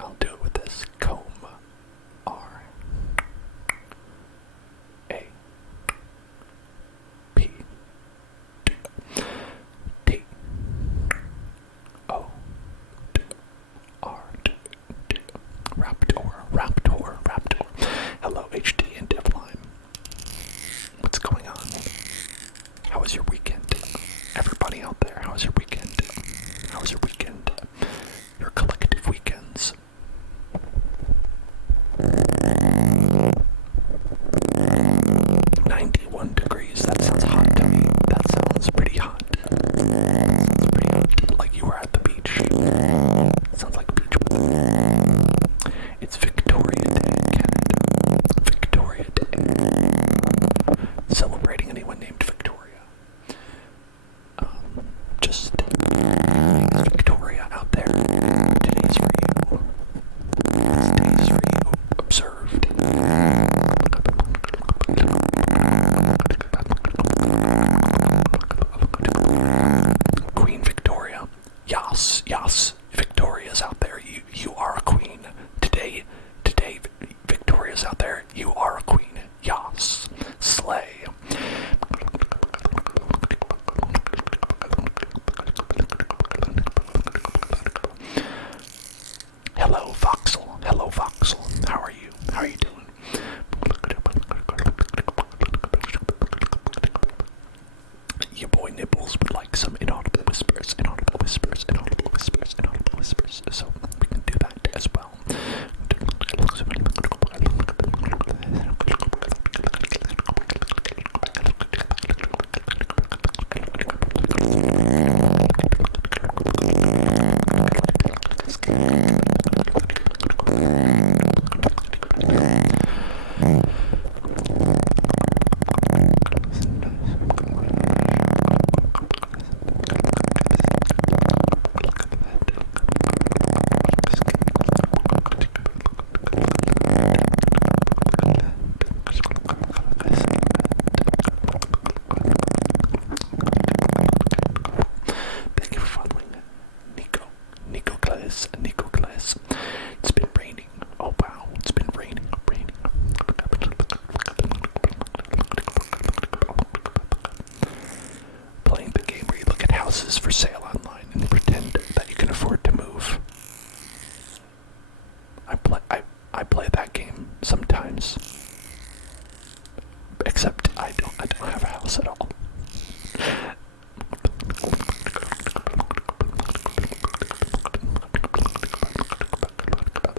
I'll do it with this comb. R A P T O R Raptor. Hello, HD and Devlime. What's going on? How was your weekend? Everybody out there, how was your weekend? How was your weekend? Your collective weekends. 91 degrees. That sounds hot to me. That sounds pretty hot. Sounds pretty hot. Like you were at the beach. Sounds like beach weather. It's Victoria Day, Canada. Victoria Day. Celebrating anyone named Victoria. Just Victoria out there. Today's for you. Today's for you. Observed. Queen Victoria. Yas. Victoria's out there. You are a queen. Today, Victoria's out there. You are a queen. Yas. Slay. Hello, Voxel. How are you? How are you doing? Your boy Nibbles would like some inaudible whispers. So we can do that as well. Thank you for following Nico Claes. It's been raining. Oh wow, it's been raining. Playing the game where you look at houses for sale online and pretend that you can afford to move. I play that game sometimes. Except I don't have a house at all.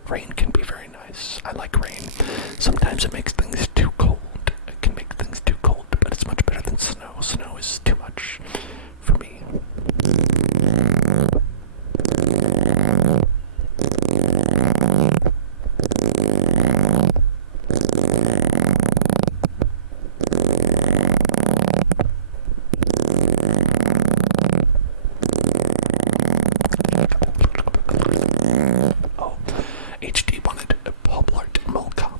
Rain can be very nice. I like rain. Sometimes it makes things too cold. It can make things too cold, but it's much better than snow. Snow is too much for me. HD wanted a Poblart Mulcop.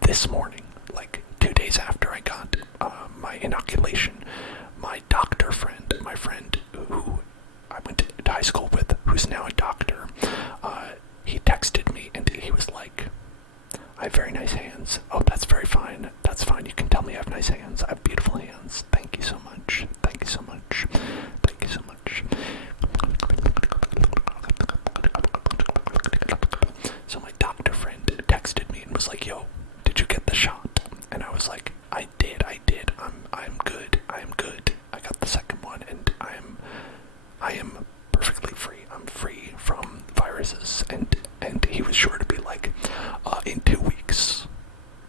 this morning, like 2 days after I got my inoculation, my doctor friend, my friend who I went to high school with, who's now a doctor, he texted me and he was like, I have very nice hands. Oh, that's very fine. That's fine. You can tell me I have nice hands. I have beautiful hands. Thank you so much. Thank you so much. Thank you so much. So my doctor friend texted me and was like, yo, did you get the shot? And I was like, I did. I'm good. I got the second one and I am perfectly free. I'm free from viruses. And he was sure to be like, in 2 weeks,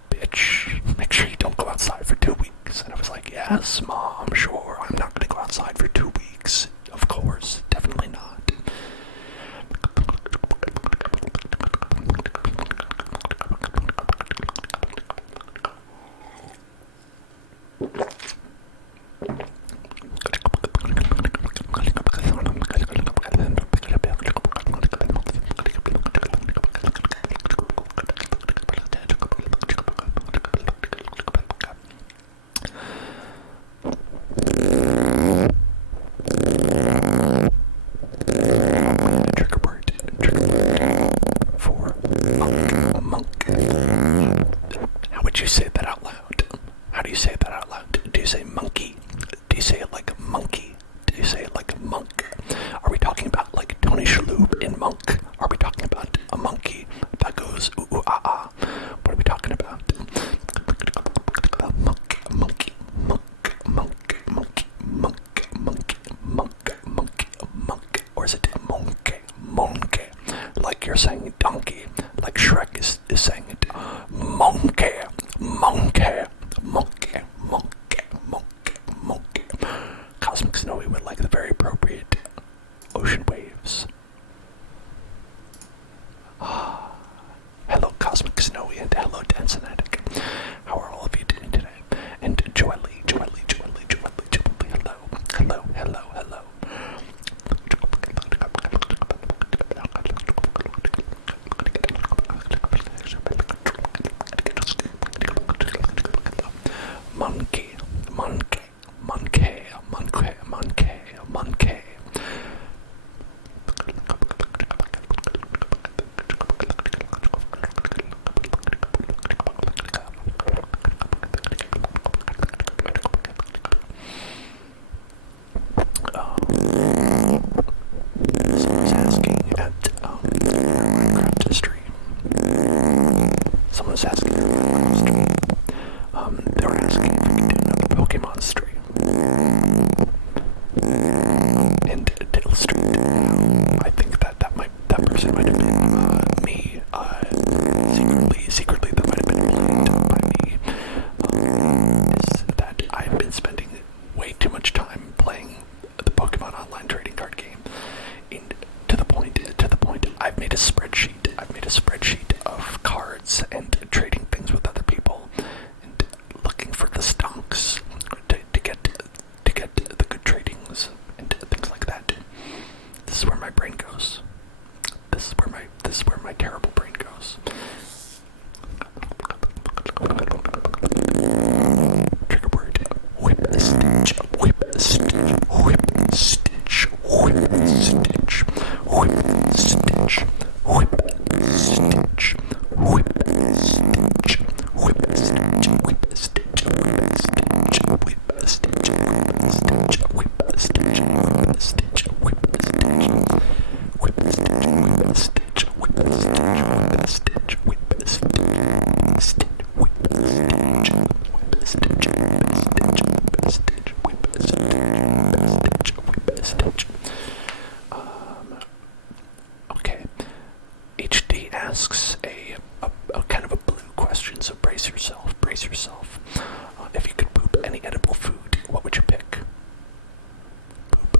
bitch, make sure you don't go outside for 2 weeks. And I was like, yes, Mom, sure. I'm not going to go outside for 2 weeks. Of course, definitely not. Saying donkey, like Shrek is saying it. Monkey. Cosmic Snowy with like the very appropriate ocean waves. Hello Cosmic Snowy and hello Dansonatic. How are all of you doing today? And Joelle, hello. Monkey. Someone's asking at Minecraft stream. Someone's asking at Minecraft stream. They were asking if we could do another Pokemon stream. And to illustrate, I think that person might have been me. Secretly, that might have been played by me. Is that I've been spending way too much time playing the Pokemon online trading card game, and to the point, I've made a spreadsheet of cards and trading things with other people, and looking for the stonks to get the good tradings and things like that. This is where my brain goes. This is where my terrible brain goes. Trigger word: whip stitch, whip stitch, whip stitch, whip stitch, whip stitch, whip stitch, whip stitch, whip stitch, whip stitch, whip stitch, whip stitch, whip stitch, whip stitch, whip stitch, whip stitch, whip stitch, whip stitch, okay. HD asks a kind of a blue question, so brace yourself. If you could poop any edible food, what would you pick? Poop.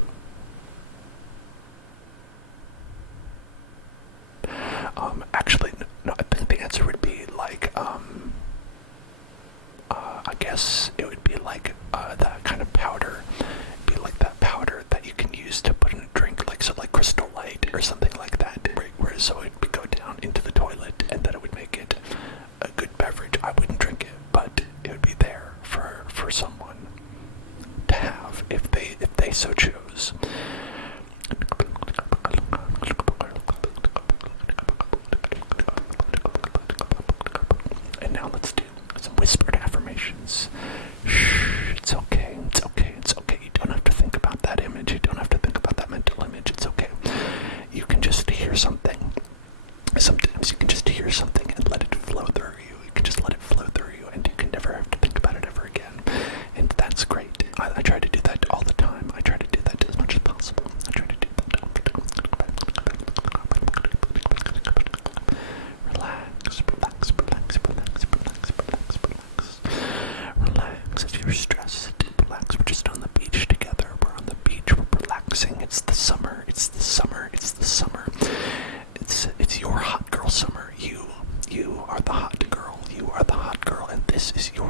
Actually, no, I think the answer would be like, I guess it would be like that kind of powder. It'd be like that powder that you can use to put in a drink, like Crystal Light or something like that. Where so it would go down into the toilet, and then it would make it a good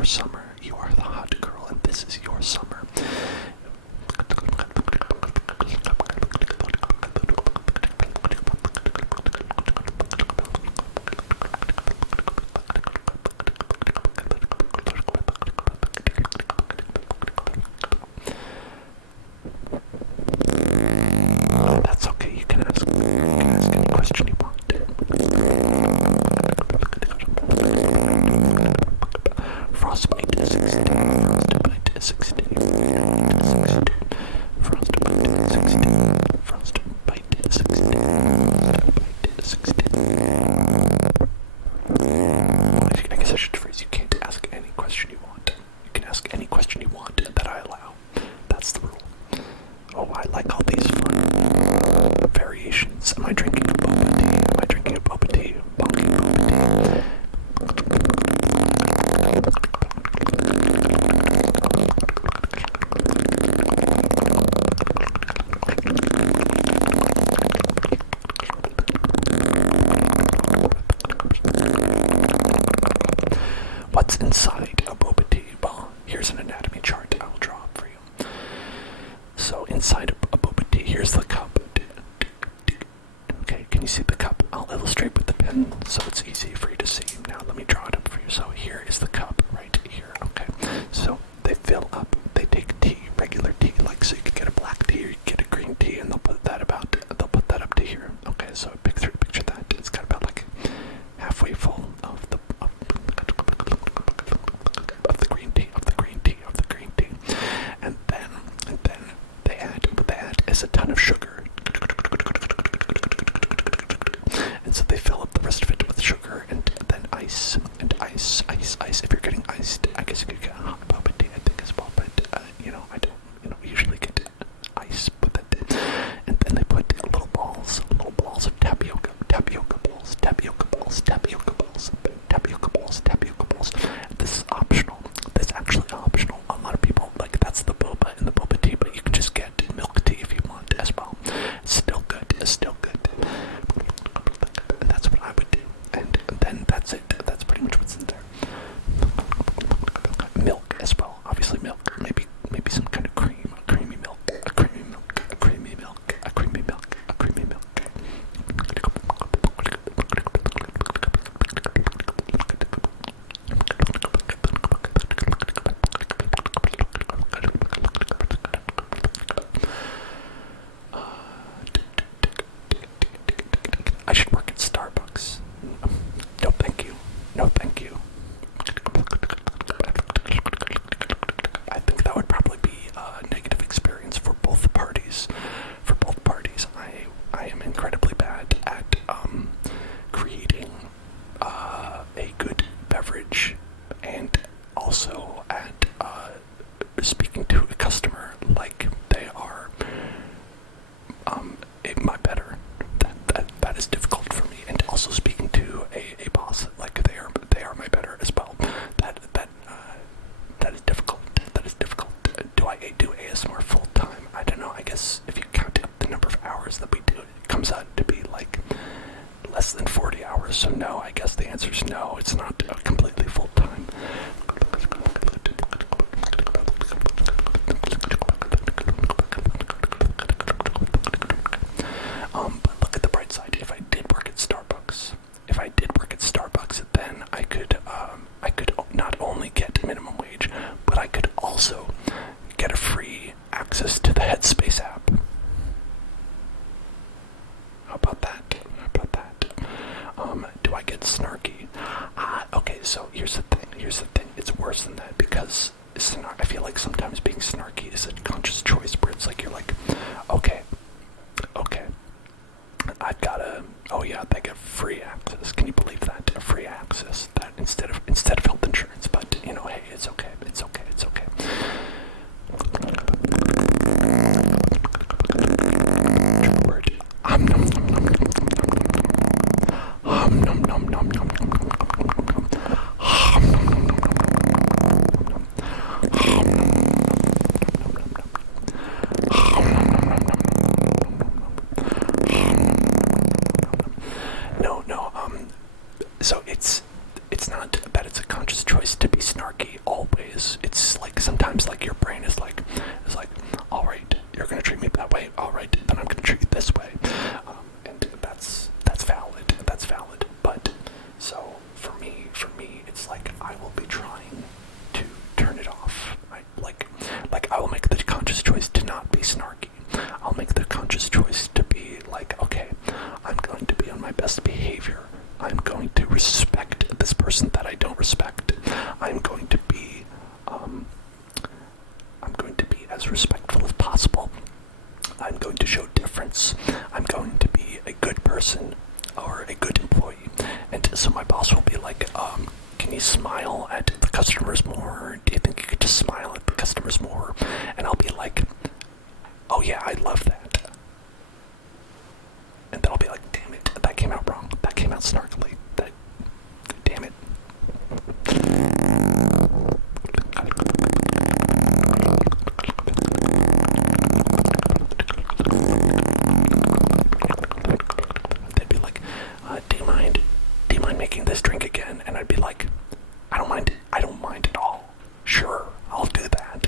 summer. You are the hot girl, and this is your summer. That's okay, you can ask any question you want. Frostbite 16, frostbite 16, frostbite 16, frostbite 16, frostbite 16. I guess I should phrase, you can't ask any question you want. You can ask any question you want that I allow. That's the rule. Oh, I like all these fun variations. Am I drinking a boba tea? Am I drinking a boba tea? Bonking boba tea. What's inside a boba tea? Well, here's an anatomy chart I'll draw up for you. So inside a boba tea, here's the cup. Okay, can you see the cup? I'll illustrate with the pen so it's easy for you to see. Now let me draw it up for you. So here is the cup right here. Okay, so they fill up, they take tea, regular tea, like so you could get a black tea or you could get a green tea, and they'll put that up to here. Okay, so picture that. It's got about like halfway full of the green tea, and then they add is a ton of sugar, and so they fill up the rest of it with sugar and then ice. If you're getting iced, I guess you could get a hot boba tea, I think as well, but I don't usually get ice, but that, and then they put little balls of tapioca balls. This is optional. This is actually optional. A lot of people, like, that's the boba in the boba tea, but you can just get milk tea if you want as well. It's still good. And that's what I would do. And then that's it. That's pretty much what's in there. Milk as well. Obviously milk. Maybe some kind of cream. A creamy milk. I should work at Starbucks. No, thank you. I think that would probably be a negative experience for both parties. I am incredibly bad at creating a good beverage, and also at speaking to a customer like they are my better. That is difficult for me, and also speaking to a boss like they are my better as well. That is difficult. Do I do ASMR full time? I don't know. I guess if you count up the number of hours that we do, it comes out to be like less than 40 hours. So no, I guess the answer is no. It's not completely full time. But look at the bright side. If I did work at Starbucks, then I could not only get minimum wage, but I could also get a free access to the Headspace app. How about that? Do I get snarky? Okay, so here's the thing. It's worse than that, because I feel like sometimes being snarky is a conscious choice where it's like, you're like, okay, I've got they get free access. Can you believe that? Free access, that instead of health insurance, but hey, it's okay. Word. So it's not that it's a conscious choice to be snarky all will be trying to turn it off. I will make the conscious choice to not be snarky. I'll make the conscious choice to be like, okay, I'm going to be on my best behavior. I'm going to respect this person that I don't respect. I'm going to be as respectful as possible. I'm going to show difference. I'm going to be a good person or a good employee. And so my boss will be like, can you smile at the customers more? Do you think you could just smile at the customers more? And I'll be like, oh yeah, I love that. And then I'll be like, damn it, that came out wrong. That came out snarkily. Damn it. They'd be like, do you mind making this drink again? And I'd be like, I don't mind at all. Sure, I'll do that.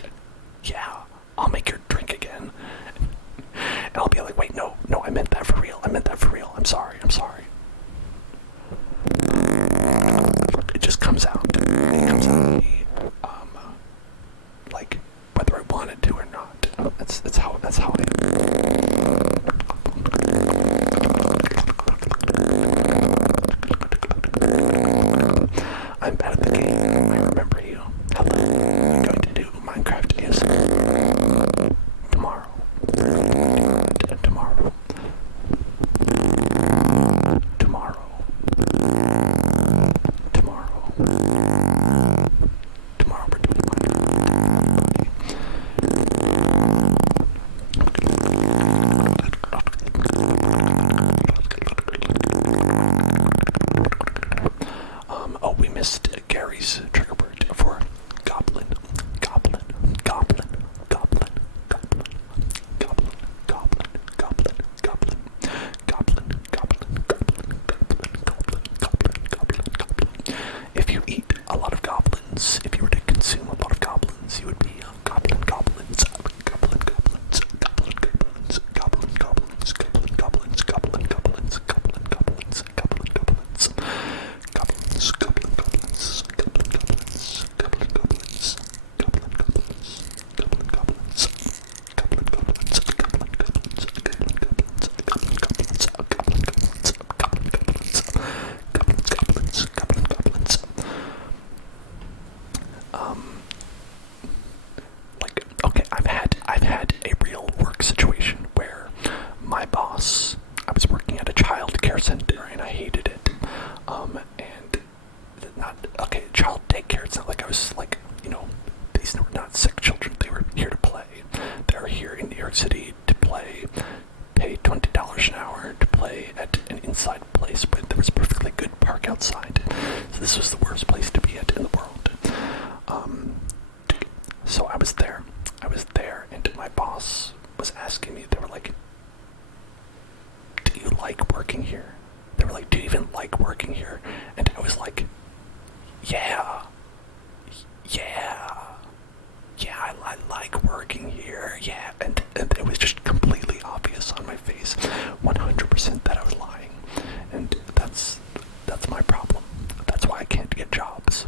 Yeah, I'll make your drink again. And I'll be like, wait, no, I meant that for real. I'm sorry. It just comes out. It comes out of me, like, whether I want it to or not. That's how I am. I'm bad at the game. I remember you. Hello. I'm going to do Minecraft ASMR tomorrow. Tomorrow we're doing Minecraft. Oh, we missed Gary's trigger word for goblin. Goblin. If you eat a lot of goblins, if you were to consume a lot of goblins, you would be goblins. Okay, I've had a real work situation where my boss, I was working at a child care center and I hated it. Child daycare, it's not like I was like, these were not sick children, they were here to play. They're here in New York City to play, pay $20 an hour to play at an inside place where there was a perfectly good park outside. So this was the worst place to be at in the world. So I was there, and my boss was asking me, they were like, do you like working here? They were like, do you even like working here? And I was like, yeah, I like working here, yeah. And it was just completely obvious on my face, 100% that I was lying. And that's my problem. That's why I can't get jobs.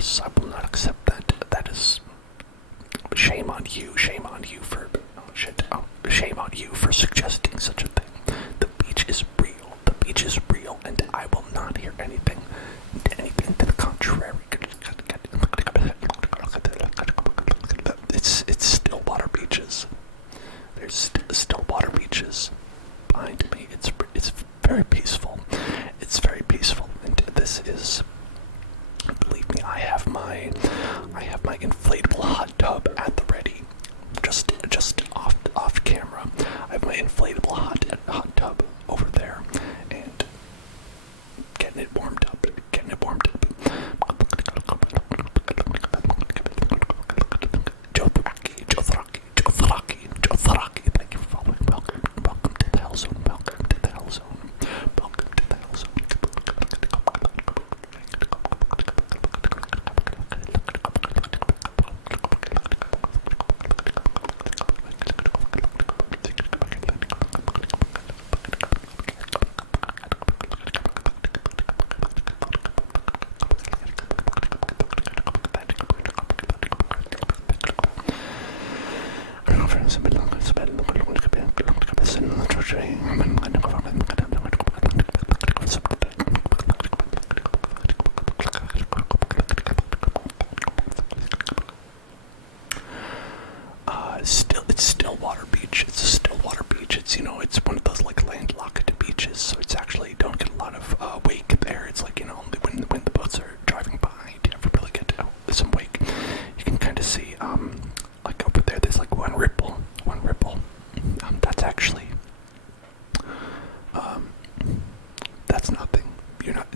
course, I will not accept that. That is shame on you. Shame on you for shame on you for suggesting such a thing. The beach is real. The beach is real, and I will not hear anything to the contrary. It's still water beaches. There's still water beaches behind me. It's very peaceful. It's very peaceful, and this is. Believe me, I have my inflatable hot tub at the ready. Just off camera. I have my inflatable hot tub over there, and getting it warmed up. Jothraki. Thank you for following. Welcome to the Hell Zone. Welcome to the Hell Zone. It's still water beach. It's a still water beach. It's, it's one of those like landlocked beaches, so it's actually don't get a lot of wake there. It's like, only when the boats are driving by, you never really get some wake. You can kind of see, like over there, there's like one ripple. That's actually, that's nothing.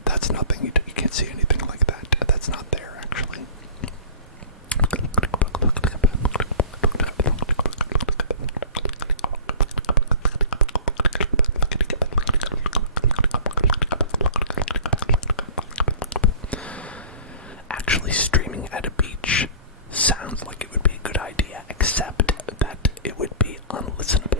That's nothing. You can't see anything like that. That's not there, actually. Actually, streaming at a beach sounds like it would be a good idea, except that it would be unlistenable.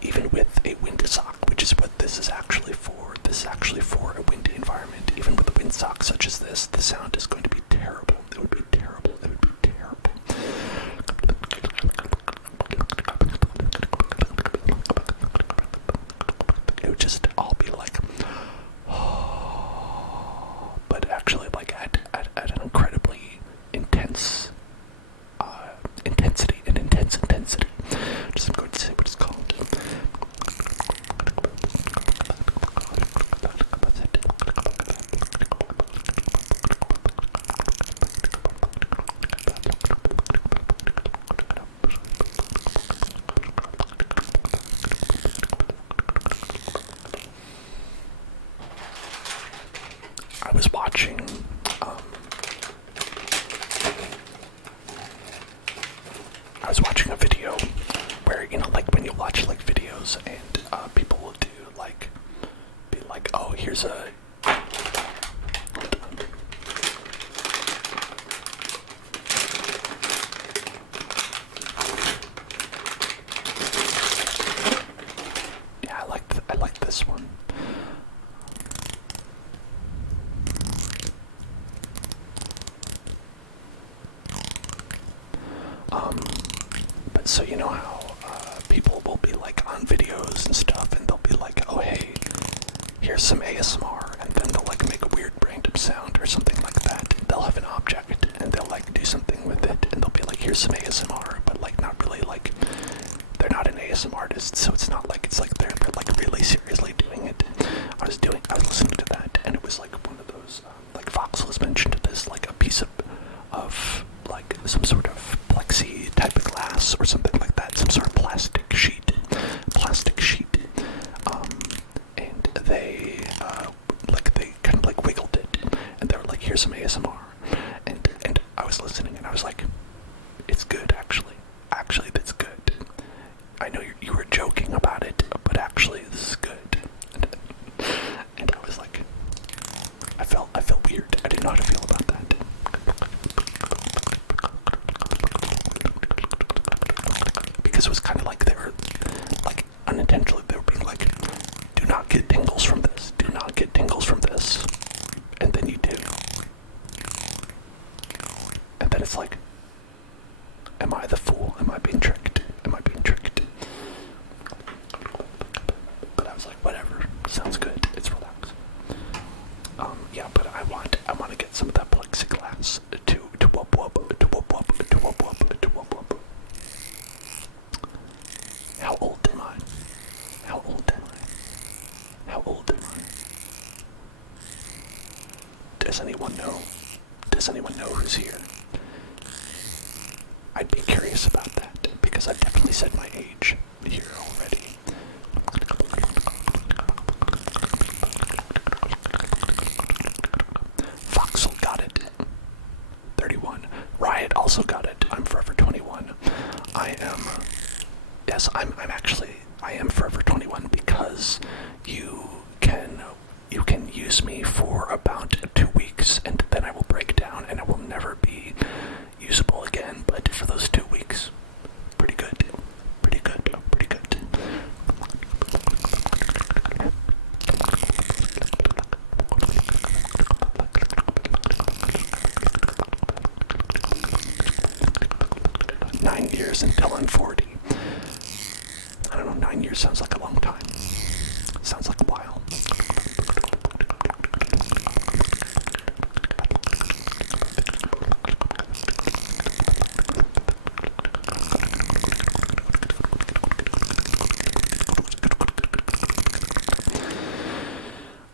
Even with a windsock, which is what this is actually for. This is actually for a windy environment. Even with a windsock such as this, the sound is going to be terrible. It would be terrible. It would just all be like, but actually like at an incredibly intense intensity. Just I'm going to say what it's called. I was watching a video where, like when you watch like videos and people will do like, be like, oh, here's a, yeah, I like this one. But so you know how people will be like on videos and stuff, and they'll be like, oh hey, here's some ASMR, and then they'll like make a weird random sound or something like that. They'll have an object, and they'll like do something with it, and they'll be like, here's some ASMR, but like not really, like they're not an ASMR artist, so it's not like it's like they're like really seriously doing it. I was listening to that, and it was like one of those, like Voxel has mentioned this, like a piece of like some sort of plexi type of glass or something like that, some sort of plastic sheet, and they kind of like wiggled it, and they were like, here's some ASMR, and I was listening, and I was like, it's good, actually that's good. I know you were joking about it, but actually this is good. And I was like, I felt weird. I didn't know how to feel about that. Because it was kind of like they were, like, unintentionally, they were being like, do not get tingles from this. Do not get tingles from like, am I the fool? Am I being tricked? Am I being tricked? But I was like, whatever, sounds good. It's relaxed. Yeah, but I want to get some of that plexiglass to WUB WUB, to WUB WUB, to WUB WUB, to WUB WUB. How old am I? How old am I? How old am I? Does anyone know? Does anyone know who's here? I'd be curious about that, because I've definitely said my age here already. Voxel got it. 31. Riot also got it. I'm forever 21. I am forever 21 because you can use me for about 2 weeks and then I will break down and I will never be usable again. But for those 2 weeks, pretty good. Pretty good. Pretty good. Nine years until I'm 40. I don't know, 9 years sounds like a long time. Sounds like a while.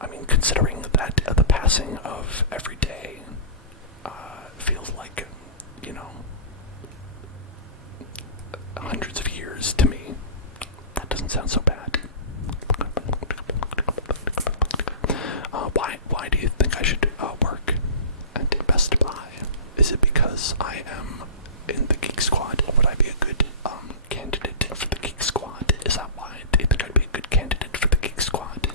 I mean, considering that the passing of every day feels like, hundreds of years to me, that doesn't sound so bad. Why do you think I should work at Best Buy? Is it because I am in the Geek Squad? Would I be a good candidate for the Geek Squad? Is that why? Do you think I'd be a good candidate for the Geek Squad?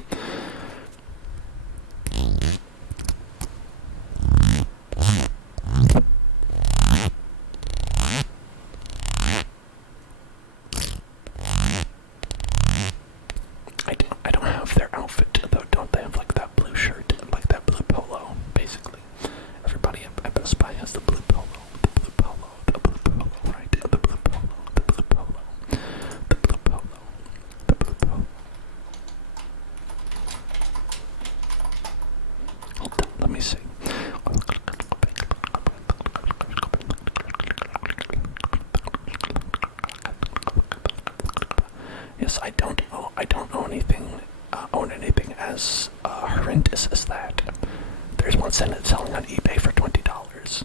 I don't have their outfit though. Don't they have like that blue shirt and like that blue polo? Basically, everybody at Best Buy has the blue polo, right? The blue polo, the blue polo, the blue polo, the blue polo. Hold on, let me see. Yes, I don't own anything as horrendous as that. There's one sentence selling on eBay for $20,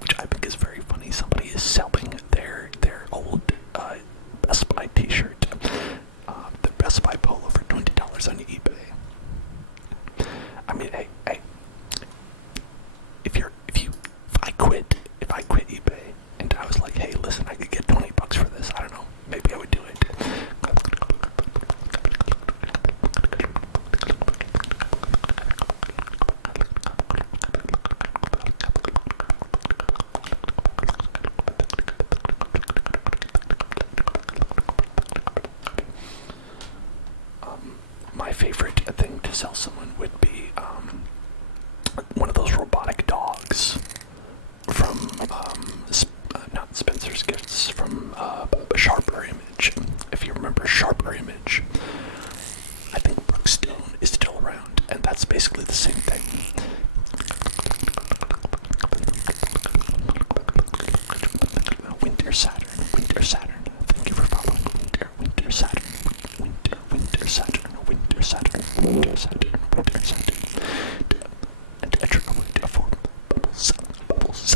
which I think is very funny. Somebody is selling their old Best Buy T-shirt, the Best Buy polo for $20 on eBay. I mean, hey, if I quit eBay and I was like, hey, listen, I could get $20 for this. I don't know, maybe I would do it. My favorite thing to sell someone would be one of those robotic dogs from not Spencer's Gifts, from Sharper Image. If you remember Sharper Image, I think Brookstone is still around, and that's basically the same thing. Winter Saturn. Thank you for following. Winter Saturn. Winter Saturn. And a trigger winter for bubbles.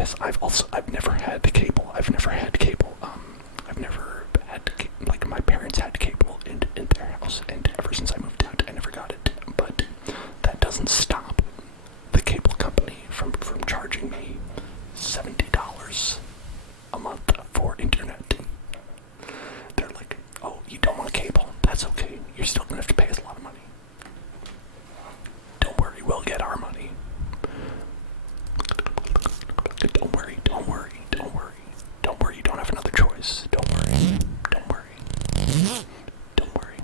Yes, I've never had cable. I've never had cable. I've never had, like, my parents had cable in their house, and ever since I moved out, I never got it. But that doesn't stop the cable company from charging me $70 a month for internet. They're like, oh, you don't want cable? That's okay. You're still gonna have to pay us a lot of money. Don't worry, we'll get our money. Don't worry, don't worry, don't worry. Don't worry, you don't have another choice. Don't worry, don't worry. Don't worry.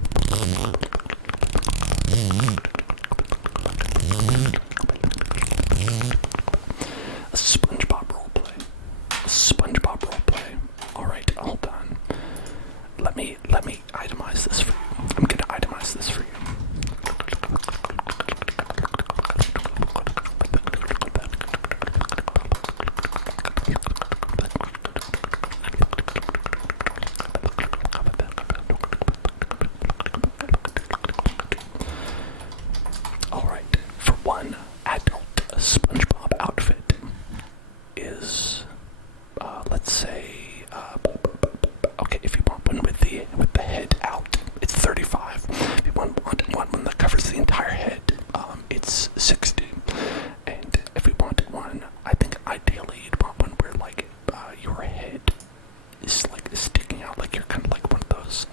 A SpongeBob roleplay. A SpongeBob roleplay. Alright, hold on. Let me itemize this for you. I'm gonna itemize this for you. Alright, for one adult SpongeBob outfit is, let's say, okay, if you want one with the head out, it's 35. If you want one that covers the entire head, it's 60. And if you want one, I think ideally you'd want one where, like, your head is, like, sticking out, like you're kind of like one of those,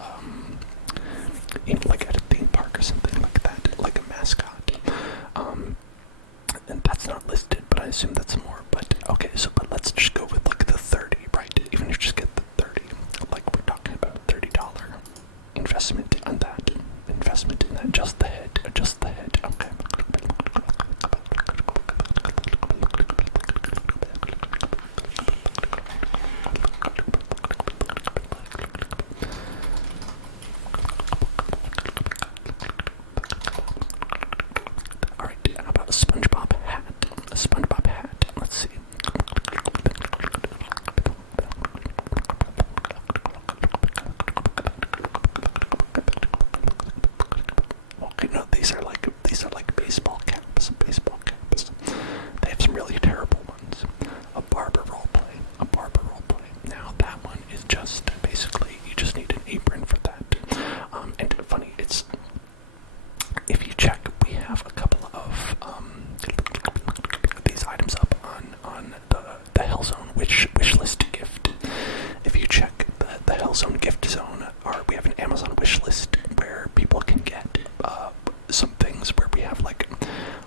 like at a theme park or something like that, like a mascot. And that's not listed, but I assume that's more. But okay, but let's just go with like the 30, right? Even if you just get the 30, like we're talking about $30 investment on that. Investment in that, just the head, okay. Alright, how about a SpongeBob hat? A SpongeBob hat, let's see. Okay, no, these are like baseball caps. They have some really terrible ones. A barber roleplay. Now that one is just basically you just need an apron for that. And funny, it's, if you check, we have a couple of these items up on the Hellzone wishlist gift. If you check the Hellzone gift zone, we have an Amazon wishlist where people can get some things where we have, like,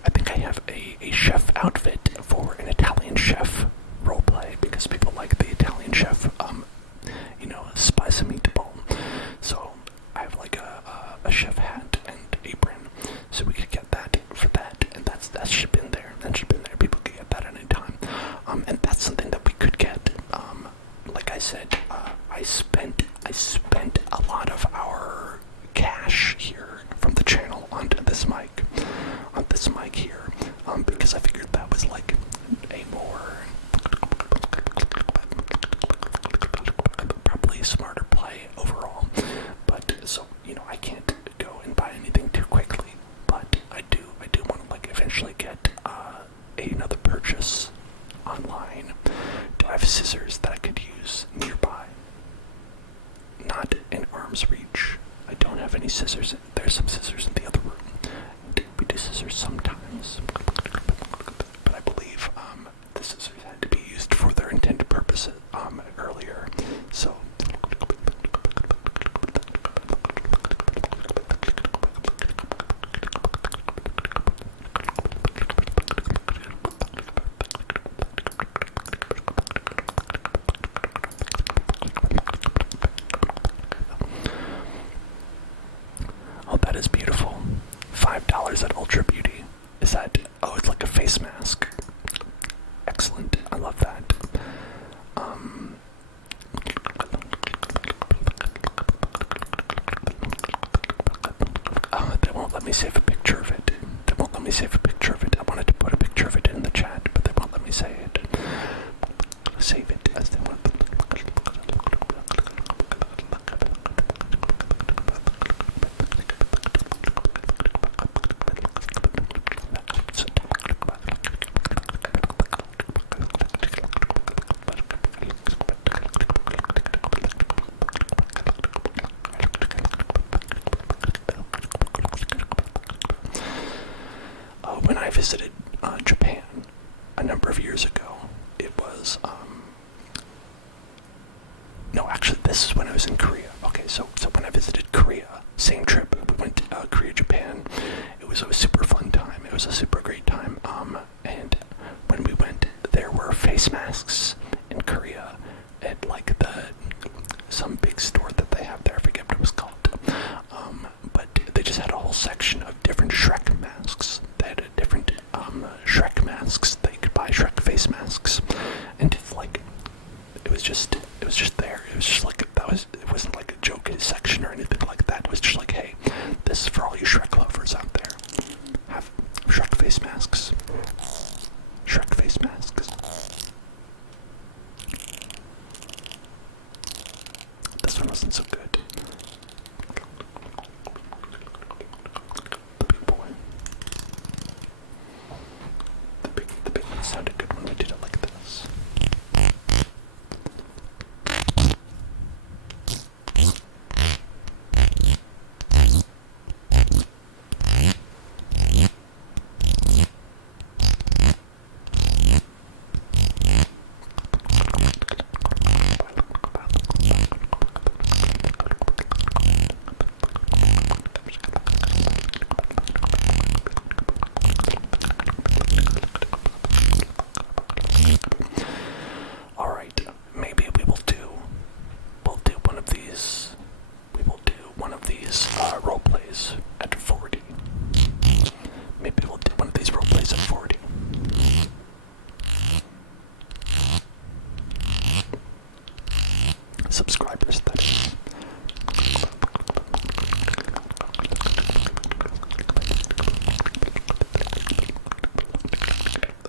I think I have a chef outfit for an Italian chef roleplay because people like the Italian chef, spicy meatball. So I have like a chef hat and apron, so we could get that for that, and that's shipped in there. People could get that at any time, and that's something that we could get. Like I said, I spent a lot of our cash here from the channel onto this mic here, because I figured that was like a more probably smarter play overall. But so, I can't go and buy anything too quickly, but I do want to, like, eventually get another purchase online. Do I have scissors that I could use nearby? this is when I was in Korea. Okay, so when I visited Korea, same trip, we went to Korea, Japan. It was a super fun time. It was a super great time. And when we went, there were face masks in Korea at like some big store that they have there. I forget what it was called. But they just had a whole section of different Shrek masks. They had different Shrek masks that you could buy, Shrek face masks, and it's like it was just there. It was just like it wasn't like a joke section or anything like that. It was just like, hey, this is for all you Shrek lovers out there. Have Shrek face masks. Shrek face masks. This one wasn't so good. The big boy. The big one sounded good when we did it like this. Subscribers, that is.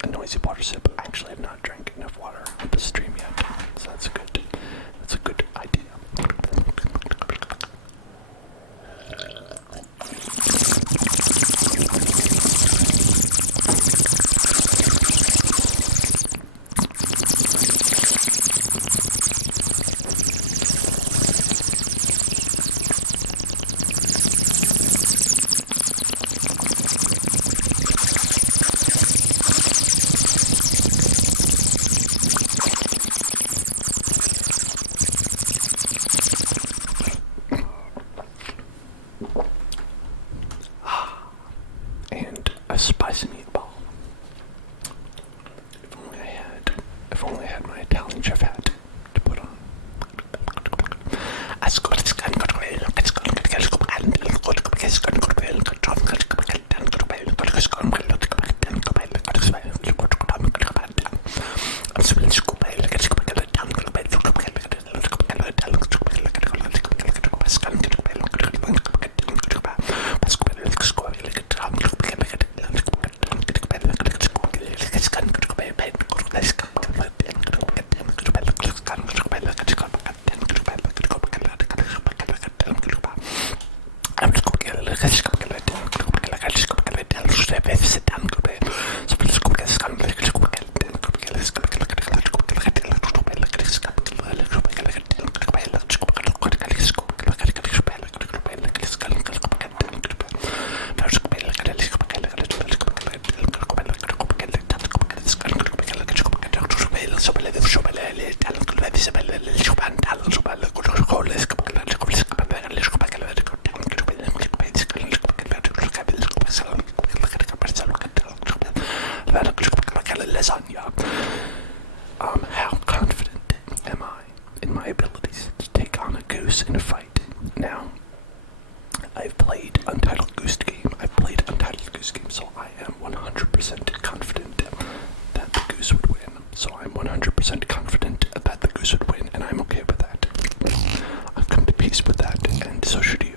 A noisy water sip. Actually, I've not drank enough water on the stream yet, so that's a good idea. Spicy meatball. If only I had my Italian chef hat to put on. How confident am I in my abilities to take on a goose in a fight? Now, I've played Untitled Goose Game, so I am 100% confident that the goose would win. So I'm 100% confident that the goose would win, and I'm okay with that. I've come to peace with that, and so should you.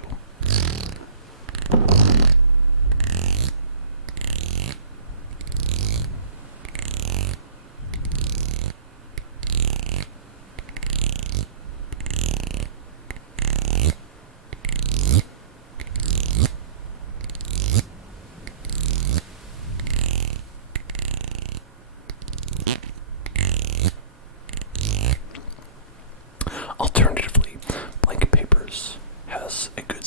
Alternatively, blank papers has a good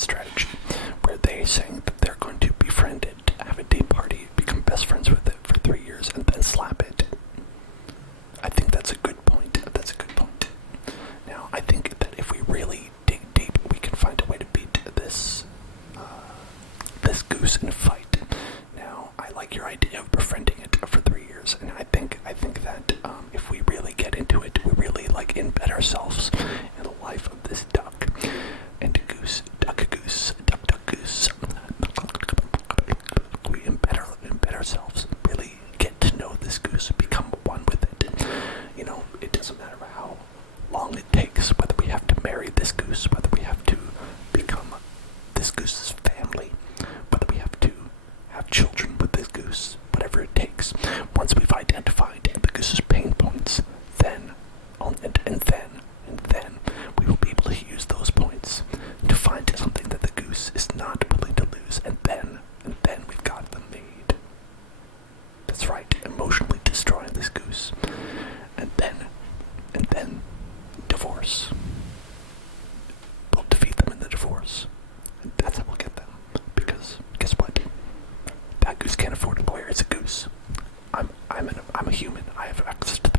that if we really get into it, we really like embed ourselves in the life of this duck and goose, duck goose, duck duck goose. We embed ourselves, really get to know this goose, become one with it. You know, it doesn't matter how long it takes, whether we have to marry this goose, whether we have to become this goose's family, whether we have to have children with this goose, whatever it takes. Once we've identified the goose's pain points, then we will be able to use those points to find something that the goose is not willing to lose, and then we've got them made. That's right, emotionally destroying this goose, and then divorce. We'll defeat them in the divorce, and that's how we'll get them. Because guess what? That goose can't afford a lawyer. It's a goose. I'm a human. I have access to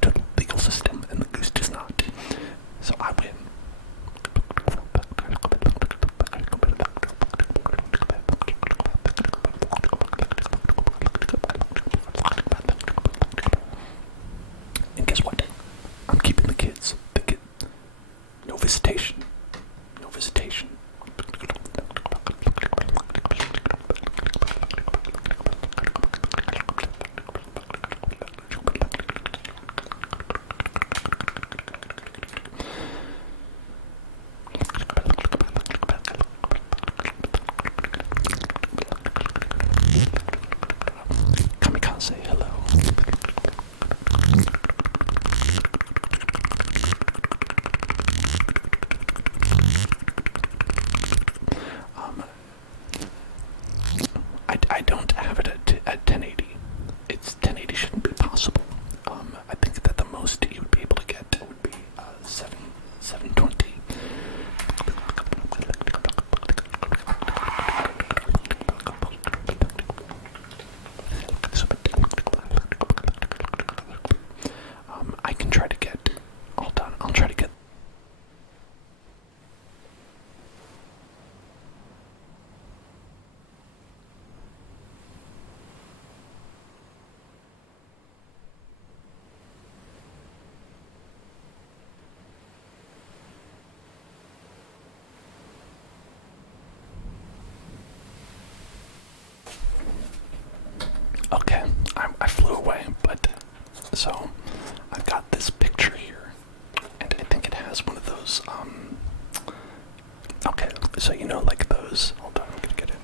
the legal system, and the goose does not. So I win. And guess what? I'm keeping the kids. No visitation. No visitation. Kamikaze, hello. I don't have it at 1080. It's 1080 shouldn't be possible. I think that the most you would be able to get would be 720. I can try to get. Hold on, I'll try to get. Okay, I flew away, but so I've got this picture here, and I think it has one of those, okay, so you know, like those, hold on, I'm gonna get it.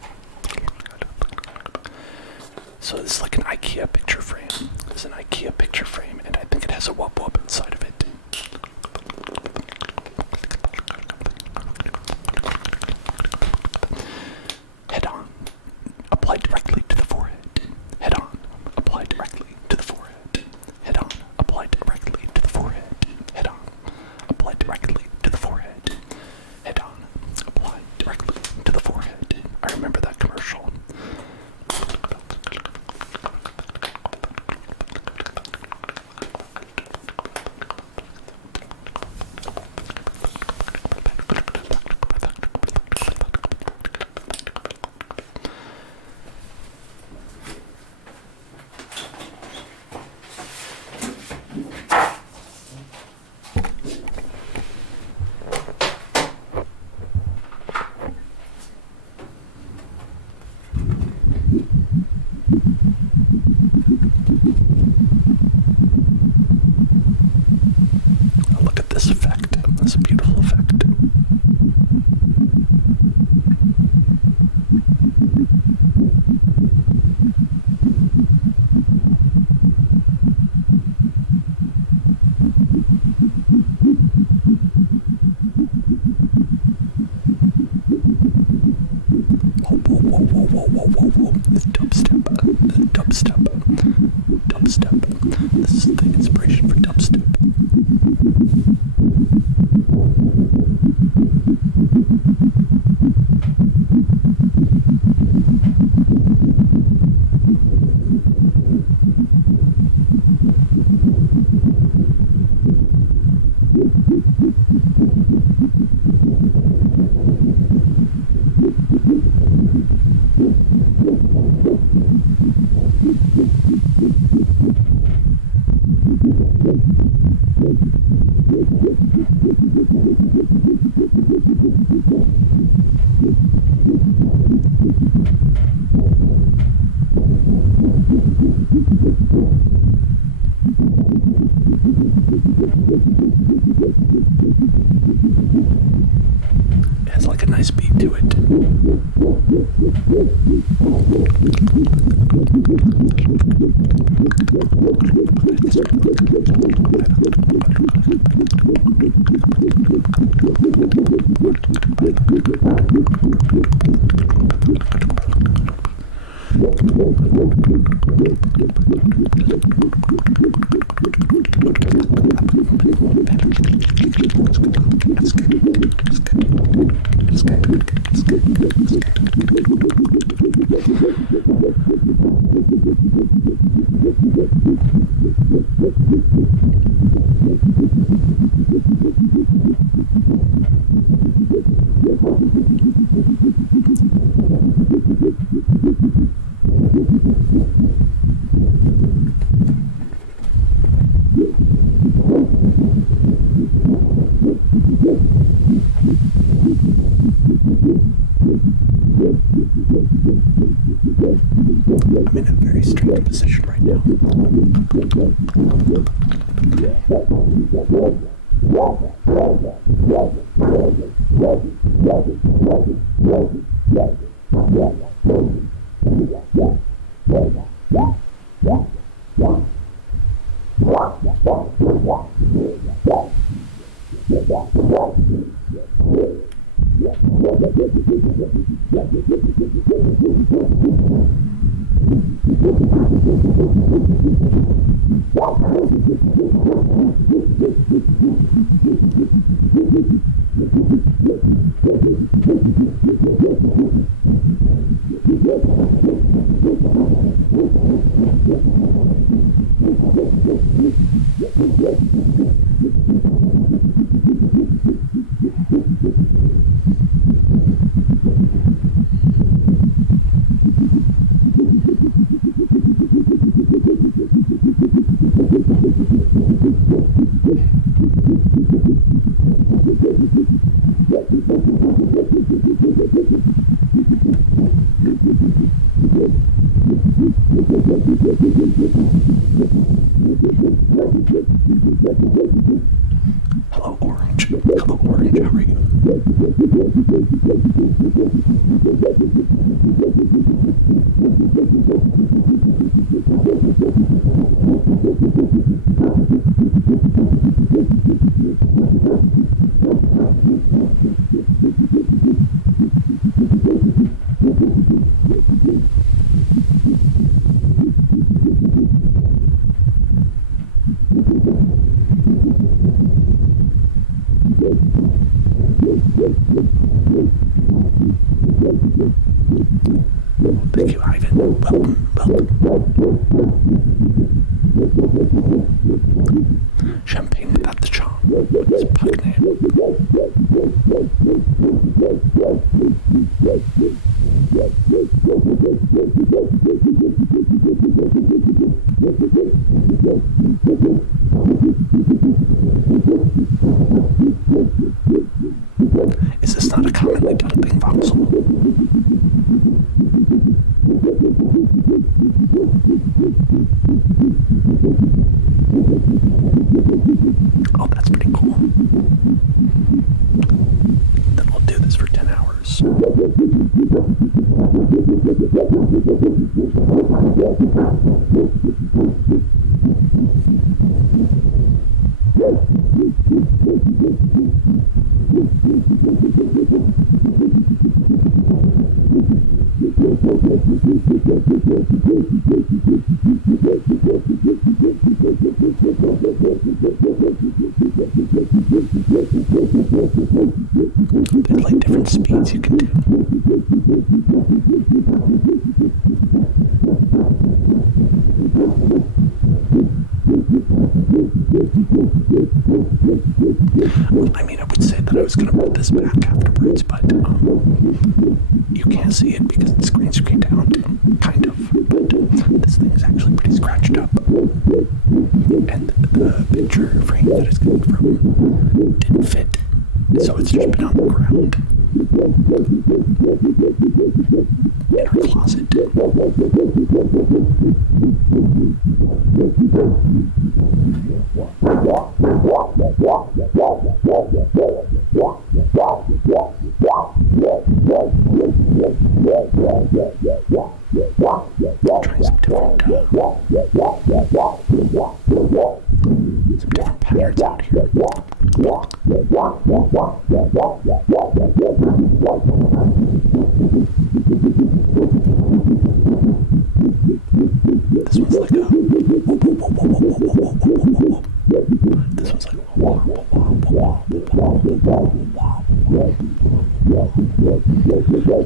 So this is like an IKEA picture frame. This is an IKEA picture frame, and I think it has a WUB WUB inside of it. Head on, apply directly to the forehead. Head on, apply directly to the forehead. Head on, apply directly to the forehead. Head on, apply directly to the forehead. Head on, apply directly to the forehead. I remember that commercial. Look at this effect. That's a beautiful effect. Whoa. This dubstep. This is the inspiration for dubstep. It has like a nice beat to it. I'm in a very strange position right now. Hello, Orange. Hello, Orange. How are you? Thank you, Ivan. Welcome, welcome. Champagne without the charm. It's pugnae. Is this not a commonly done thing, Voxel? Oh, that's pretty cool. Then we'll do this for 10 hours. There's like different speeds you can do. I mean, I would say that I was going to put this back afterwards, but you can't see it because the screen's screened out, kind of, but this thing is actually pretty scratched up. And the picture frame that it's coming from didn't fit, so it's just been on the ground in our closet. Trying some different patterns out here. This one's like a this one's like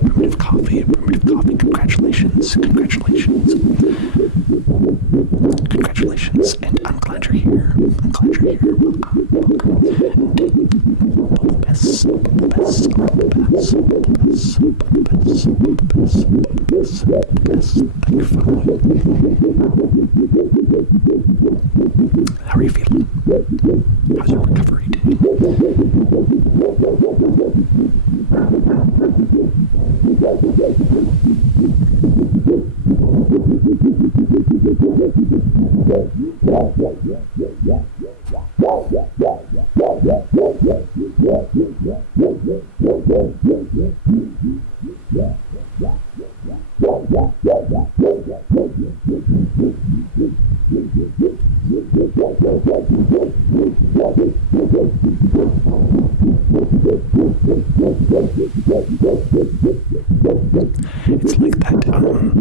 primitive coffee, congratulations, and I'm glad you're here. How are you feeling? How's your recovery day? It's like that, I don't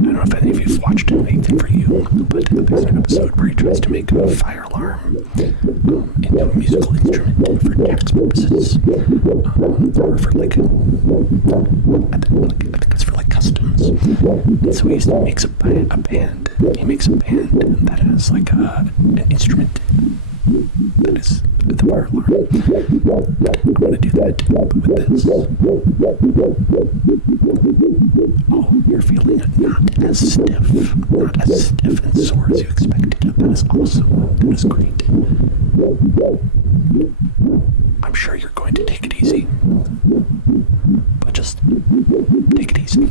know if any of you've watched Anything for You, but there's an episode where he tries to make a fire alarm into a musical instrument for tax purposes, or for like, I think it's for like customs. And so he makes a band. He makes a band that has like an instrument that is the fire alarm. I'm gonna do that, but with this. Oh, you're feeling not as stiff and sore as you expected. That is awesome. That is great. I'm sure you're going to take it easy, but just take it easy.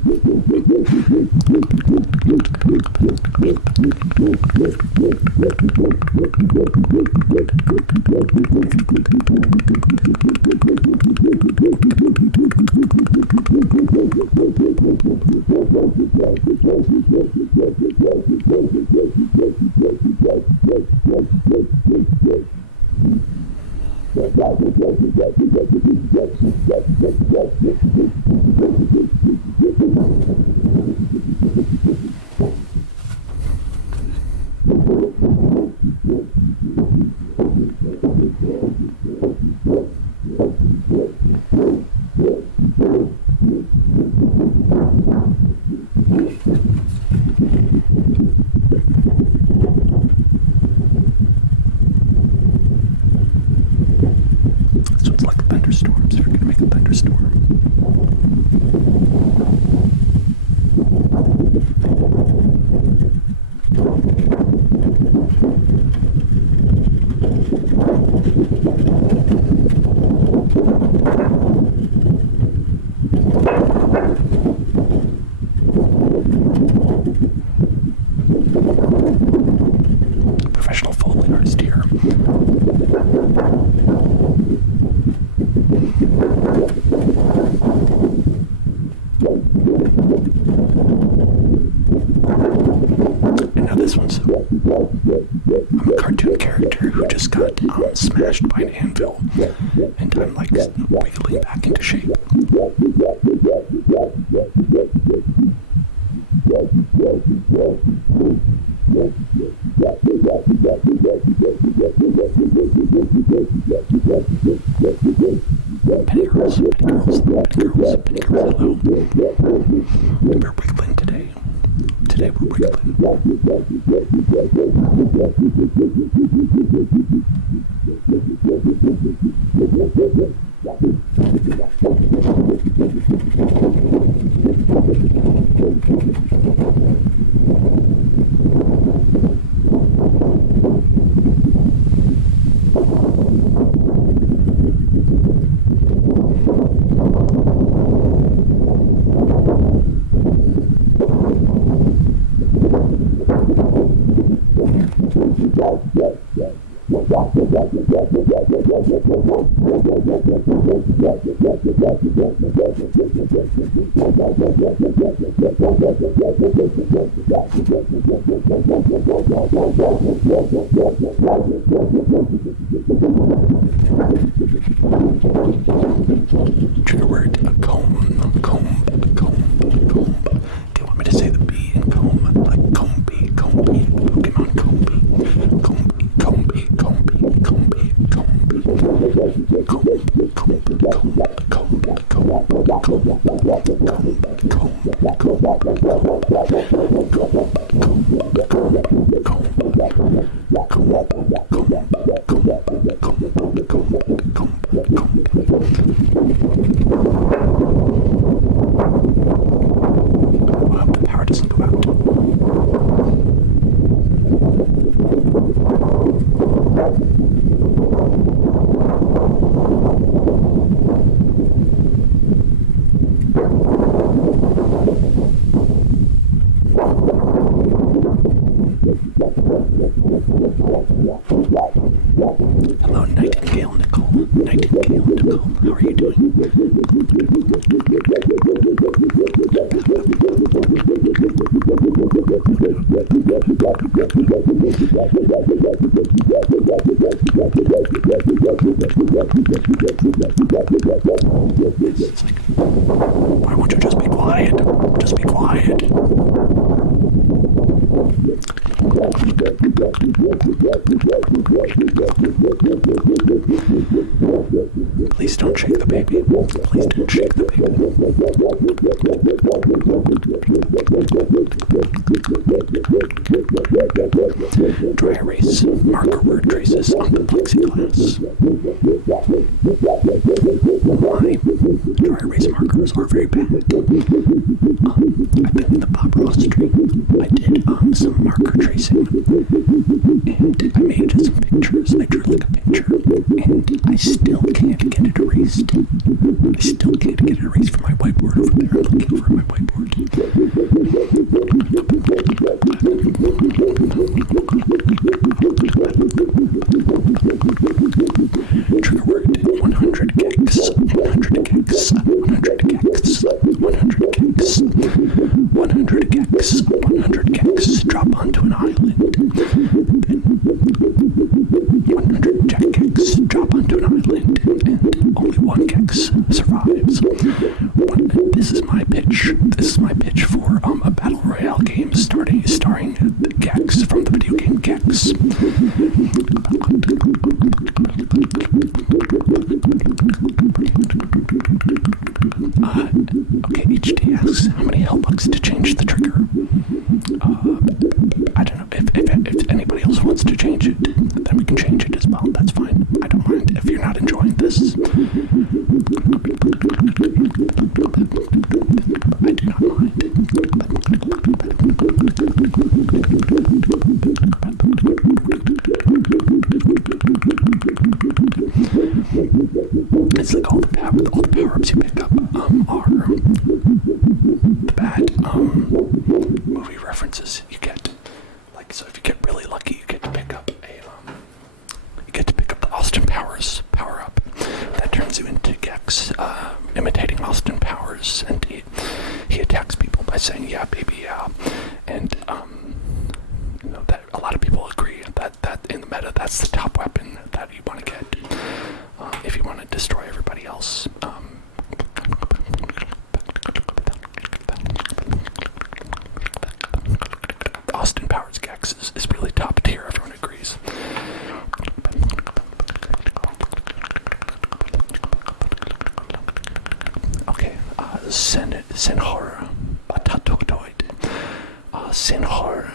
So it's like thunderstorms. If you're gonna make a thunderstorm. Professional Foley artist here. And now this one's, I'm a cartoon character who just got smashed by an anvil, and I'm like wiggling back into shape. Penny girls, hello. We're wiggling today. Today we're wiggling. Trigger word, a comb, comb, comb, comb. Do you want me to say the B in comb? Like comby, comby, Pokemon comby, comby, comby, comby, comby, comby, comb, comb, comb, comb, wow, the power doesn't go out. Hello, Nightingale Nicole. Nightingale Nicole, how are you doing? It's like, why won't you just be quiet? Just be quiet. Please don't shake the baby. Please don't shake the baby. Dry erase marker word traces on the plexiglass. My dry erase markers are very bad. I've been in the Bob Ross street. I did some marker tracing, and I made some pictures. I drew like a picture, and I still can't get it erased. I still can't get it erased from my whiteboard over there. I'm looking for my whiteboard. Trigger word 100 gigs, 100 gigs, 100 gigs, 100 gigs, 100 gigs, 100 gigs, drop onto an island. Then 100 jack gigs, drop onto an island, and only one gex survives. This is my pitch. This is my pitch for a battle royale game starring the gex from the video game Gex. Okay, HD asks how many hellbugs to change the trigger. I don't know if anybody else wants to change it, then we can change it as well. That's fine. I don't mind if you're not enjoying this. I do not mind. It's like all the power-ups you pick up are the bad movie references you get. Like, so if you get really lucky, you get to pick up the Austin Powers power-up that turns you into Gex, imitating Austin Powers, and he attacks people by saying "yeah, baby, yeah," and you know that a lot of people agree that in the meta that's the top weapon that you want to get if you want to destroy everybody else. Austin Powers Gex is really top tier, everyone agrees. Okay, Senhor Batatoid. Senhor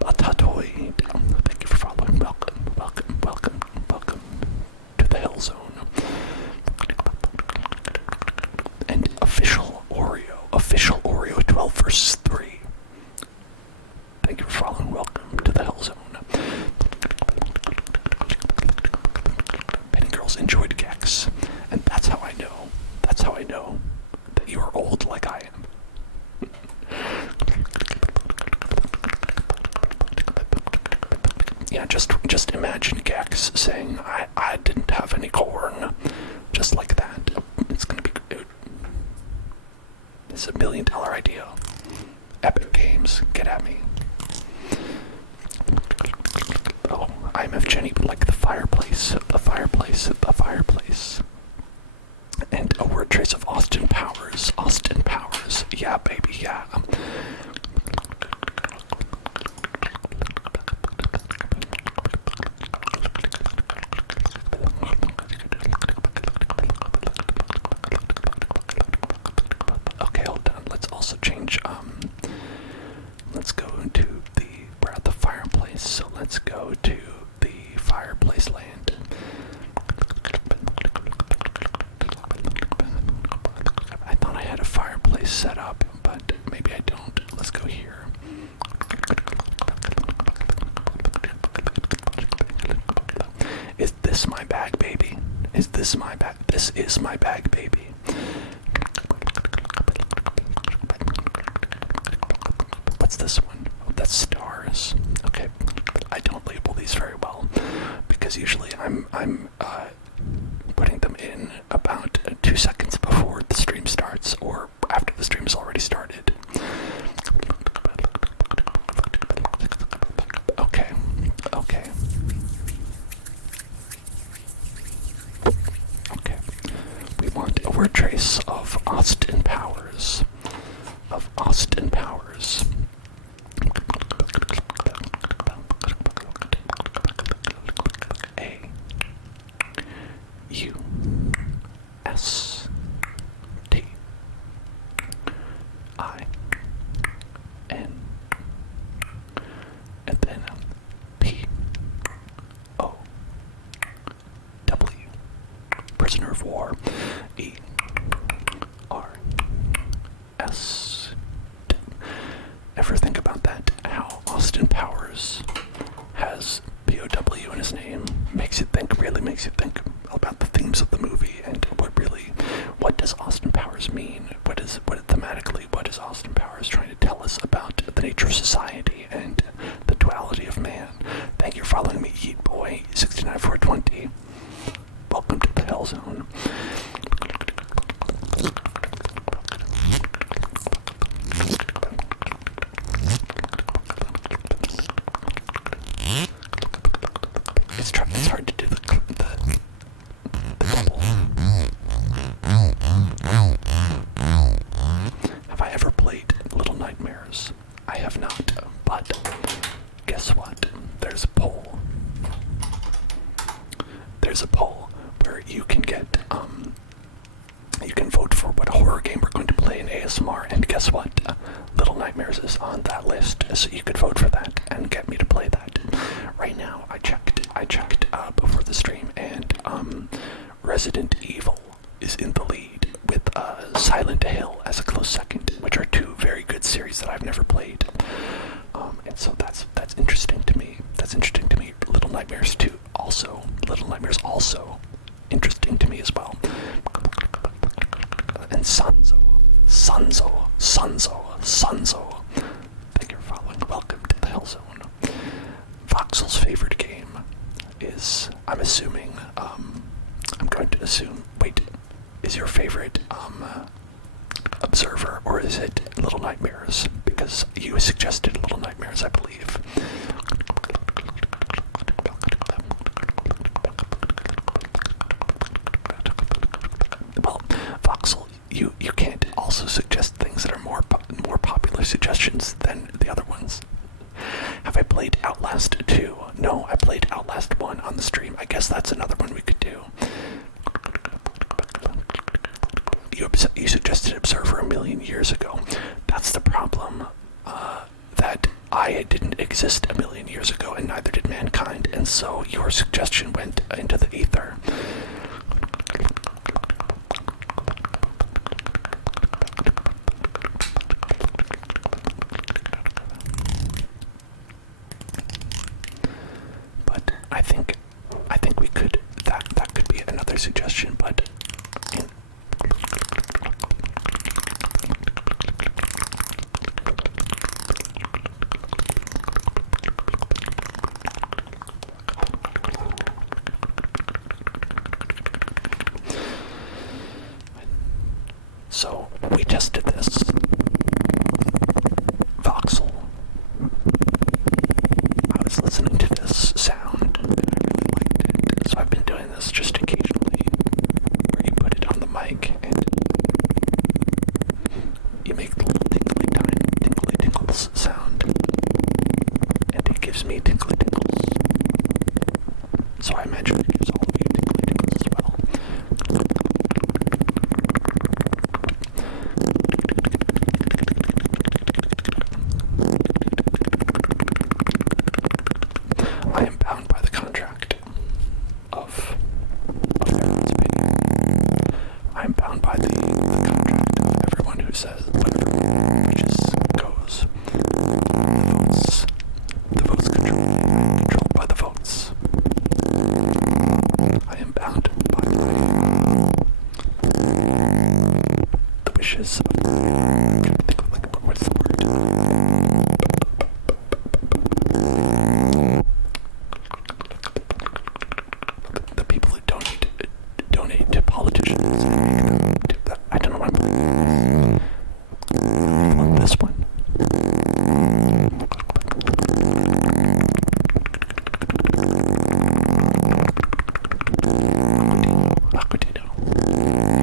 Batatoid. Thank you for following. Welcome. Yeah, just imagine Gex saying, I didn't have any corn. Just like that. It's gonna be good. It's $1 million idea. Epic Games, get at me. Oh, IMF Jenny would like the fireplace, the fireplace, the fireplace. And a word trace of Austin Powers. Austin Powers. Yeah, baby, yeah. Okay, hold on. Let's also change, let's go to the, we're at the fireplace, so let's go to the fireplace land. I thought I had a fireplace set up, but maybe I don't. Let's go here. Is this my bag, baby? Is this my bag? This is my bag, baby. What's this one? Oh, that's stars. Okay, I don't label these very well because usually I'm putting them in about 2 seconds before the stream starts or after the stream has already started. Okay, okay. Okay. We want a word trace of Austin Powers. Of Austin Powers. A-U-S-T-I-N. And then P-O-W. Prisoner of War. E-R-S. Ever think about that? How Austin Powers has POW in his name makes you think, really makes you think about the themes of the movie and what does Austin Powers mean? What thematically, what is Austin Powers trying to tell us about the nature of society and the duality of man? Thank you for following me, Yeet Boy 69420. Welcome to the Hell Zone. It's hard to do the bubble. Have I ever played Little Nightmares? I have not, but guess what? There's a poll. There's a poll where you can get, you can vote for what horror game we're going to play in ASMR, and guess what? Little Nightmares is on that list, so you could vote for that and get me to play that. Right now, I checked before the stream, and Resident Evil is in the lead with Silent Hill as a close second, which are two very good series that I've never played. And so that's interesting to me. That's interesting to me. Little Nightmares 2 also. Little Nightmares also interesting to me as well. And Sanzo. Thank you for following. Welcome to the Hell Zone. Voxel's favorite game is, I'm assuming, I'm going to assume, wait, is your favorite Observer, or is it Little Nightmares? Because you suggested Little Nightmares, I believe. Well, Voxel, you can't also suggest things that are more popular suggestions than the other ones. Have I played Outlast 2? No, I played Outlast 1 on the stream. I guess that's another one we could do. You suggested Observer 1,000,000 years ago. That's the problem, that I didn't exist 1,000,000 years ago, and neither did mankind, and so your suggestion went into the ether. But I think we could, that could be another suggestion, but we tested this voxel, I was listening to this sound and I really liked it. So I've been doing this just occasionally, where you put it on the mic and you make the little tingly tingles sound, and it gives me tingly tingles. So I imagine it gives all of you tingly tingles as well. I am bound by the contract of everyone's opinion. I am bound by the contract of everyone who says whatever just goes. The votes controlled by the votes. I am bound by the wishes of, I'm trying to think of what's the word? The people who donate to politicians. I don't know what I'm on this one. Aquatito. If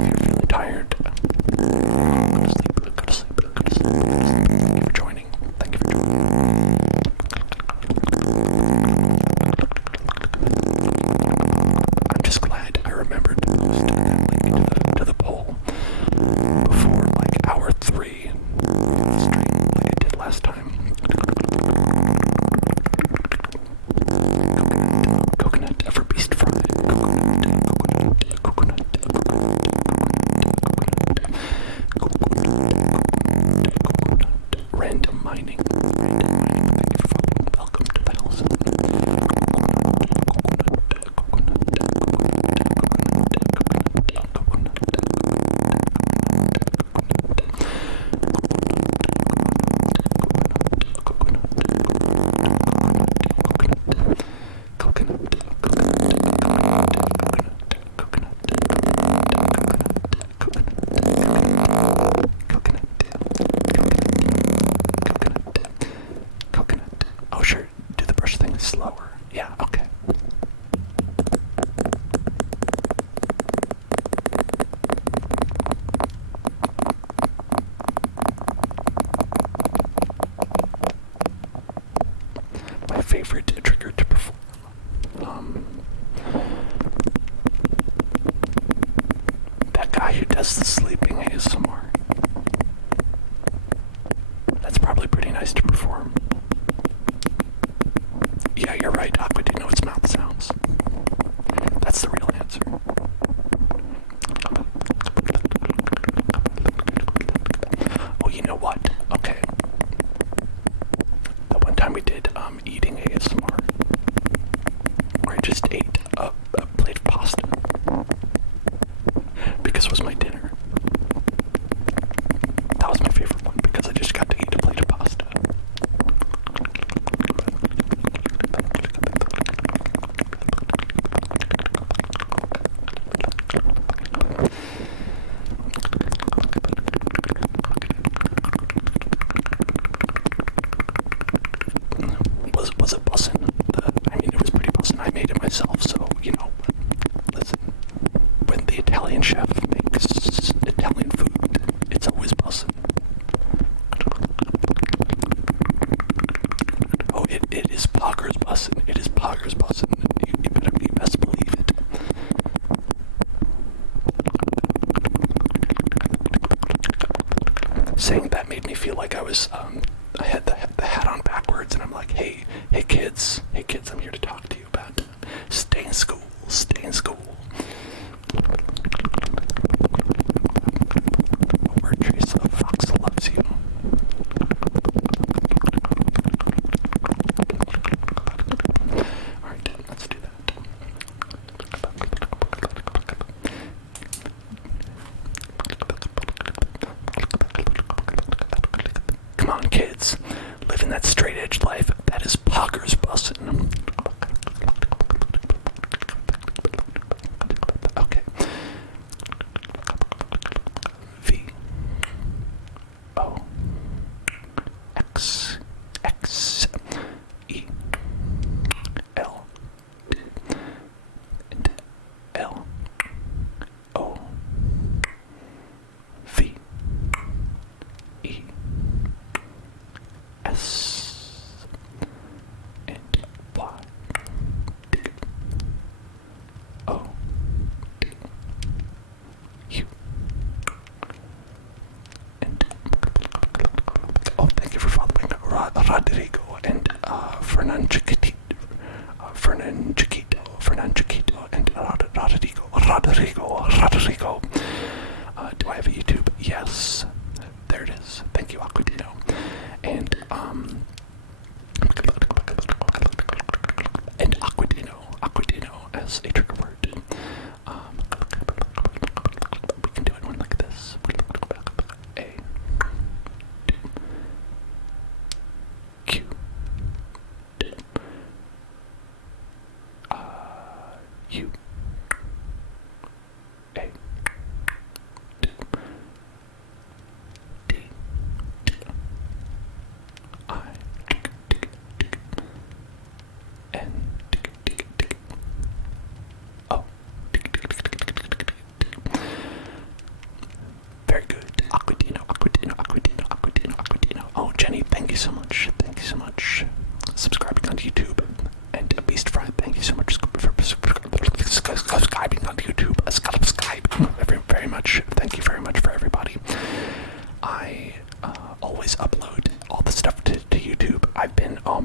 you're feeling tired, go to sleep. Thank you for joining. I'm just glad I remembered to post that link to the poll before like hour 3 of the stream, like I did last time. Coconut for beast fry. Coconut. Random mining. Thank you for following. Welcome to the house. Oh sure, do the brush thing slower. Yeah, okay. My favorite trigger to perform. That guy who does the sleeping ASMR. That's probably pretty nice to perform. Yeah, you're right, Aquadino, it's mouth sounds. That's the real answer. Oh, you know what? Okay. The one time we did eating ASMR, where I just ate a plate of pasta, because it was my dinner. That was my favorite one, because I just got to eat a plate of pasta. Was it bussin'? I mean, it was pretty bussin'. I made it myself, so, you know, listen, when the Italian chef makes Italian food, it's always bussin'. Oh, it is poggers bussin'. It is poggers bussin'. You best believe it. Saying that made me feel like I was, I had the hat on backwards, and I'm like, hey kids, I'm here to talk to you about stay in school. Word trace of Fox loves you. Alright, let's do that. Come on, kids. Chiquito, and Rodrigo. Do I have a YouTube? Yes. There it is. Thank you, Aquadino. And Aquadino as a trigger word. We can do it one like this. A, Q, U, A, D, I, N, O. Very good. Aquadino. Oh, Jenny, thank you so much. Subscribing on YouTube. And Beast Fried, thank you so much for subscribing on YouTube. Subscribe very much. Thank you very much for everybody. I always upload all the stuff to YouTube. I've been I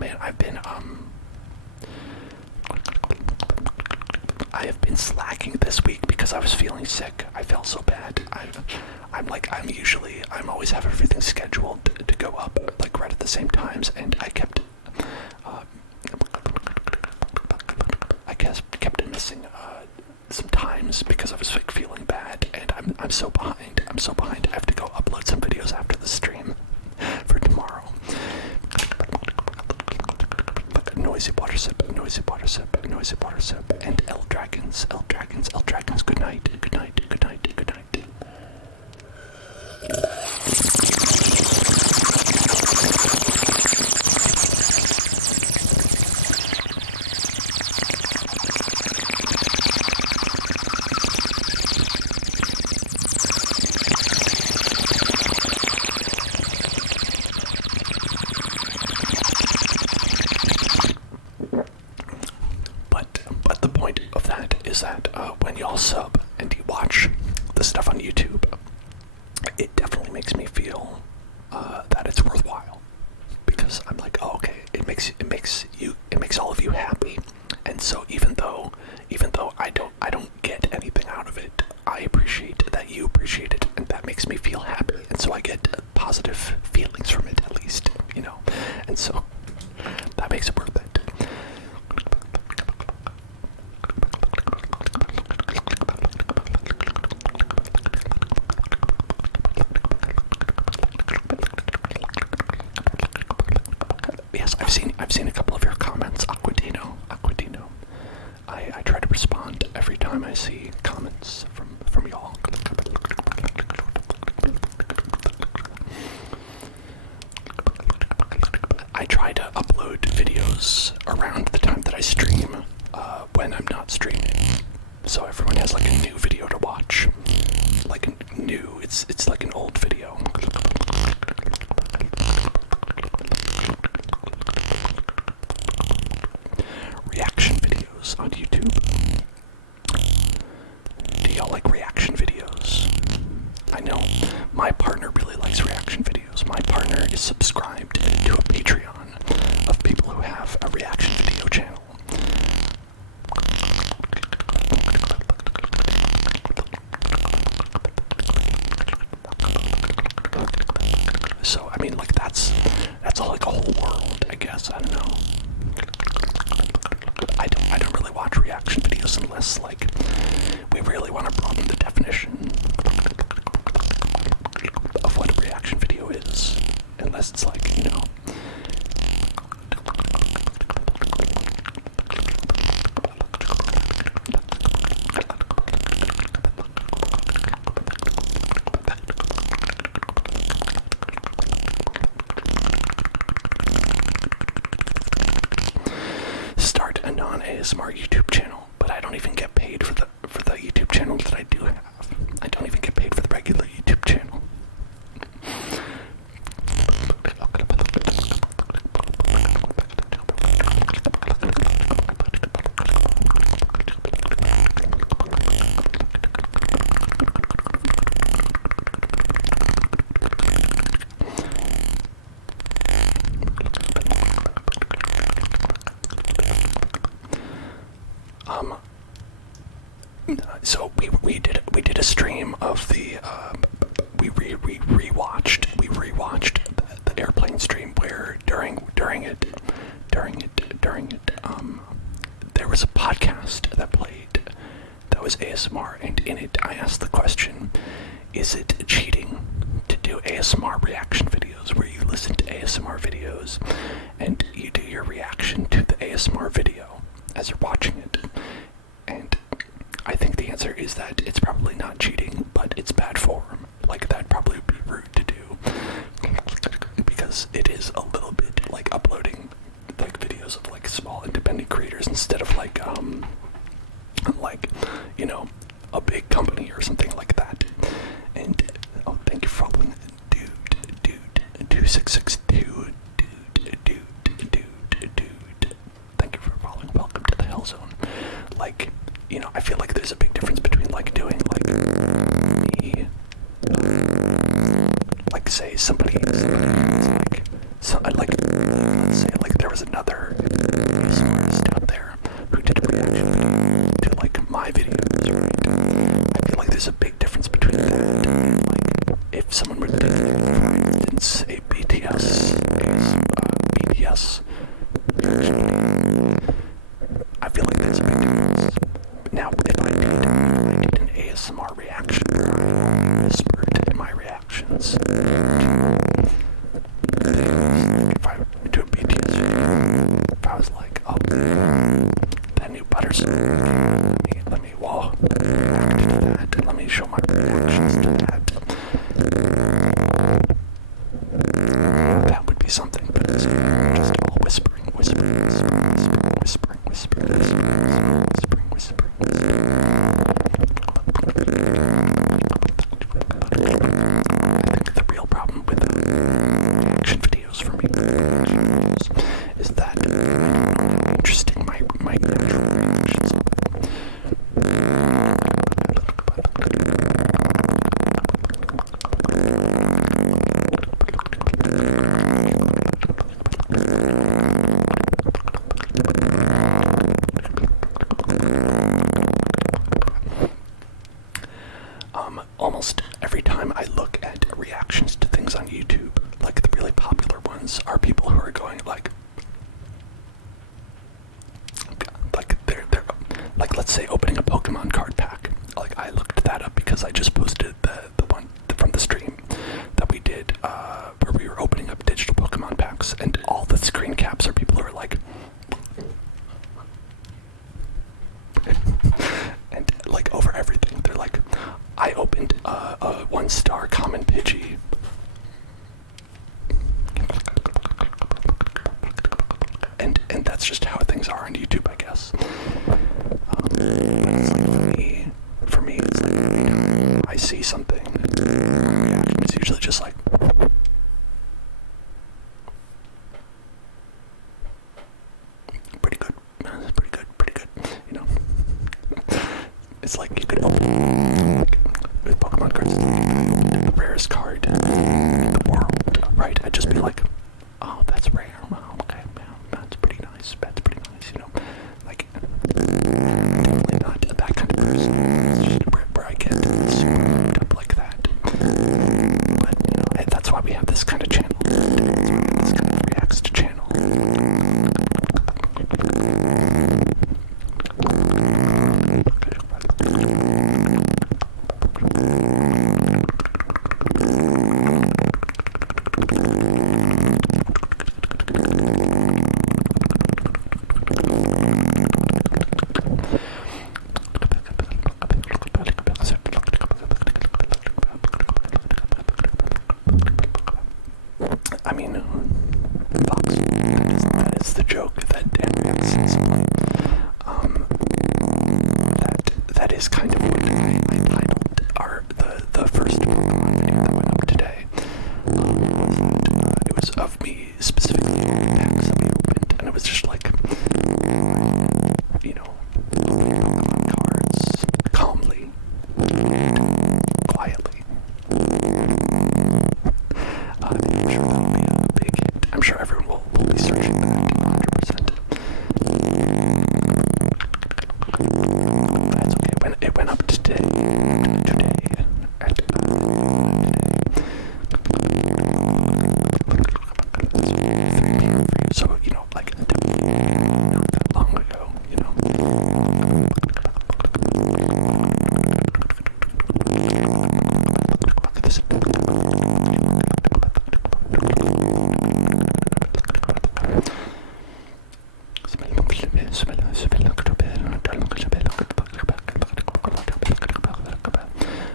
have been slacking this week because I was feeling sick. I felt so bad. I'm always have everything scheduled to go up like right at the same times, and I kept missing some times because I was like feeling bad, and I'm so behind. I have to go upload some videos after the stream for tomorrow. Noisy water sip, and L dragons, good night. But the point of that is that when y'all sub and you watch the stuff on YouTube, it definitely makes me feel that it's worthwhile, because I'm like, oh, okay, it makes all of you happy, and so even though I don't get anything out of it, I appreciate that you appreciate it, and that makes me feel happy, and so I get positive feelings from it, at least, and so that makes it worth it. I've seen a couple of your comments, Aquadino. I try to respond every time I see comments from y'all. I try to upload videos around the time that I stream when I'm not streaming, so everyone has like a new video to watch. Like it's like an old video. Reaction videos on YouTube. Do y'all like reaction videos? I know my partner really likes reaction videos. My partner is subscribed to a Patreon of people who have a reaction video channel. So I mean, like that's like a whole world, I guess. I don't know. I don't really watch reaction videos unless like we really want to broaden the definition of what a reaction video is. Unless it's like, start a non-ASMR YouTube channel, but I don't even get paid for the YouTube channel that I do have. I don't even get paid for the regular YouTube channel. So we did a stream of the we rewatched the airplane stream where during it there was a podcast that played that was ASMR, and in it I asked the question, is it cheating to do ASMR reaction videos where you listen to ASMR videos and you do your reaction to the ASMR video as you're watching it? And I think the answer is that it's probably not cheating, but it's bad form. Like, that probably would be rude to do, because it is a little bit like uploading like videos of like small independent creators instead of like you know, a big company or something like that. And oh, thank you for following, dude 2662, dude. Thank you for following. Welcome to the Hell Zone. Like, you know, I feel like there's a big difference between like doing like me, like say somebody is like, so like, let's say like there was another artist out there who did a reaction video to like my videos, right? I feel like there's a big difference between that and like if someone were to do, for instance, a BTS reaction. I feel like there's a big difference. Now, if I did an ASMR reaction where I whispered in my reactions, if I do a BTS video, if I was like, oh, that new Butters, let me react to that, let me show my reactions to that. That would be something, but it's just all whispering. I think the real problem with reaction videos for me is that I don't know how interesting my natural reactions are. Almost every time I look at reactions to things on YouTube, like the really popular ones, are people who are going like they're like, let's say opening a Pokemon card pack. Like, I looked that up because I just posted the one from the stream that we did where we were opening up digital Pokemon packs, and all the screen caps are people who are like and like over everything. They're like, I opened a 1-star common Pidgey. And that's just how things are on YouTube, I guess. For me, it's like, you know, I see something, it's usually just like, pretty good, you know. It's like you could open, like, with Pokemon cards, the rarest card in the world, right? I'd just be like, oh, that's rare. Oh, okay, man, that's pretty nice, you know. Like, definitely not that kind of person. It's just where I get super hooked up like that. But, you know, that's why we have this kind of channel. That's why we have this kind of reacts to channel. I mean, Fox, that is the joke that Dan makes. That is kind of what I titled the first Pokemon video that went up today. It was of me specifically opening packs that we opened, and it was just like, you know, Pokemon cards calmly, quietly. I'm sure that'll be a big hit. I'm sure everyone will be searching that 100%. So, like not that long ago, Look at this.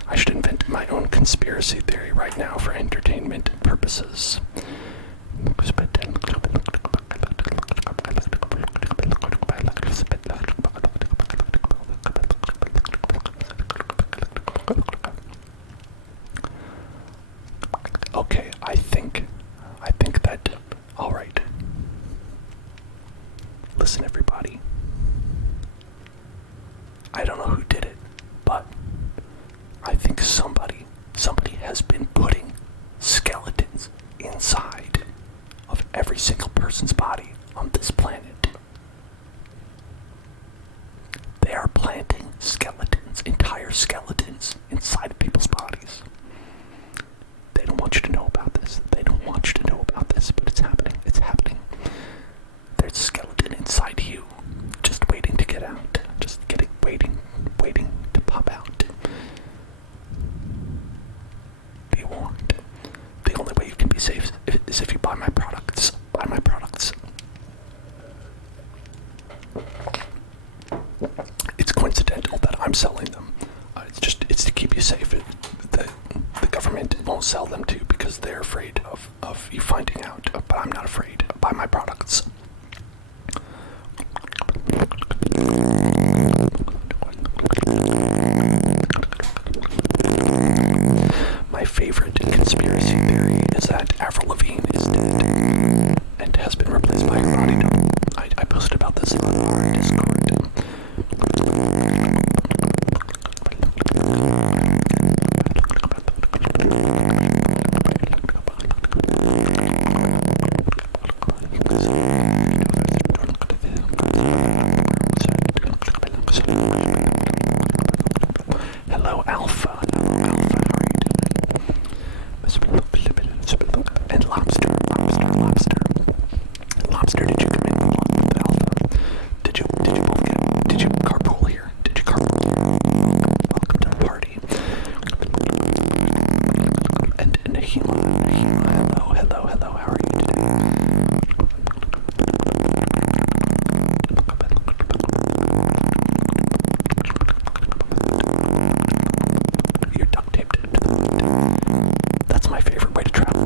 I should invent my own conspiracy theory right now for entertainment purposes. Okay, I think that, all right. Listen, everybody. I don't know who did it, but I think somebody has been putting skeletons inside of every single person's body on this planet. They are planting skeletons, entire skeletons, inside of people's bodies. They don't want you to know about this. They don't want you to know about this, but it's happening. It's happening. There's a skeleton inside you, just waiting to get out. Waiting to pop out. Be warned. The only way you can be safe is if you buy my products. Buy my products. It's coincidental that I'm selling them. It's to keep you safe. The government won't sell them to you because they're afraid of you finding out. But I'm not afraid. Buy my products. My favorite conspiracy theory is that Avril Lavigne is dead and has been replaced by her body double. I posted about this on our Discord. Hello, Alpha. And Lobster, did you come in? Alpha. Did you carpool here? Welcome to the party. And Nahima, hello, how are you today? You're duct taped to the boat. That's my favorite way to travel.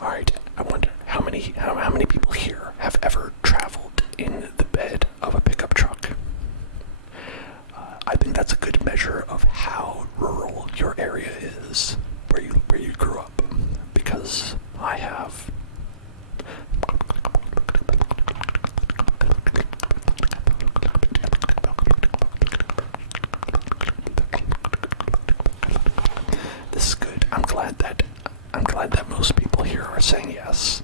All right, I wonder how many people here have ever traveled in the bed of a pickup truck. I think that's a good measure of how rural your area is, where you grew up, because I have. This is good. I'm glad that most people here are saying yes.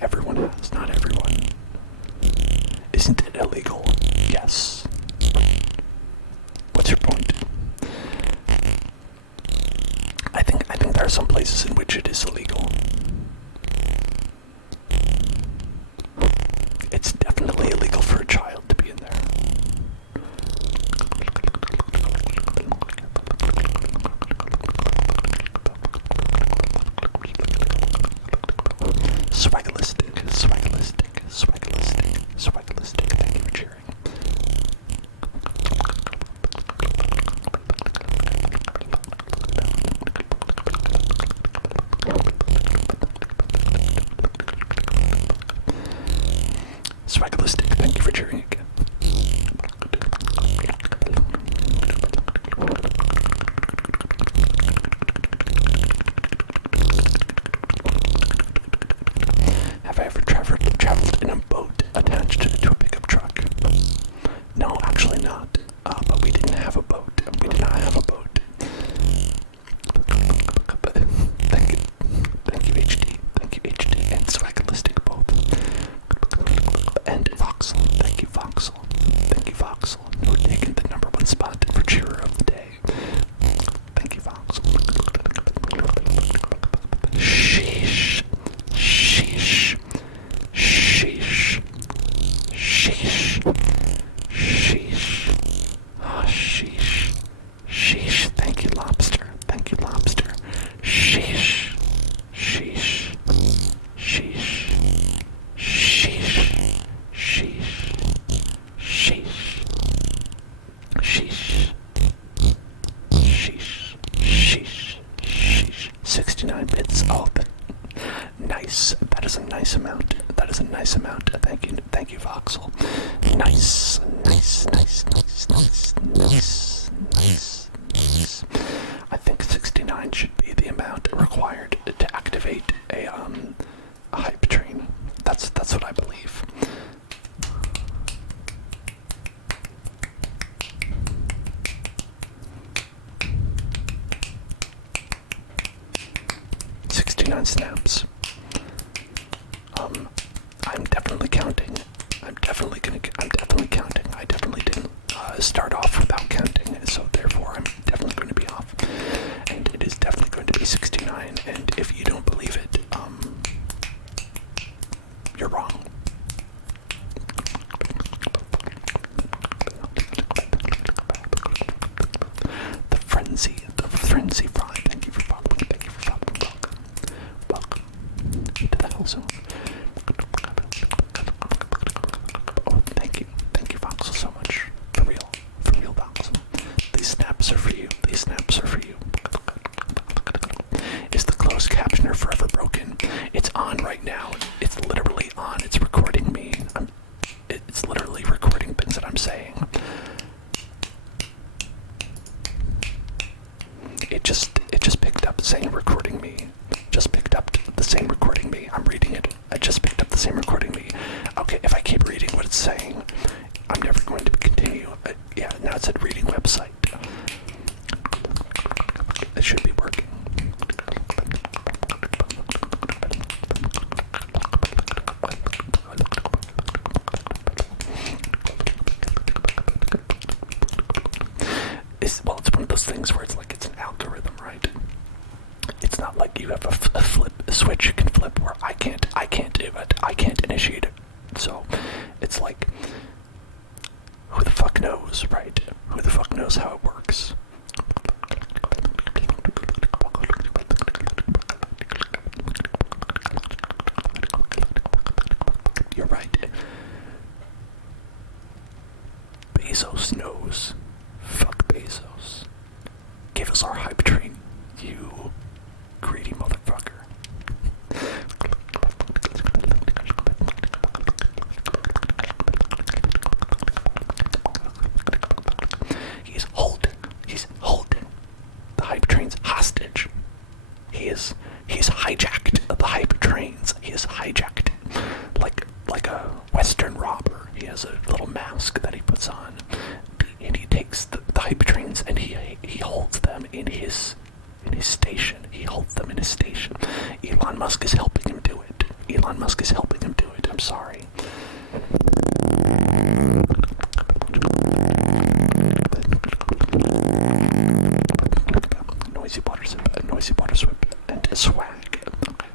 Everyone has, not everyone. Isn't it illegal? Yes. What's your point? I think there are some places in which it is illegal. It's definitely illegal for a child to be in there. Swaggalistic. Thank you for cheering. nice amount. That is a nice amount. Thank you, Voxel. Nice. I think 69 should be the amount required to activate a hype train. That's what I believe. Snaps. I'm definitely counting. I'm definitely counting. I definitely didn't start off without counting, so therefore I'm definitely going to be off. And it is definitely going to be 69, and if you don't believe it, you're wrong. The frenzy fry. Thank you for following. Welcome to the hell zone. Oh, thank you, Voxel, so much. For real, Voxel. These snaps are for you. Is the closed captioner forever broken? It's on right now. It's literally on. It's recording me. It's literally recording things that I'm saying. It just picked up saying recording me. Just picked up the same recording me. I'm reading it. I just picked up the same recording me. Okay, if I keep reading what it's saying, I'm never going to continue. Yeah, now it said reading website. It should be working. It's one of those things where it's like it's an algorithm, right? It's not like you have a switch you can flip where I can't do it. I can't initiate it. So it's like, who the fuck knows, right? Who the fuck knows how it works? You're right. Bezos knows. Fuck Bezos. Give us our hype train, you greedy motherfucker. He's holding the hype trains hostage. He's hijacked the hype trains. He is hijacked like a Western robber. He has a little mask that he puts on, and he takes the hype trains and he holds them in his station. He holds them in his station. Elon Musk is helping him do it. I'm sorry. Noisy water swip, and swag. Okay.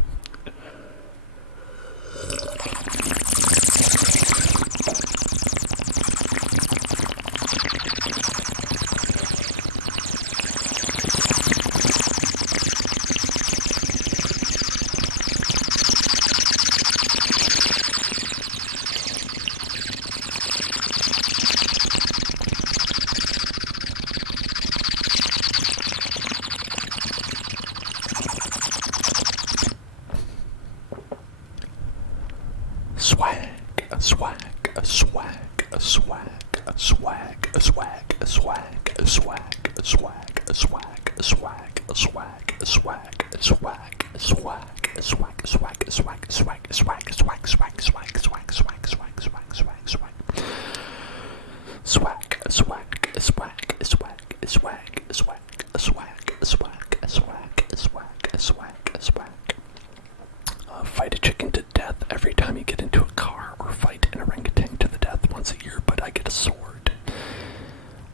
Fight a chicken to death every time you get into a car, or fight an orangutan to the death once a year, but I get a sword.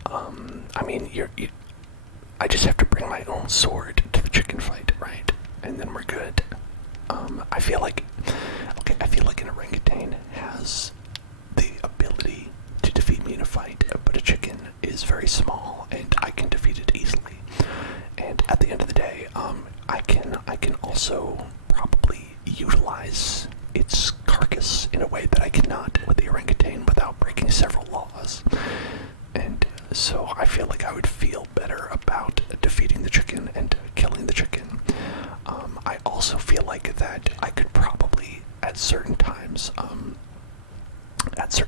I mean, I just have to bring my own sword to the chicken fight, right? And then we're good. I feel like an orangutan has the ability to defeat me in a fight, but a chicken is very small, and I can defeat it easily. And at the end of the day, I can also probably utilize its carcass in a way that I cannot with the orangutan without breaking several laws. And so I feel like I would feel better about defeating the chicken and killing the chicken. I also feel like that I could probably at certain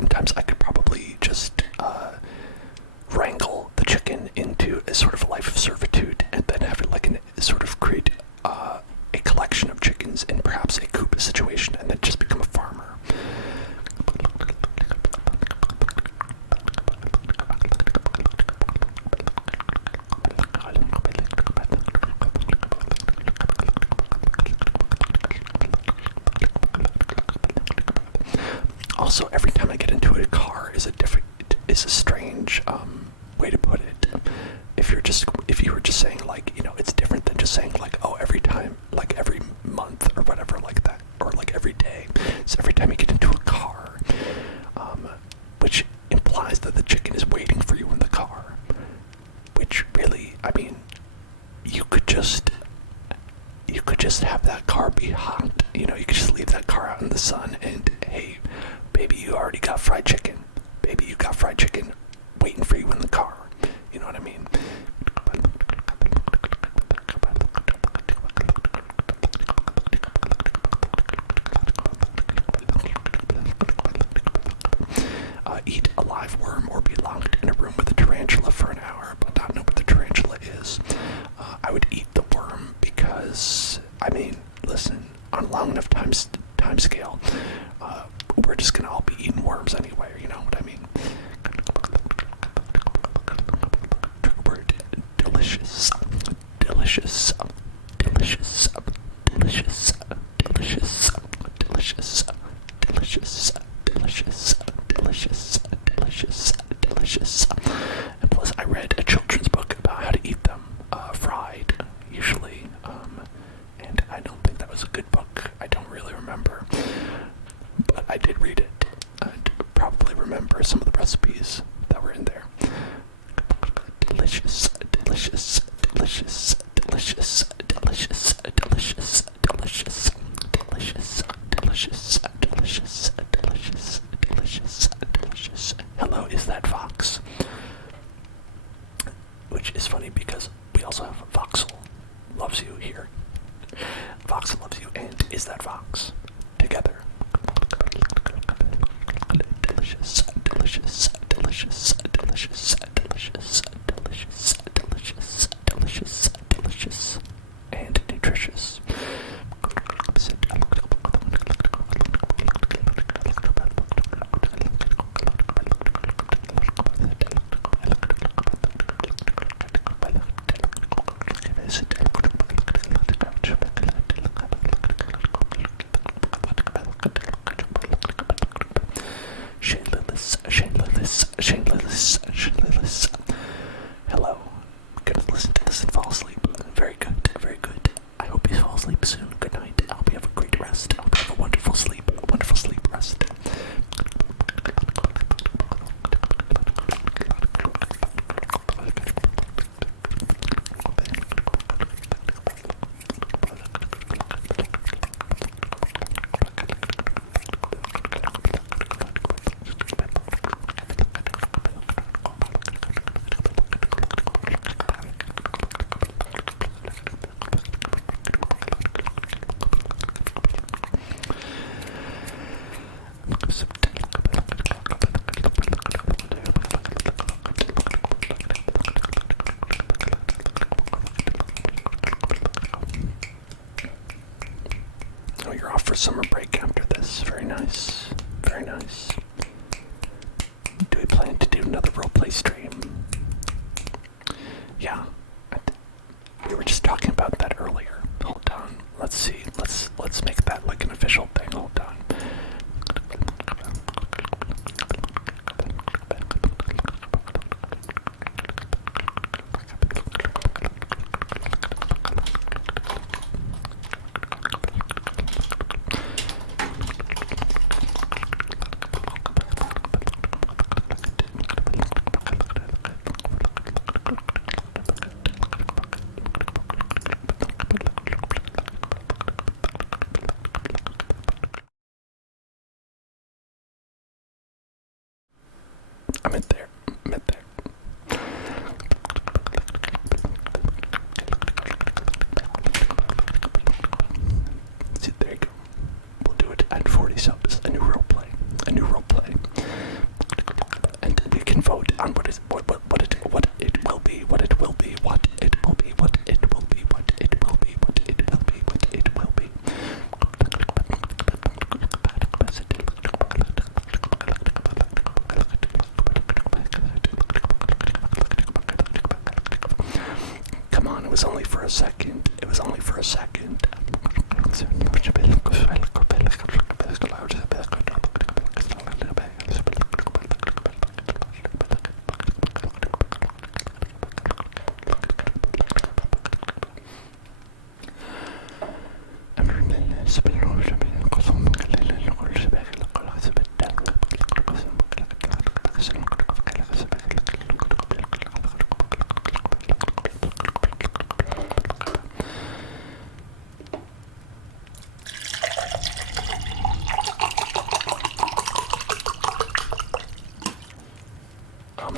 times, I could probably just wrangle the chicken into a sort of life of servitude, and then have it like sort of create a collection of chickens in perhaps a coop situation, and then just become a farmer. Also, every time I get into a car is a strange way to put it. If you were just saying, like, you know, it's different than just saying, like, oh, every time, like every month or whatever, like that, or like every day. So every time you get into a car, which implies that the chicken is waiting for you in the car, which really, I mean, you could just have that car be hot. You know, you could just leave that car out in the sun, and hey, baby, you already got fried chicken. Baby, you got fried chicken waiting for you in the car. You know what I mean? Eat a live worm or be locked in a room with a tarantula for an hour but not know what the tarantula is. I would eat the worm because, I mean, listen, on a long enough time scale, we're just gonna all be eating worms anyway, you know what I mean? Word, delicious, delicious, delicious, delicious, delicious, delicious, delicious, delicious, delicious, delicious, delicious. And plus, I read a children's book about how to eat them fried, usually, and I don't think that was a good book. I don't really remember, but I did read it and probably remember some of the recipes that were in there. Delicious, delicious, delicious, delicious, delicious, delicious, delicious, delicious, delicious, delicious, delicious, delicious, delicious. Hello, is that Fox? Which is funny because we also have Voxel loves you here. Voxel loves you and is that Fox together. Delicious, delicious, delicious, delicious, delicious, delicious, delicious, delicious, delicious, and nutritious. Shameless. Hello. Gonna listen to this and fall asleep. Very good, very good. I hope you fall asleep soon. Good night. I hope you have a great rest. I hope you have a wonderful sleep rest. Oh, you're off for summer break after this. Very nice. Very nice. Do we plan to do another roleplay stream? Yeah. We were just talking about that earlier. Hold on. Let's see. Let's make that like an official thing. Hold on. I'm in there. See, there you go. We'll do it at 40. on what it will be, what it will be, what it will be, what it will be, what it will be, what it will be, what it will be. Come on, it was only for a second. It was only for a second.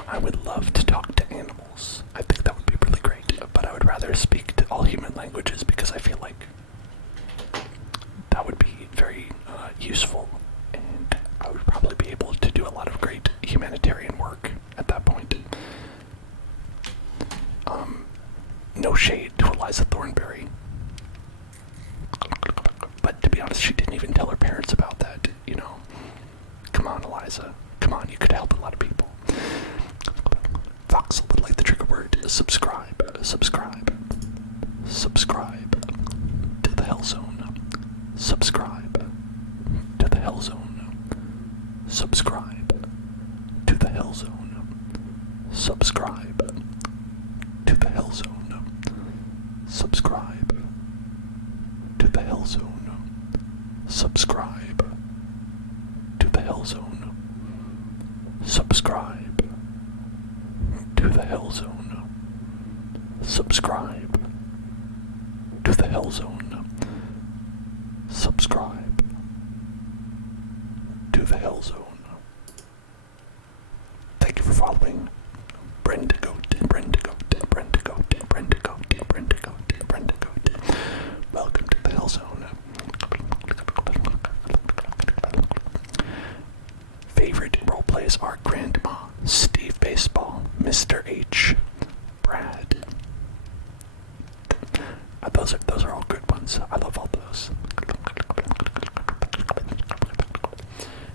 I would love to talk to animals. I think that would be really great, but I would rather speak to all human languages because I feel like that would be very useful, and I would probably be able to do a lot of great humanitarian work at that point. No shade to Eliza Thornberry, but to be honest, she didn't even tell her parents about that, you know. Come on, Eliza. Come on, you could help a lot of people. Voxel would like the trigger word subscribe, subscribe, subscribe to the Hell Zone, subscribe to the Hell Zone, subscribe to the Hell Zone, subscribe to the Hell Zone, subscribe to the Hell Zone, subscribe to the Hell Zone, subscribe to the Hell Zone, subscribe to the Hell Zone, subscribe to the Hell Zone. Thank you for following Brenda Goat, Brenda Goat, Brenda Goat, Brenda Goat, Brenda Goat, Brenda Goat. Welcome to the Hell Zone. Favorite role plays are Grandma, Steve Baseball, Mr. H, Brad. Those are all good ones. I love all those.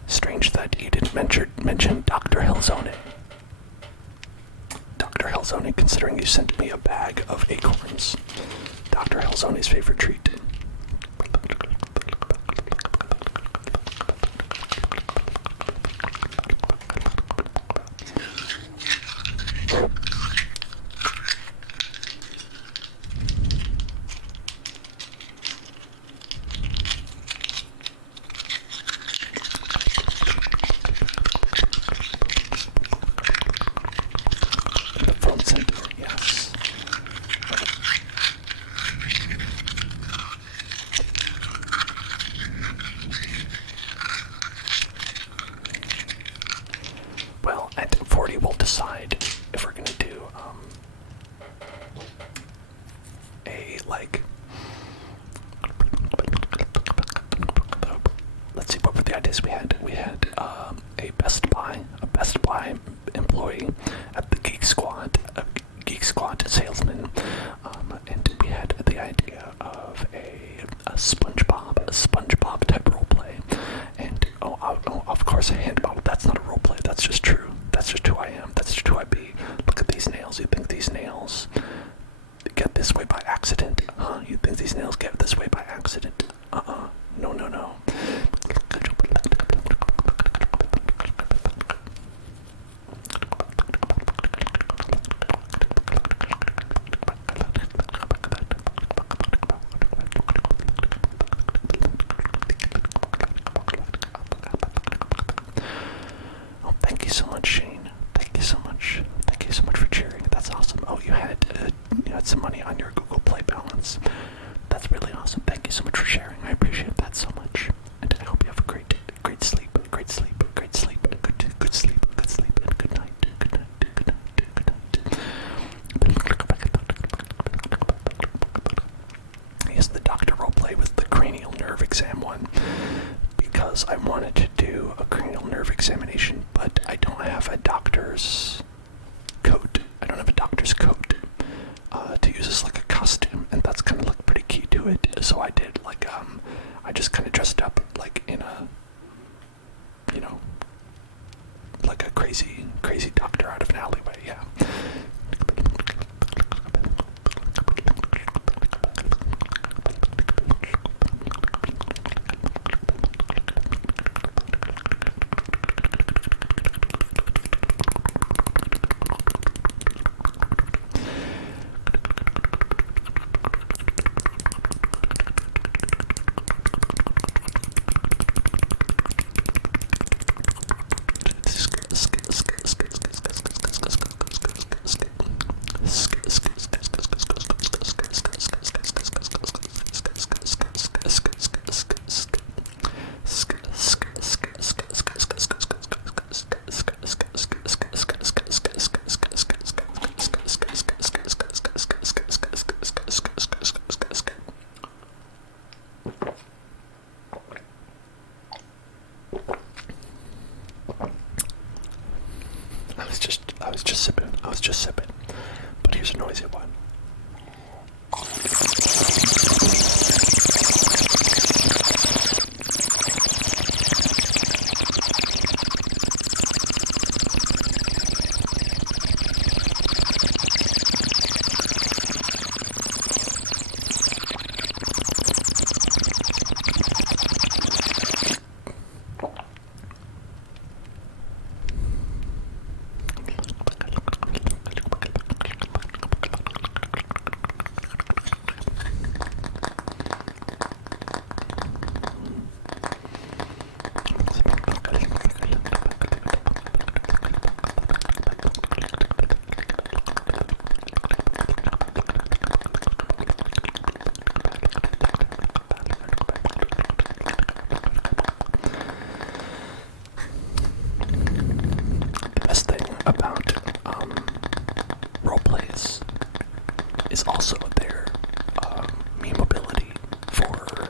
Strange that you didn't mention Dr. Helzone. Dr. Helzone, considering you sent me a bag of acorns. Dr. Helzone's favorite treat. Well, at 40 we'll decide if we're gonna do let's see, what were the ideas we had? We had a Best Buy employee at the Geek Squad, a Geek Squad salesman, and we had the idea of a SpongeBob type roleplay, and of course a hand model. That's not a roleplay. That's just true. That's just who I am. That's just who I be. Look at these nails. You think these nails get this way by accident? You think these nails get this way by accident? No. Oh, thank you so much, Shane. Thank you so much. Thank you so much for cheering. That's awesome. Oh, you had some money on your Google Play balance. That's really awesome. Thank you so much for sharing. I appreciate that so much. And I hope you have a great sleep, great sleep, good sleep, good sleep, and good night. Yes, the doctor roleplay was the cranial nerve exam one, because I wanted to do a cranial nerve examination, but I don't have a doctor's so I did like I just kind of dressed up like in a, you know, like a crazy doctor out of an alleyway. Yeah. I was just sipping. But here's a noisy one. Is also their memeability for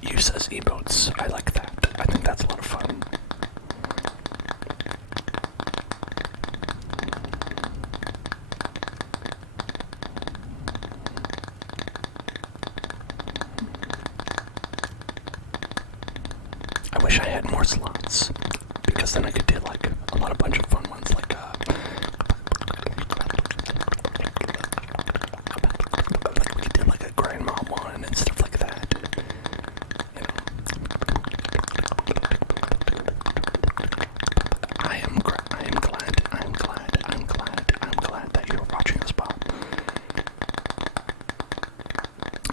use as emotes. I like that. I think that's a lot of fun. I wish I had more slots, because then I could do like a bunch of fun ones, like we did like a grandma one and stuff like that. You know. I'm glad that you're watching this, Bob.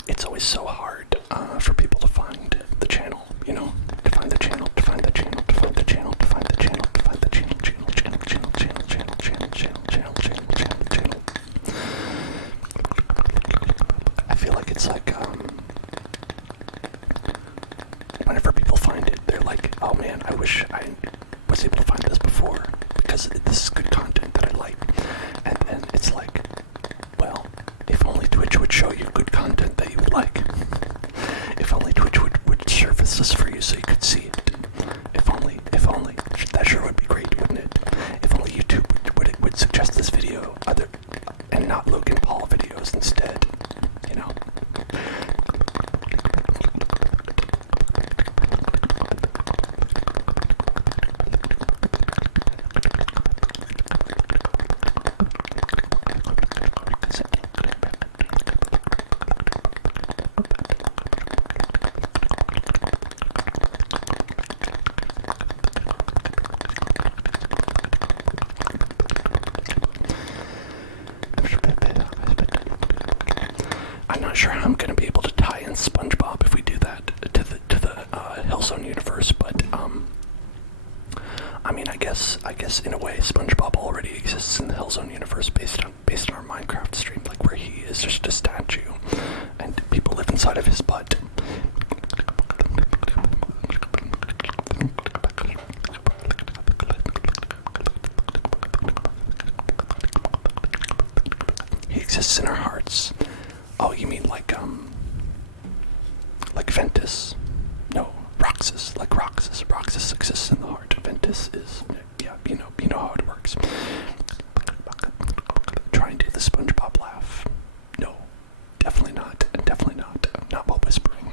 It's always so hard for people to find the channel, you know, to find the channel. I feel like it's like, whenever people find it, they're like, oh man, I wish I was able to find this before, because this is good content that I like. And then it's like, well, if only Twitch would show you good content that you would like. If only Twitch would surface this for you so you could see it. If only, that sure would be great, wouldn't it? If only YouTube would suggest this video and not Logan Paul videos instead, you know? I'm not sure how I'm going to be able to tie in SpongeBob if we do that to the Hellzone universe, but I mean, I guess in a way SpongeBob already exists in the Hellzone universe based on our Minecraft stream, like where he is just a statue and people live inside of his butt. He exists in our hearts. Oh, you mean like Ventus? No, Roxas, like Roxas. Roxas exists in the heart. Ventus is, yeah, you know how it works. Try and do the SpongeBob laugh. No, definitely not. Not while whispering.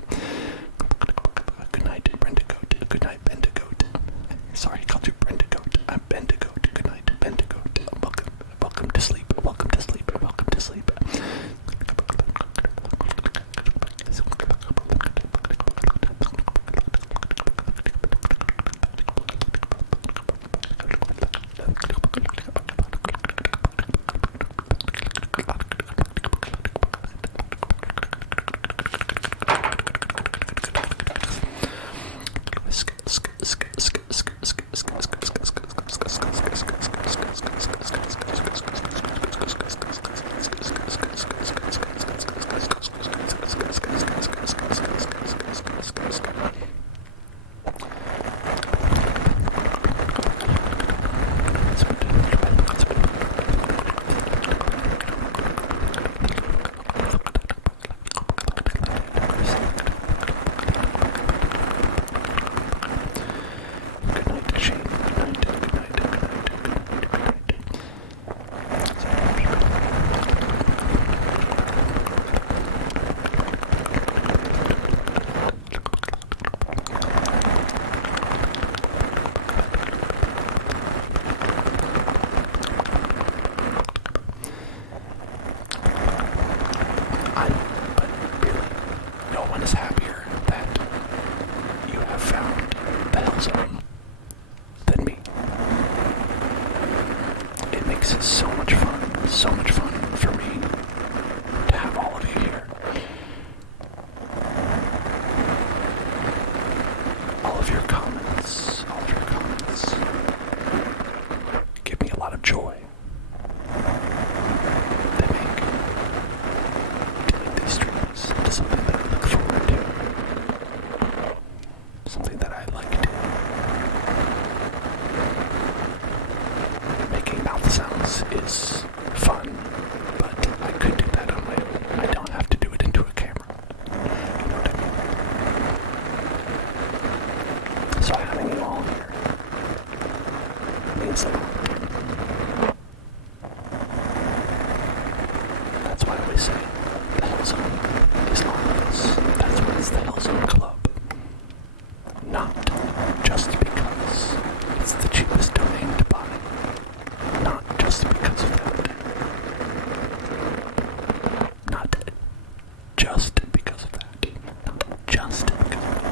This is so much fun for me to have all of you here. All of your comments give me a lot of joy. They make doing these streams into something that I look forward to. Something that I like to do. Making mouth sounds is fun, but I could do that on my own. I don't have to do it into a camera. You know what I mean? So having you all here means a lot. That's why we say the Hell Zone is all of us. That's why it's the Hell Zone Club. Not just because it's the cheapest domain to buy. Not just because of that. Not just because of that. Not just because of that.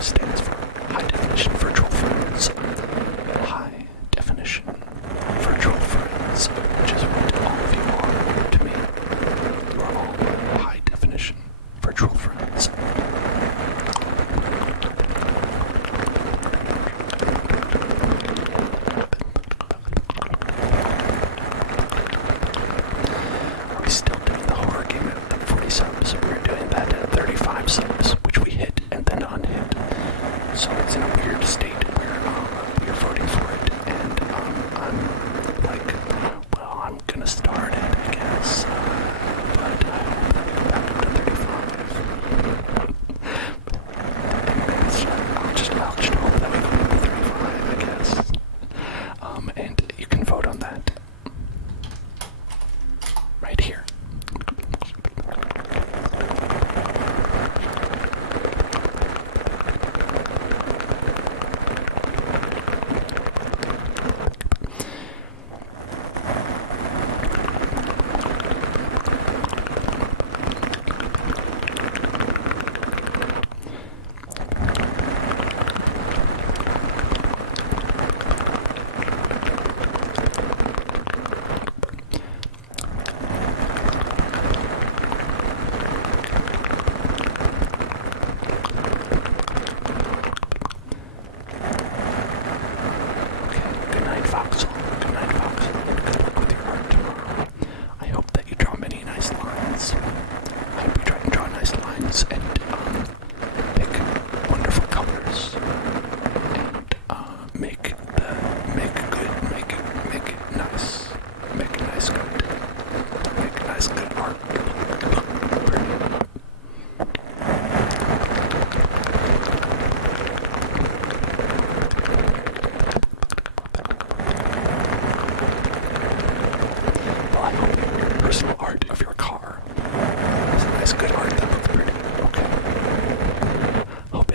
Stands for High Definition Virtual Friends. High Definition Virtual Friends, which is what all of you are to me. You are all High Definition Virtual Friends. Are we still doing the horror game at 40 subs? We're doing that at 35 subs, which we hit and then unhit. So it's in a weird state where we're voting for it, and I'm like, well, I'm gonna start it, I guess, but I hope that we go back up to 35. I'll just hope that we go up to 35, I guess. And you can vote on that right here.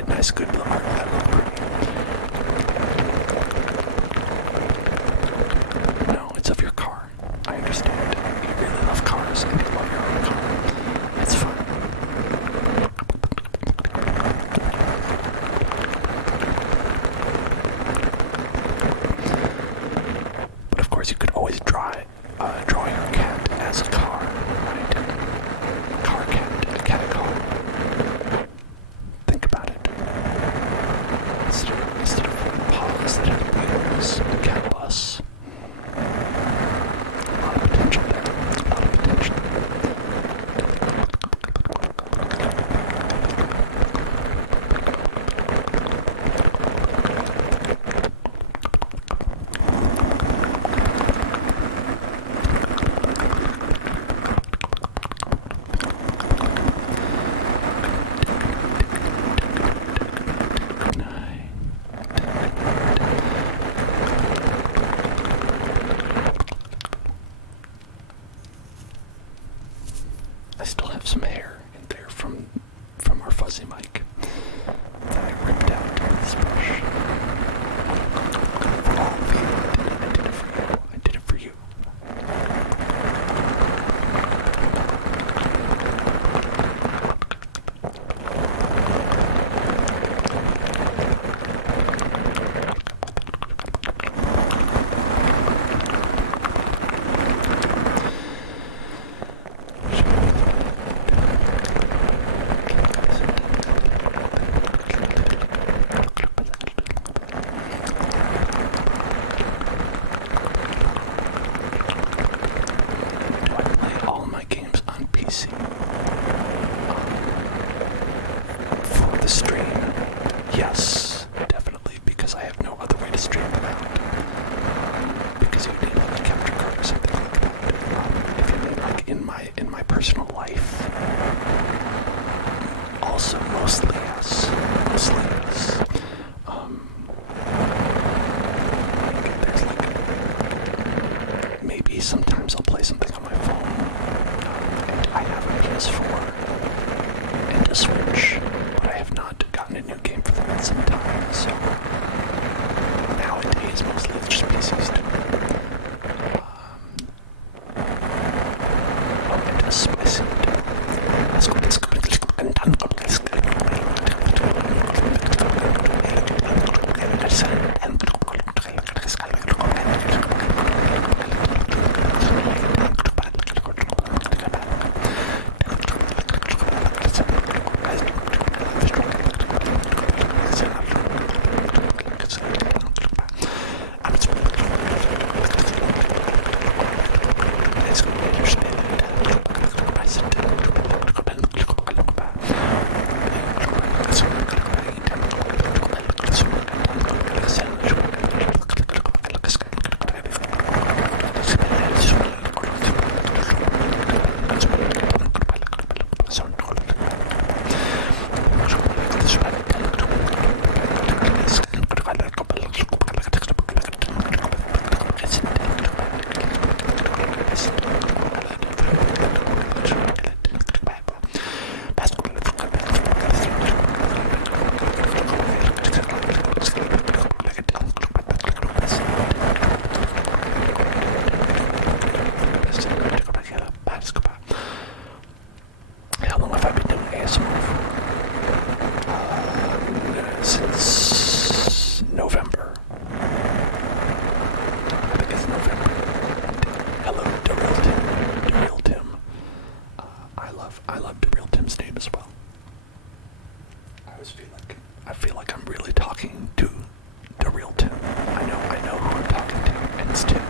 Nice, good art that look pretty. No, it's of your car. I understand. You really love cars and you love your own car. It's fine. But of course, you could always draw your cat as a car, right? Car cat, a cat car. Think about it. ramos, catalysts. A lot of potential there. A lot of potential. I still have some hair in there from our fuzzy mic that I ripped out with this brush. For all of you, I did it for you. I did it for you. For the stream, yes, definitely, because I have no other way to stream them out. Because you need like a capture card or something like that. If you mean like in my personal life, also mostly yes, there's like maybe sometimes I'll play something on my phone. And I have a PS4 and a Switch, but I have not gotten a new game for them in some time, so nowadays mostly it's just PCs too. And a spicy How long have I been doing ASMR for? Since November. I think it's November. Hello, DeReal Tim. I love DeReal Tim's name as well. I feel like I'm really talking to DeReal Tim. I know who I'm talking to, and it's Tim.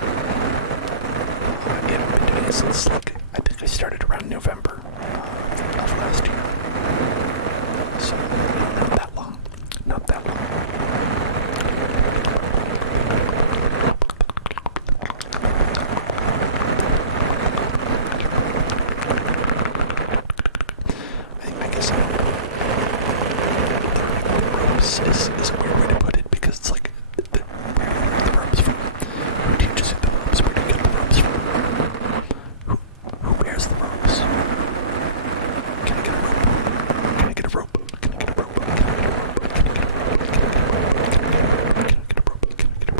I've been doing it since I think I started around November of last year. So not that long. I guess is a weird way to put it, because it's like where do you get the ropes from? Who teaches you the ropes? Where do you get the ropes from? Who bears the ropes? Can I get a rope? Can I get a rope? Can I get a rope? Can I get a rope? Can I get a rope? Can I get a rope? Can I get a rope? Can I get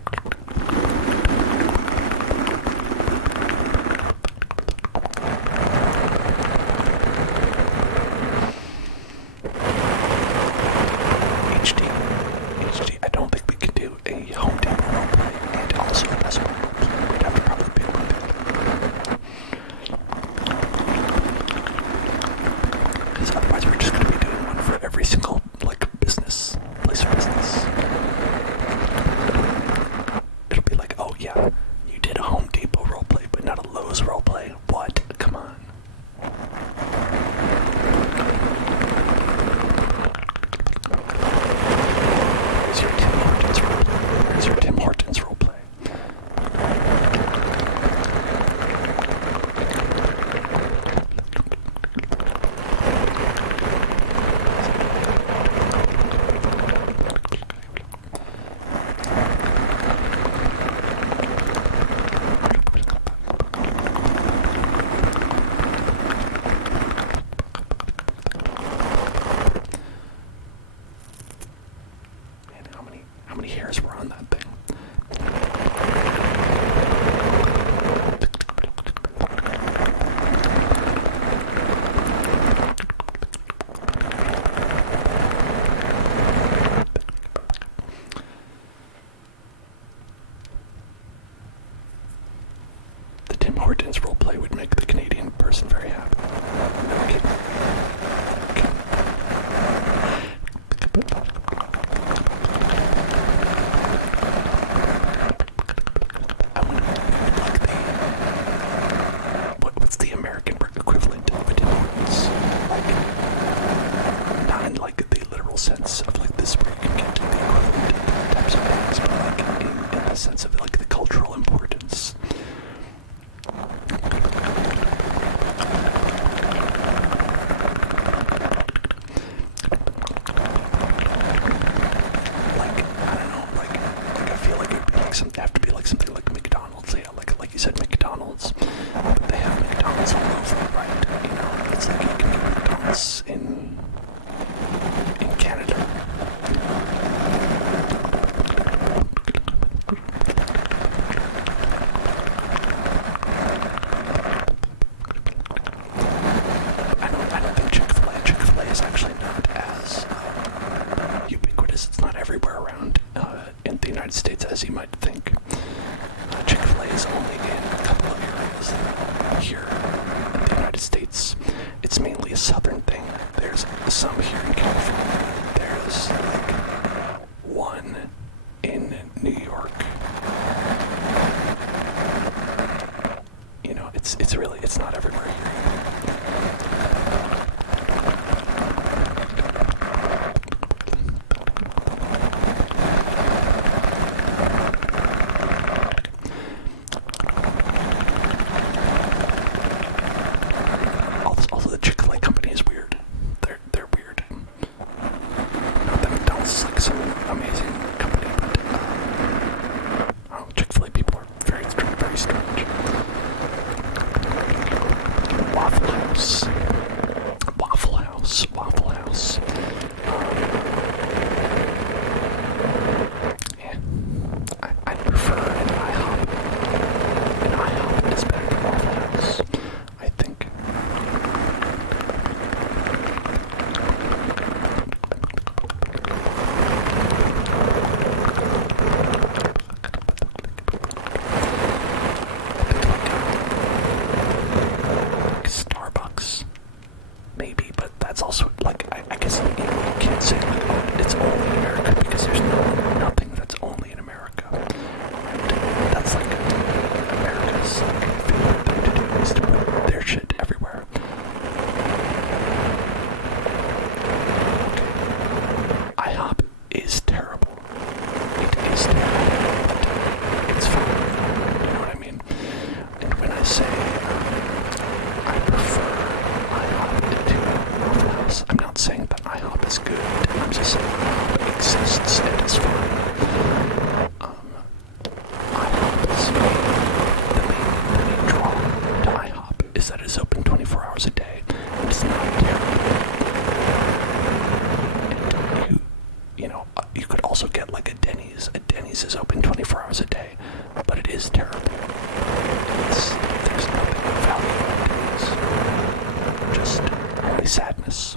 a rope? hairs were on that thing. The Tim Hortons roleplay would make the Canadian person very happy. Okay. I wonder, like what's the American equivalent of a Tim Hortons? Like, not in like the literal sense of like this where you can get the equivalent of types of things, but like in the sense of like the cultural importance. Have to be like something like McDonald's, yeah, like you said, McDonald's, but they have McDonald's all over, right? You know, it's like you can get McDonald's in Canada. I don't think Chick-fil-A is actually not as ubiquitous. It's not everywhere around in the United States as you might think. Chick-fil-A is only in a couple of areas here in the United States. It's mainly a southern thing. There's some here in California. There's like one in New York. You know, it's not everywhere here. Waffle House. Yeah, I prefer an IHOP. An IHOP is better than Waffle House, I think. Starbucks. Maybe, but that's also, like, I guess, you can't say, like, oh, it's only in America, because there's nothing that's only in America. And that's, like, America's, like, favorite thing to do is to put their shit everywhere. Okay. IHOP is terrible. It is terrible, but it's fine. You know what I mean? And when I say, I prefer I'm not saying that IHOP is good, I'm just saying IHOP exists and it's fine. IHOP is the main draw to IHOP is that it's open 24 hours a day, and it's not terrible. And you know, you could also get like a Denny's. A Denny's is open 24 hours a day, but it is terrible. There's nothing of value in Denny's. Just only sadness.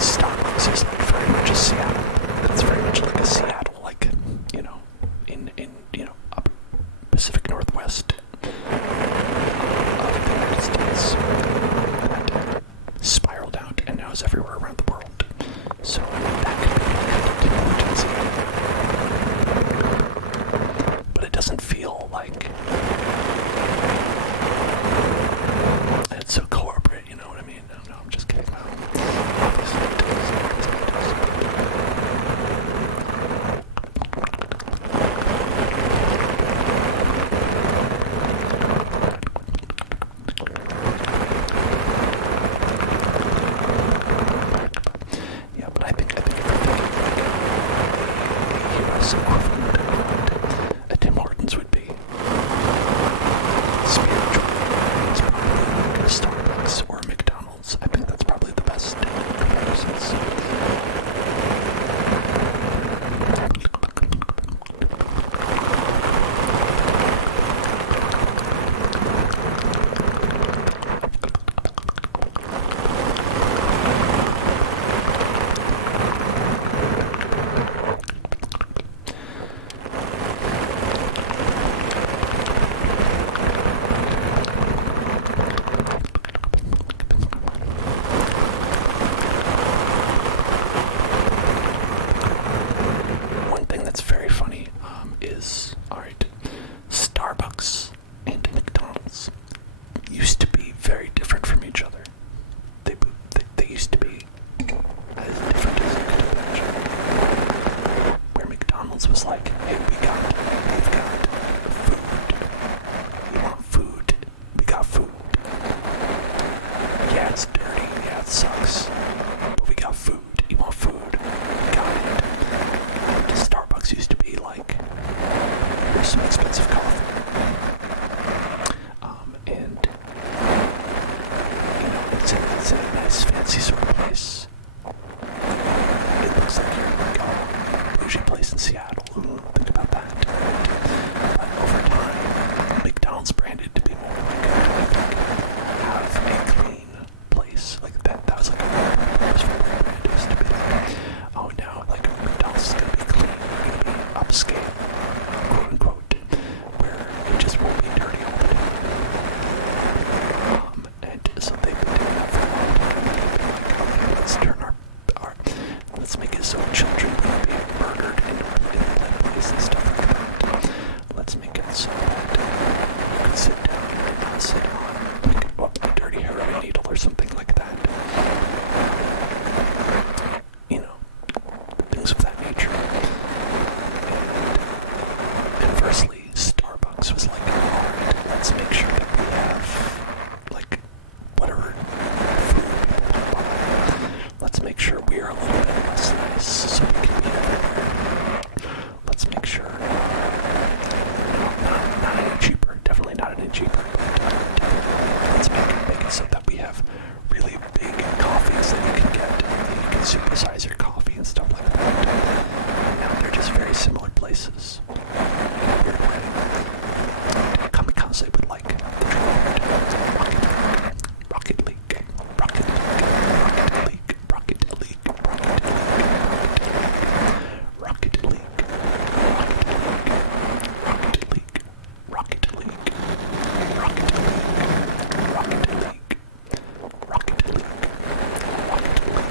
Starbucks is like very much a Seattle. That's very much like a Seattle, like, you know, in you know, up Pacific Northwest of the United States. That spiraled out and now is everywhere around the world. So that could be like sucks. But we got food. You want food? We got it. And Starbucks used to be like, here's some expensive coffee. And you know, it's in a nice fancy sort of place. It looks like you're like a bougie place in Seattle. Ooh, think about that. But over time, McDonald's branded to be more like have a clean place. Like that was like a purpose for their brand. It used to be like, oh no, like McDonald's is gonna be clean, we're gonna be upscale, quote unquote, where it just won't be dirty all the time. And so they've been doing that for a long time. They've been like, okay, let's turn our let's make it so children won't be murdered in the place and stuff like that. Let's make it so that you can sit down and not sit on like a dirty heroin needle or something like that. You know, things of that nature. And inversely, Starbucks was like, alright, let's make sure that we have like whatever food people buy. Let's make sure we are a little bit less nice so we can be everywhere. Let's make sure not any cheaper, definitely not any cheaper, but let's make it so that we have really big coffees that you can get, that you can supersize your coffee and stuff like that. And now they're just very similar places in a weird way. Kamikaze would like the droid. Rocket League. Rocket League. Rocket League. Rocket League. Rocket League. Rocket League. Rocket League. Rocket League. Rocket League. Rocket League. Rocket League. Rocket League. Rocket League.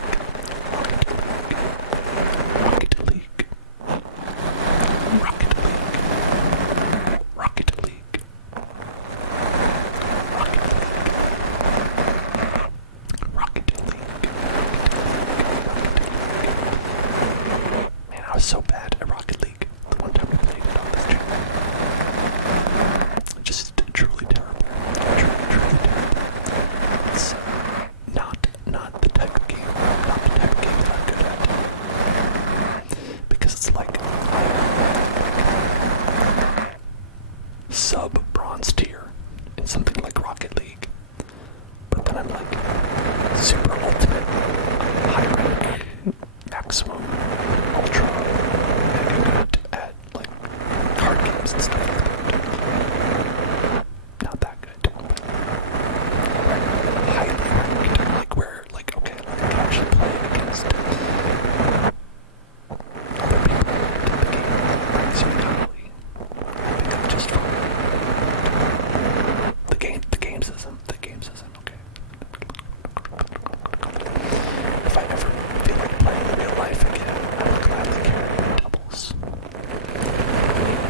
Rocket League. Rocket League. Rocket League. Man, I was so bad at Rocket League the one time we played it on this channel. Just truly terrible. Truly terrible. It's not the type of game. Not the type of game that I'm good at. Because it's like sub-bronze tier in something like Rocket League. But then I'm like super ultimate, high rank, maximum, ultra, mega good at like card games and stuff like that. Not that good, but highly ranked, like where, like, okay, like I can actually play against other people in the game that ranks me highly. I think I'm just fine. The games isn't, okay. If I ever feel like playing in real life again, I would gladly carry doubles. Playing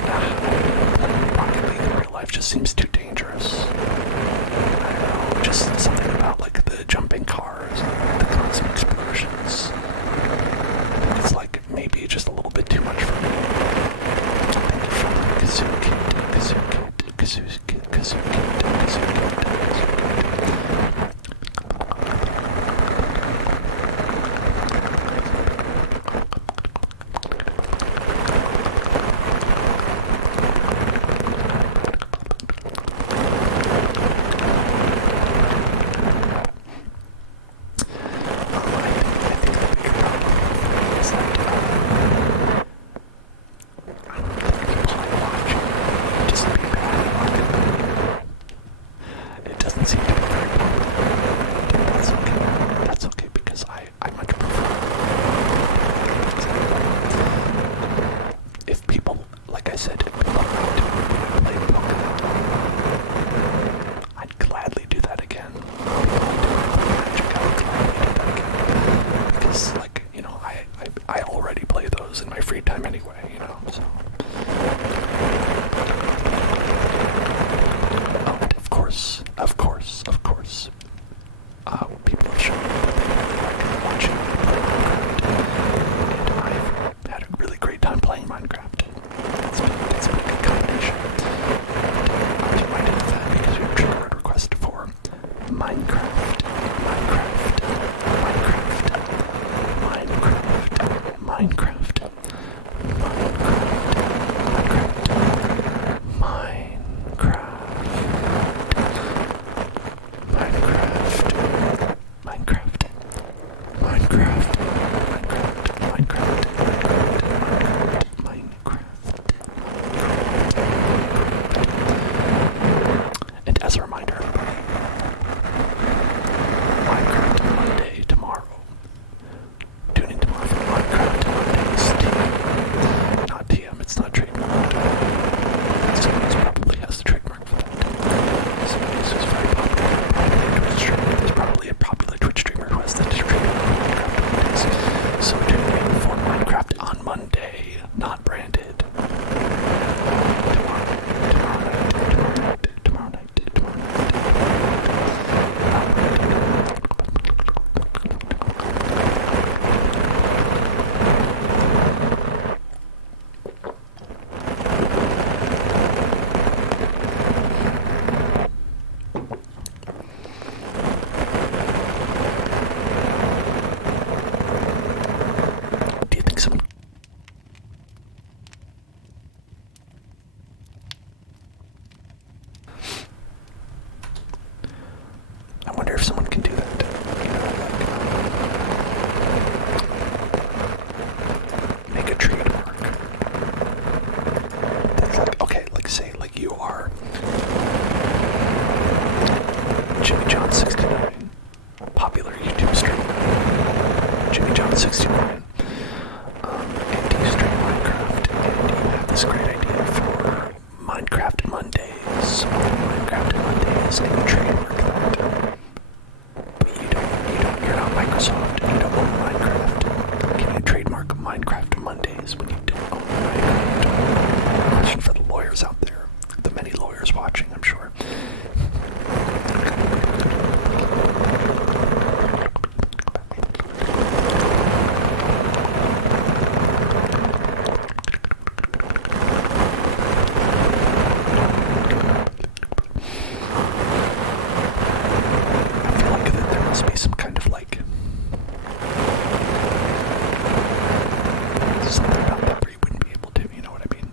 Rocket League in real life just seems too dangerous. I don't know, just something about like the jumping cars, the constant explosions. I think it's like maybe just a little bit too much for me. Thank you for the Kazoo Kid, Kazoo Kid. People have shown me that they really like watching me play Minecraft, and I've had a really great time playing Minecraft. It's been a good combination. I was reminded of that because we have a trigger word request for Minecraft. if someone can do that. Make a trademark. That's like, okay, like say, like you are Jimmy John 69, popular YouTube streamer. Jimmy John 69, and you stream Minecraft, and you have this great idea for Minecraft Mondays, and you trademark that. But you're not Microsoft, you don't own Minecraft. Can you trademark Minecraft Mondays when you don't own Minecraft? Question for the lawyers out there, the many lawyers watching, I'm sure. Be some kind of like something about that where you wouldn't be able to, you know what I mean?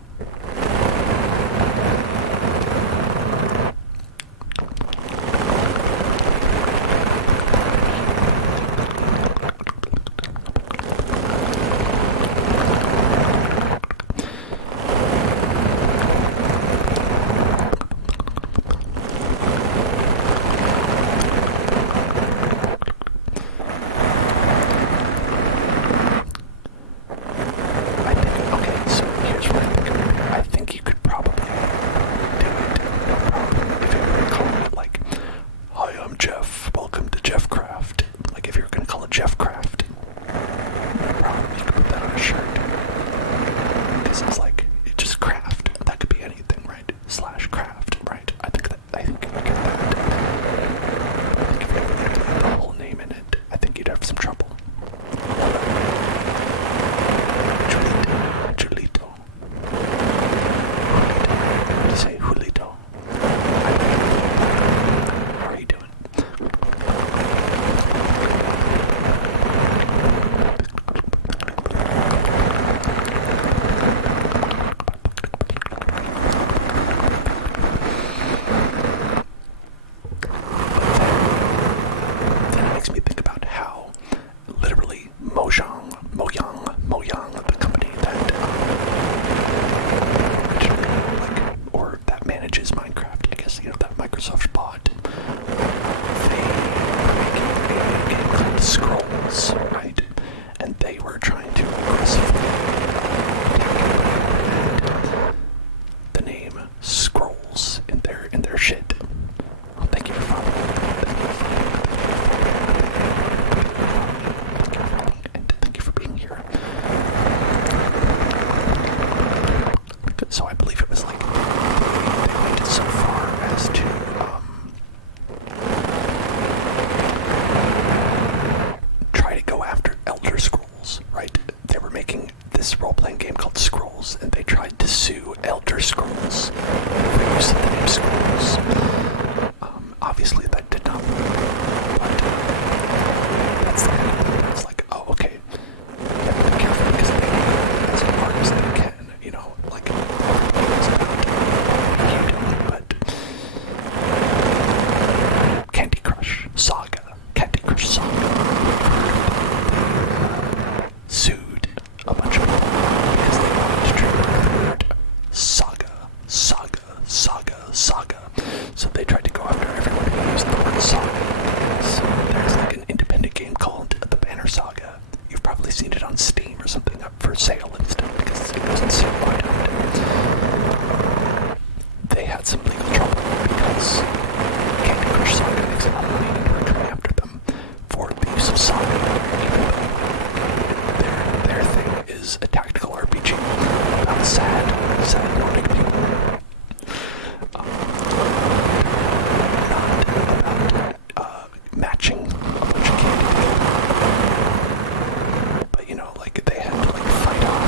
But you know, like they had to like fight off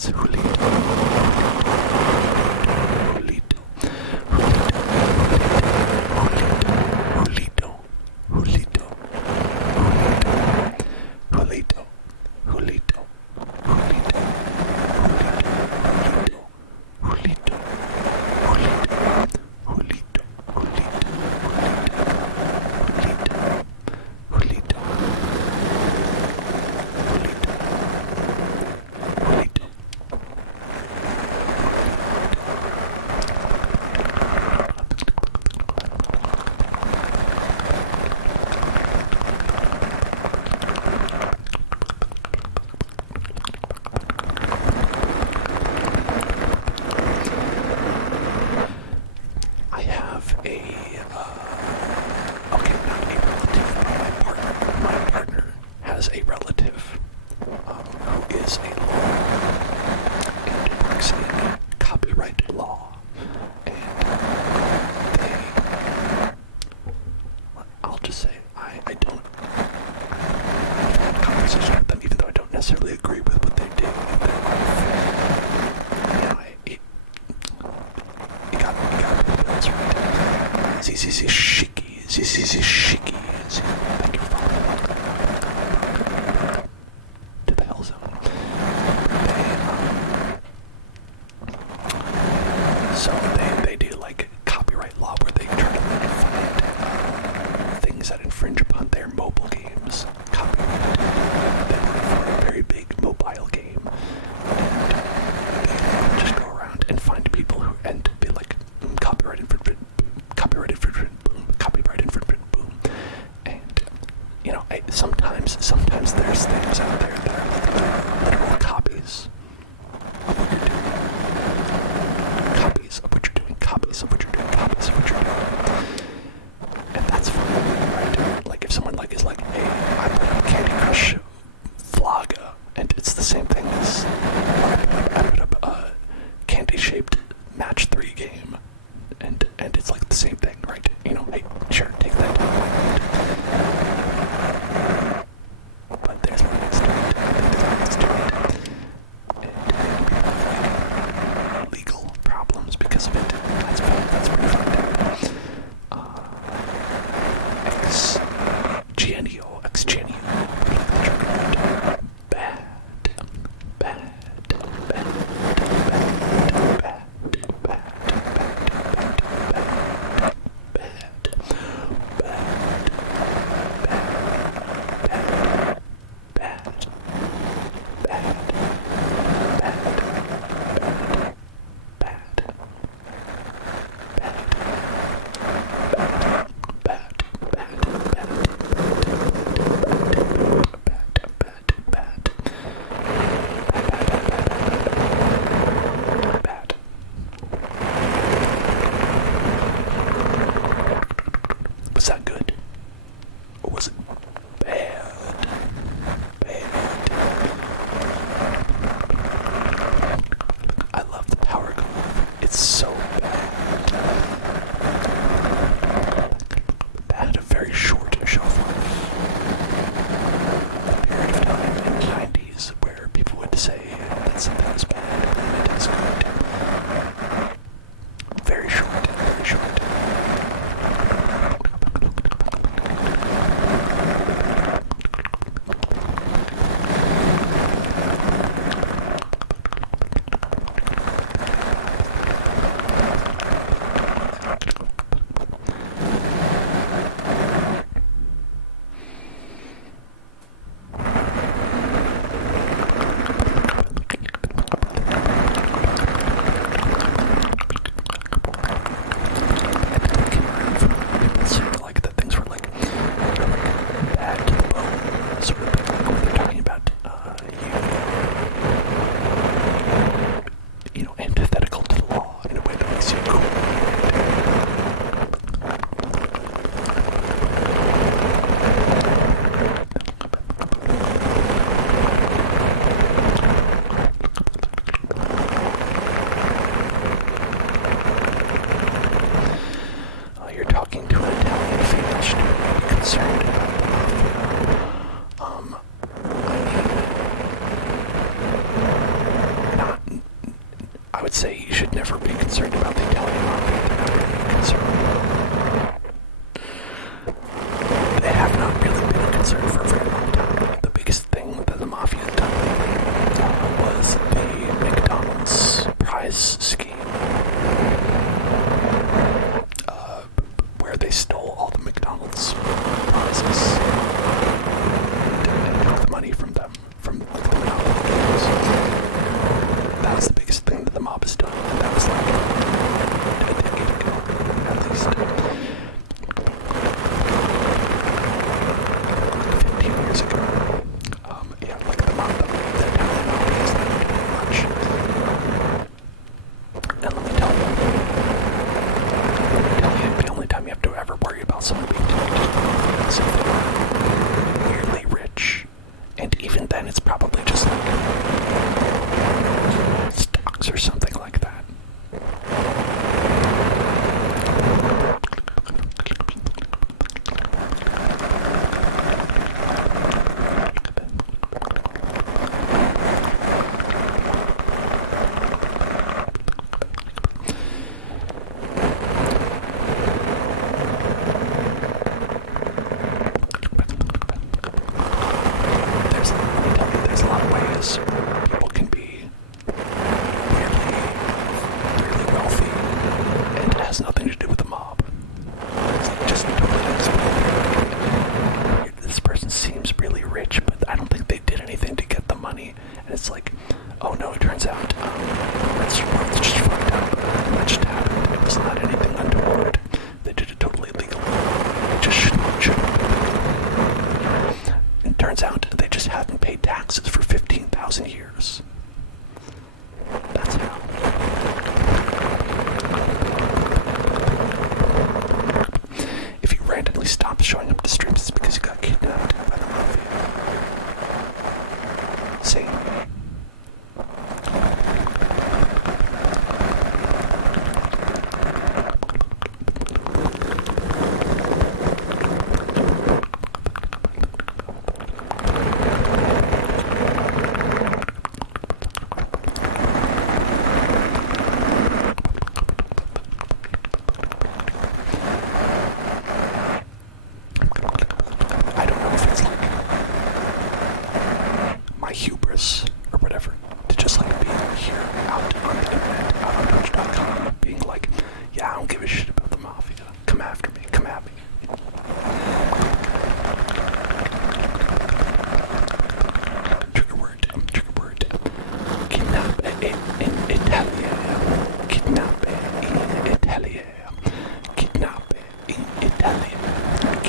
it's Julito. Julito. Julito. Julito. Julito. Julito. Julito. Julito. I have okay, not a relative, but my partner has a relative who is a lawyer and works in copyright law. And I'll just say, I don't have a conversation with them, even though I don't necessarily agree with what they do in their life. You know, you got bills, right? Zizi shiki. Thank you for following. To the hell zone. So they do like copyright law where they try to find things that infringe upon their mobile games. Copyright. They work for a very big mobile game. And they just go around and find people who and be like, copyright infringement, boom. And you know, sometimes there's things out there that are literal copies of what you're doing. Copies of what you're doing. And that's fine, right? Like if someone is like, hey, I put up Candy Crush Vlogga, and it's the same thing as I put up a candy-shaped match 3 game, and it's like the same thing, right? You know, hey, sure, take that down. But there's limits to it. And people have like legal problems because of it. That's fun. That's pretty fun. Ex-Genio. Bad. I would say you should never be concerned about the Italian mafia. They're not really concerned. They have not really been a concern for a very long time. The biggest thing that the mafia had done lately was the McDonald's prize scheme, where they stole all the McDonald's prizes and took the money from them, from like the Monopoly games. That was the biggest thing that the mob has done, and that was like a decade ago, at least. 15 years ago. Yeah, like the mob, the Italian mob has not done much. And let me tell you, the only time you have to ever worry about someone being taken is if they're weirdly rich. And even then, it's probably just like stocks or something like that. There's a lot of ways people can be really wealthy, and it has nothing to do with the mob. It's like just totally unexplained. This person seems really rich, but I don't think they did anything to get the money. And it's like, oh no, it turns out it's just fucked up. That just happened. It was not anything untoward. They did it totally legally. It just shouldn't. It turns out they just haven't paid taxes for 15,000 years. That's how. If you randomly stop showing up to streams, it's because you got kidnapped by the mafia. Same. I don't know if it's like my hubris or whatever to just like be here out on the internet, out on Twitch.com, being like, yeah, I don't give a shit about the mafia. Come after me, come at me. Trigger word. Kidnap in Italia. Kidnap in Italia. Kidnap in Italia.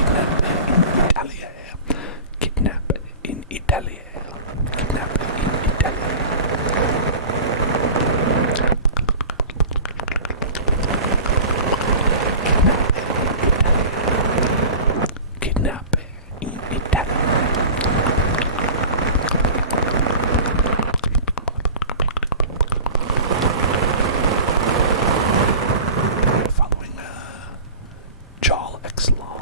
Kidnap in Italia. Kidnap in Italia. Kidnap in Italia. Kidnap in Italia. Following Jol X Law.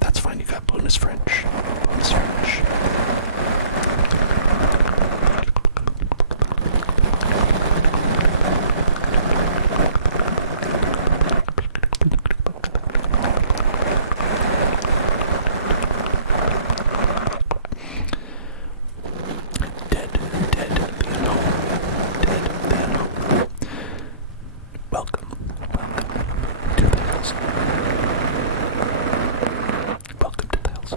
That's fine, you got bonus French. Dead, Welcome to the house. Welcome to the house.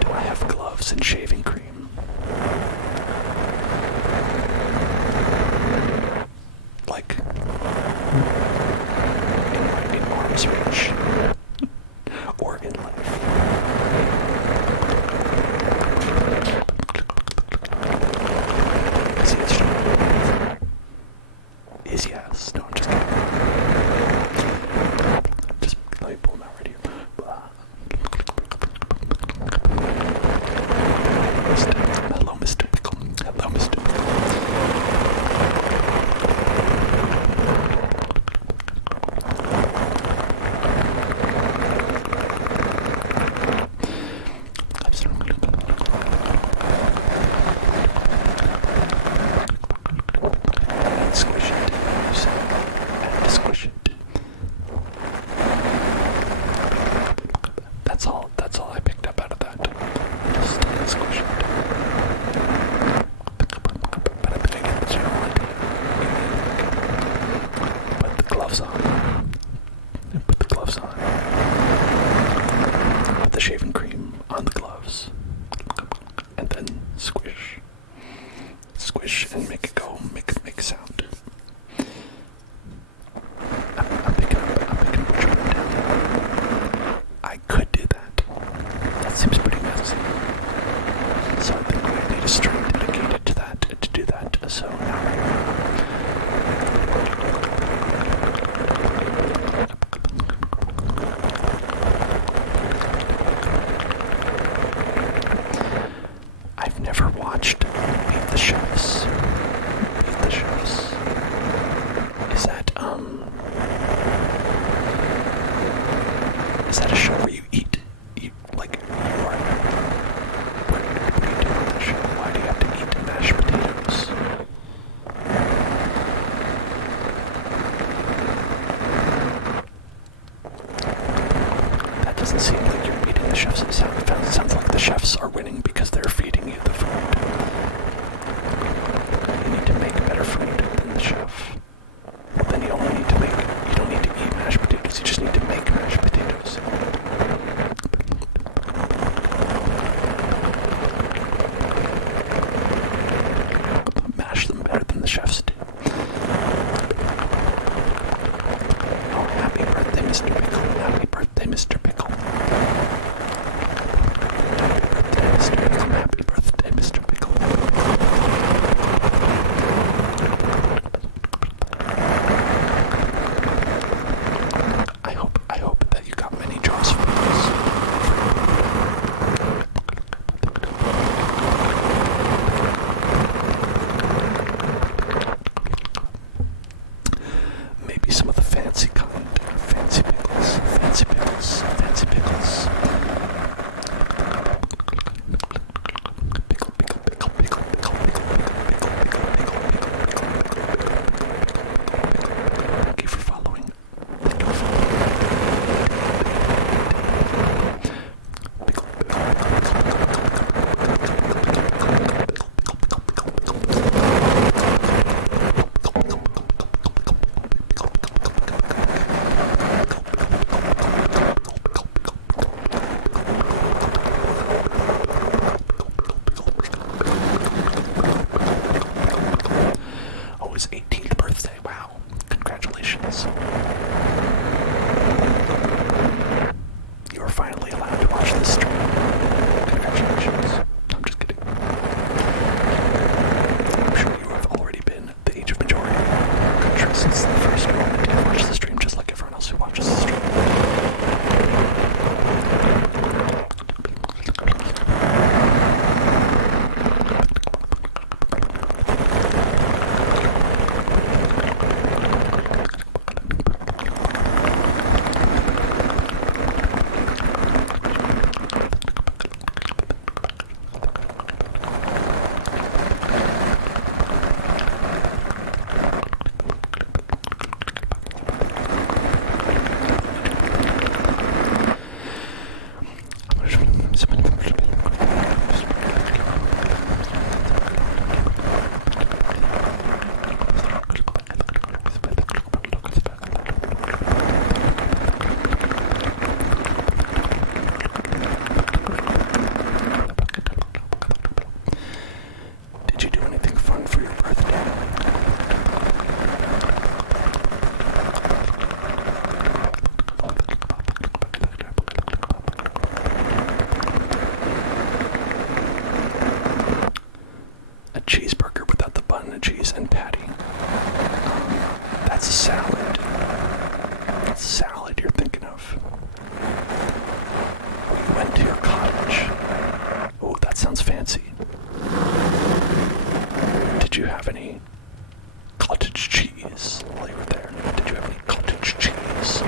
Do I have gloves and shaving cream? Like in arm's reach or in life. squish and make it go, make a sound. I'm picking which one down. I could do that. That seems pretty messy. So I think I need a string dedicated to that to do that. So now I've never watched Beat the Chefs. Beat the Chefs. Is that a show where you eat? Like, you are... What do you do on that show? Why do you have to eat mashed potatoes? That doesn't seem like you're beating the chefs. It sounds like the chefs are winning because they're feeding you the food. You need to make better food than the chef. Well, then you don't need to eat mashed potatoes, you just need to make mashed potatoes. Mash them better than the chefs do. Oh, happy birthday, Mr. Pickle. Happy birthday, Mr. Pickle. Happy birthday, Mr. Pickle. I hope that you got many jars of pickles. Maybe some of the fancy kind. Fancy pickles. Fancy pickles. Fancy pickles. Thank you for following. Oh, his 18th birthday. Wow. Congratulations. You are finally allowed to watch this stream. Congratulations. I'm just kidding. I'm sure you have already been the age of majority in our country since the first moment you watch the stream, just like everyone else who watches the stream. Did you do anything fun for your birthday? A cheeseburger without the bun, cheese, and patty. That's a salad. That's a salad you're thinking of. You went to your cottage. Oh, that sounds fancy. Did you have any cottage cheese while you were there? Did you have any cottage cheese?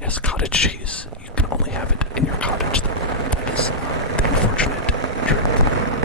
Yes, cottage cheese. You can only have it in your cottage, though. That is the unfortunate truth.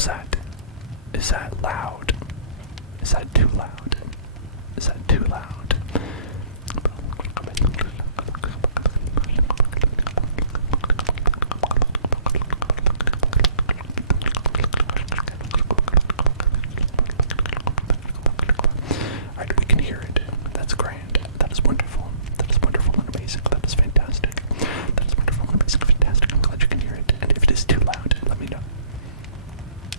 How's that? Is that loud? Is that too loud? Is that too loud? Alright, we can hear it. That's grand. That is wonderful. That is wonderful and amazing. That is fantastic. That is wonderful and amazing. Fantastic. I'm glad you can hear it. And if it is too loud, let me know.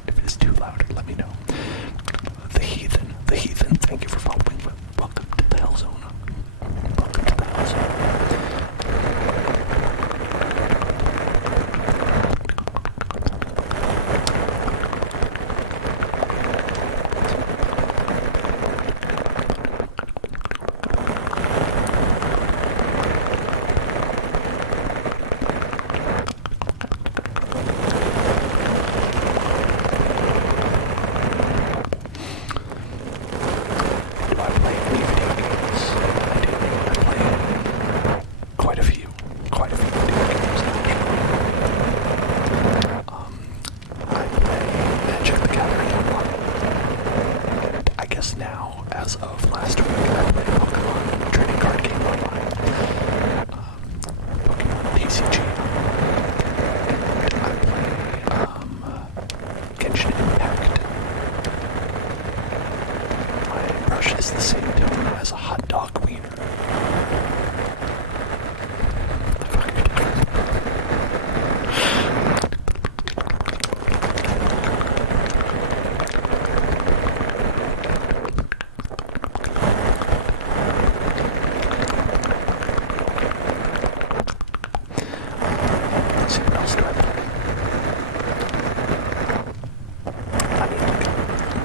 If it is too loud, let me know. The Heathen, thank you for following. Welcome to the Hell Zone. Welcome to the Hell Zone. Now, as of last week, I played Pokemon trading card game online, Pokemon TCG, and I play Genshin Impact. My brush is the same tone as a hot dog wiener.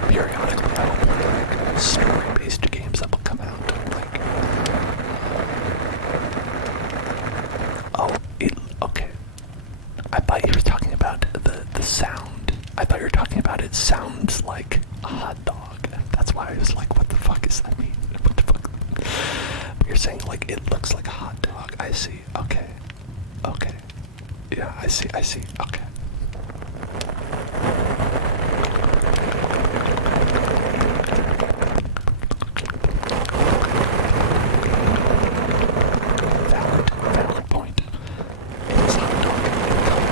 Periodically, I will play like story-based games that will come out. Like, okay. I thought you were talking about the sound. I thought you were talking about it sounds like a hot dog. That's why I was like, what the fuck does that mean? What the fuck? But you're saying like it looks like a hot dog. I see. Okay. Okay. Yeah, I see. Okay. Valid point. It is hot dog in color.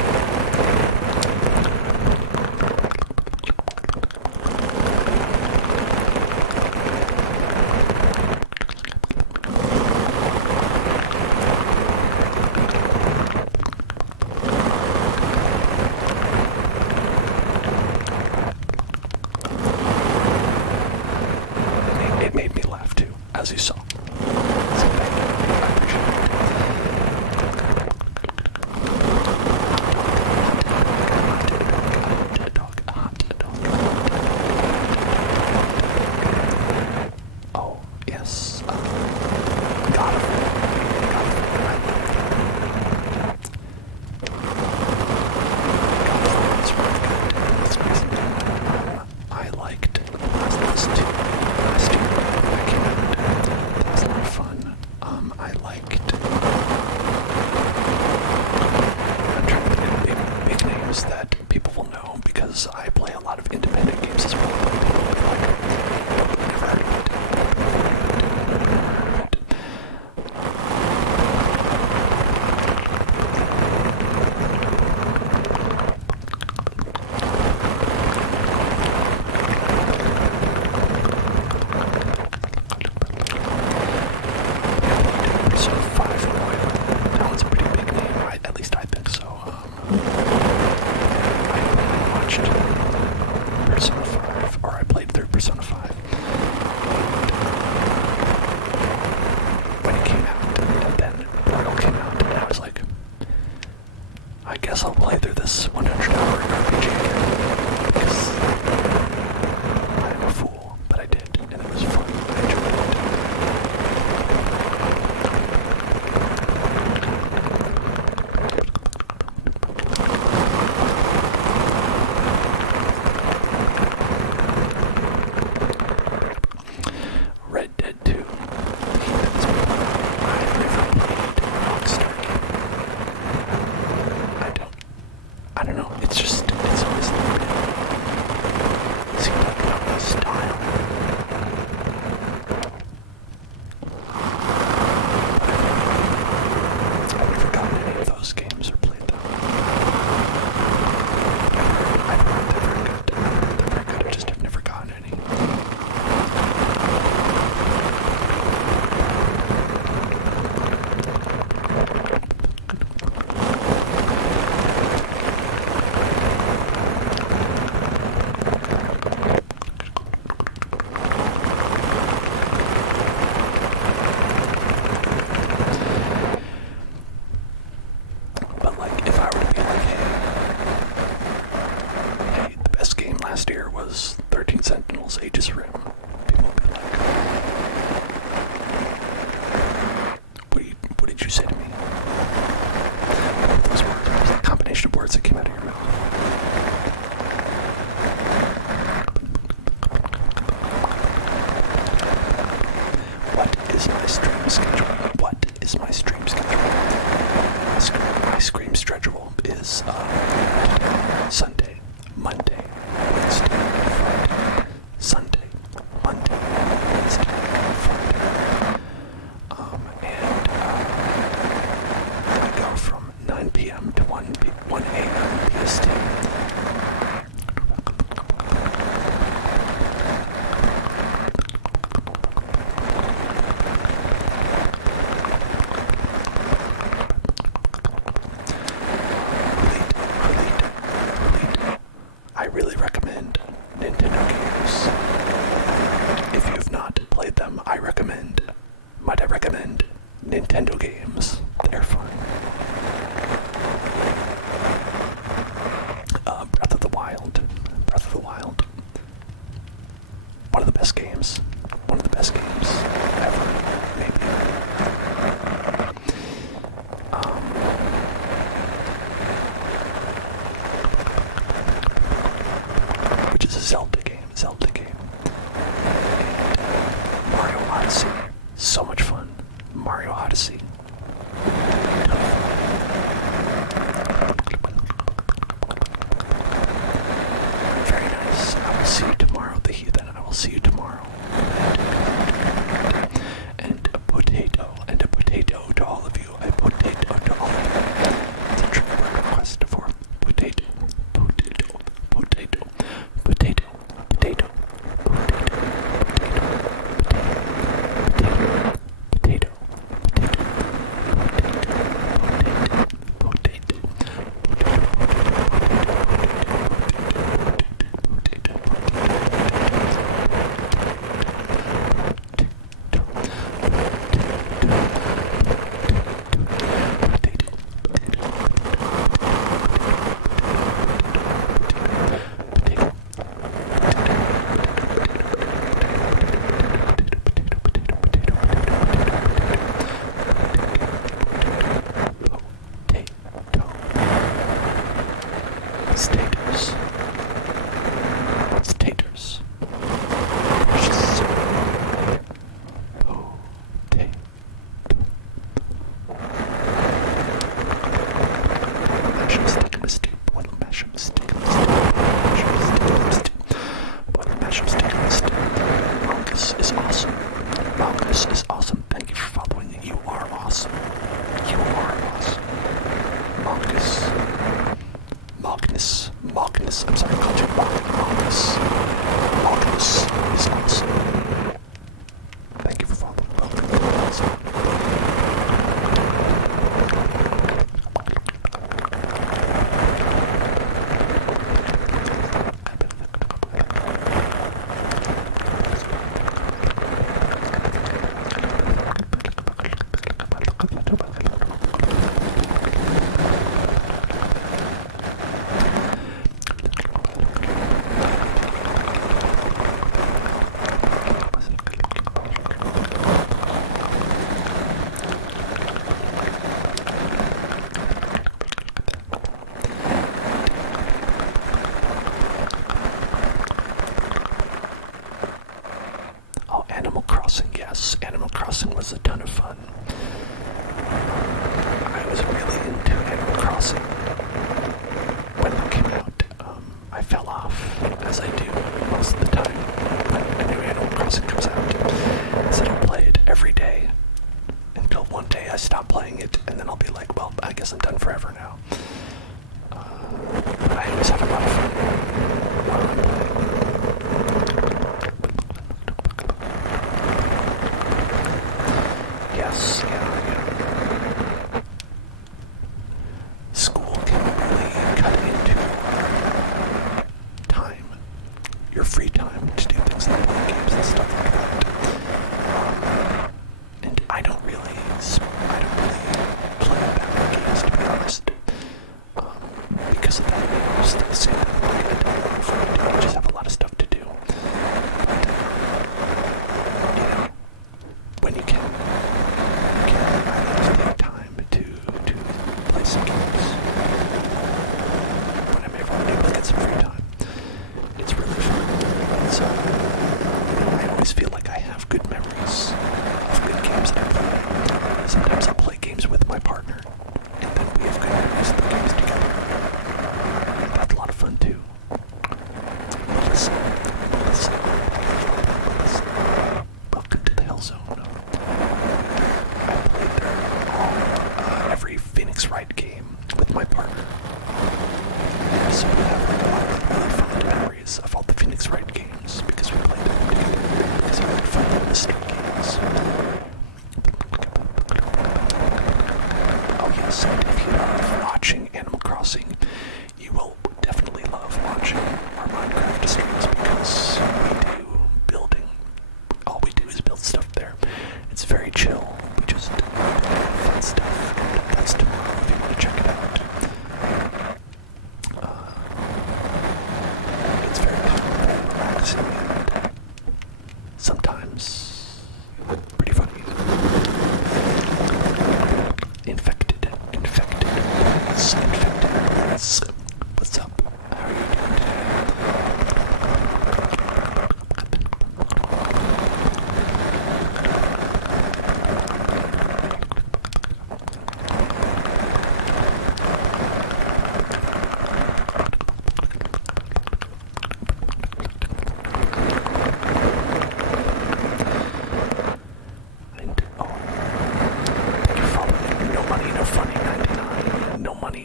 stream schedule. What is my stream schedule? My stream schedule is Sunday, Monday, Wednesday, Friday. Sunday, Monday, Wednesday, Friday. And I go from 9 p.m. to 1 a.m. PST. I really recommend Nintendo games. If you've not played them, I recommend Nintendo games. They're fun. Breath of the Wild. One of the best games ever, maybe. Which is a Zelda game. And Mario Odyssey, so much fun. Mario Odyssey. Very nice. I will see you tomorrow, the heathen. I will see you tomorrow. And a potato to all of you. A potato to all of you. It's a trigger word request for potato. What's taters? Monkus is awesome. Monkus is awesome. Thank you for following. You are awesome. You are awesome. Magnus. I'm sorry, I called you Magnus. Magnus is awesome. Thank you for following. Welcome. Yes, Animal Crossing was a ton of fun. I was really into Animal Crossing when it came out. I fell off, as I do most of the time when a new Animal Crossing comes out. So I'll play it every day until one day I stop playing it, and then I'll be like, well, I guess I'm done forever now. But I always have a lot of fun while I'm playing. Yes, yeah. School can really cut into time, your free time, to do things like play games and stuff like that. And I don't really play that many games, to be honest. Because of that, I'm still saying I just have a lot of stuff to do. But, when you can chill. We just do fun stuff. And that's tomorrow if you want to check it out. It's very calm, very relaxing, and sometimes pretty funny. Infected. What's up? How are you doing today?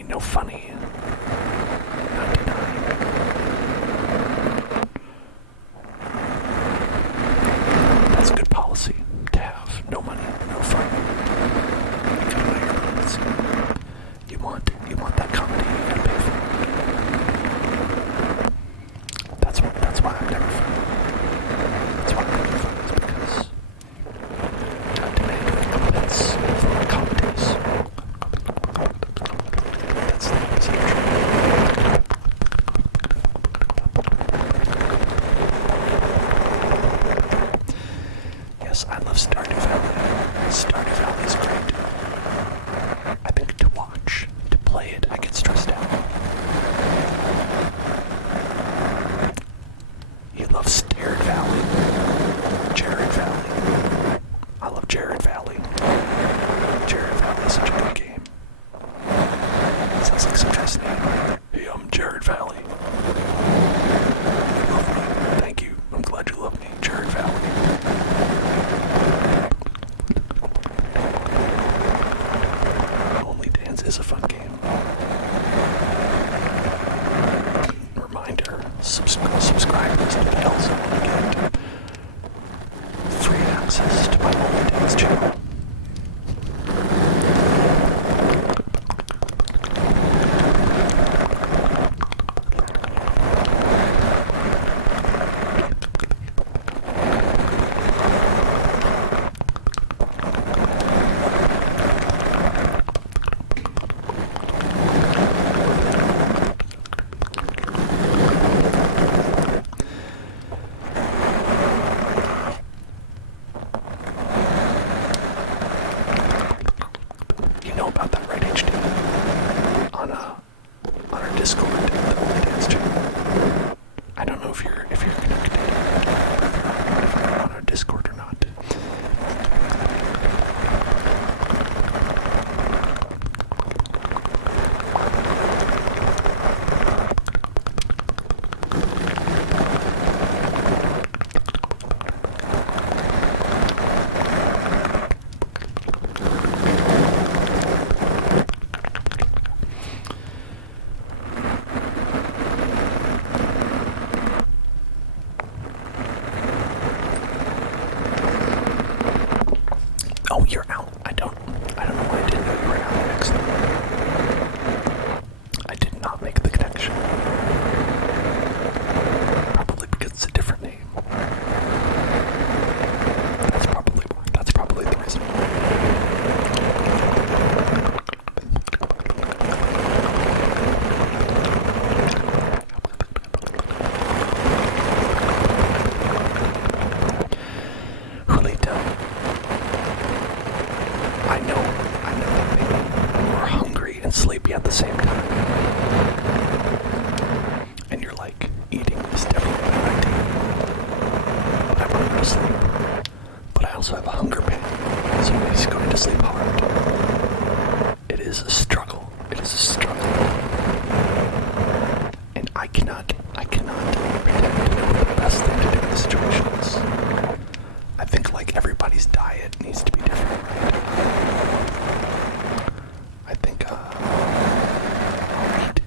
No funny. 99. That's a good policy to have. No money, no fun. You gotta know your limits. You want that comedy, you gotta pay for it. That's why I'm never funny. That's why I'm never funny, is because I demand competence for my comedies. Yes, I love Stardew Valley. Stardew Valley is great. I think to watch, to play it, I get stressed out. You love Stared Valley. Jared Valley. I love Jared Valley. Jared Valley is such a good game. It sounds like some guy's name. Hey, I'm Jared Valley. You love me. Thank you. I'm glad you love me. Jared Valley. Only Dance is a fun game. Reminder, subscribers to the also want to get free access to my Only Dance channel. About that, right, HD? On our Discord, the Only Dance channel. I don't know if you're connected, if you're on our Discord or not. Oh, you're out. I don't know why I didn't know you were out next. I did not make the connection. Probably because it's a different name. That's probably why. That's probably the reason. I know that maybe you're hungry and sleepy at the same time. And you're like, eating is definitely a bad idea. But I want to go to sleep. But I also have a hunger pain, so he's going to sleep hard. It is a struggle. It is a struggle. And I cannot pretend to know what the best thing to do in this situation is. I think like everybody's diet needs to be different, right? I think I'll read.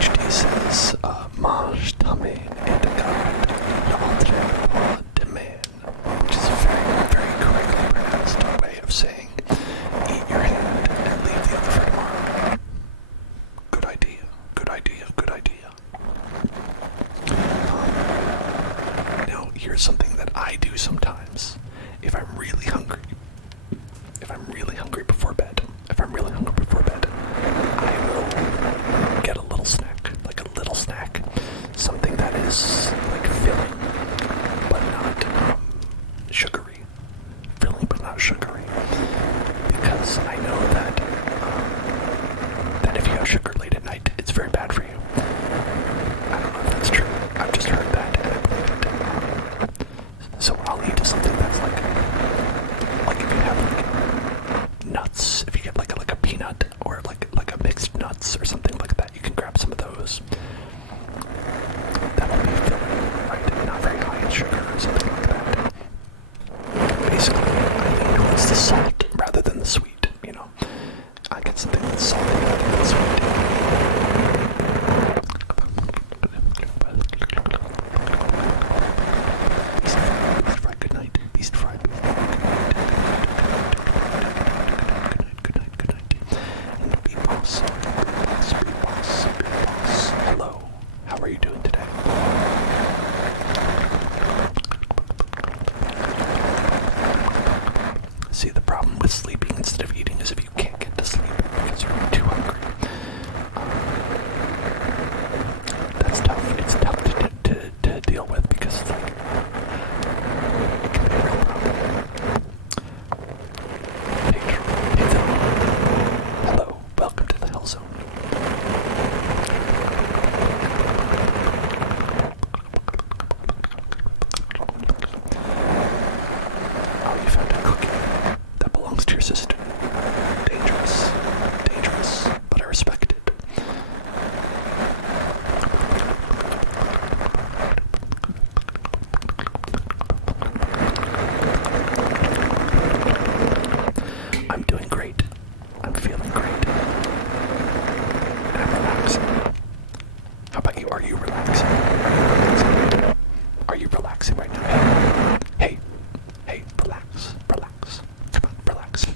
HD says, mange tamé et de garde l'entrée pas de main, which is a very, very correctly pronounced way of saying eat your hand and leave the other for tomorrow. Good idea, good idea, good idea. Now, here's something that I do sometimes. if I'm really hungry before bed, I will get a little snack, something that is like filling, but not sugary. Filling, but not sugary. Because I know that if you have sugar late at night, it's very bad for you. I don't know if that's true. I've just heard that and I believe it. So I'll eat something that's like if you have like nuts, if you get like a peanut or like a mixed nuts or something like that, you can grab some of those. That'll be filling, right? Not very high in sugar or something like that. Basically, I lean towards the salt rather than the sweet, you know. I get something that's salty rather than sweet. Beast fry, good night. Beast fry, good night. And be boss. Hello. How are you doing today? See, the problem with sleeping instead of eating is if you can't get to sleep because you're too hungry. That's tough. It's tough to deal with because it's like, it can be a real problem. Hey, Phil. Hello. Welcome to the Hell Zone. Oh, you found a cookie that belongs to your sister. Dangerous, but I respect it. I'm doing great. I'm feeling great. And I'm relaxing. How about you? Are you relaxing? Are you relaxing right now? Hey, relax. Come on, relax.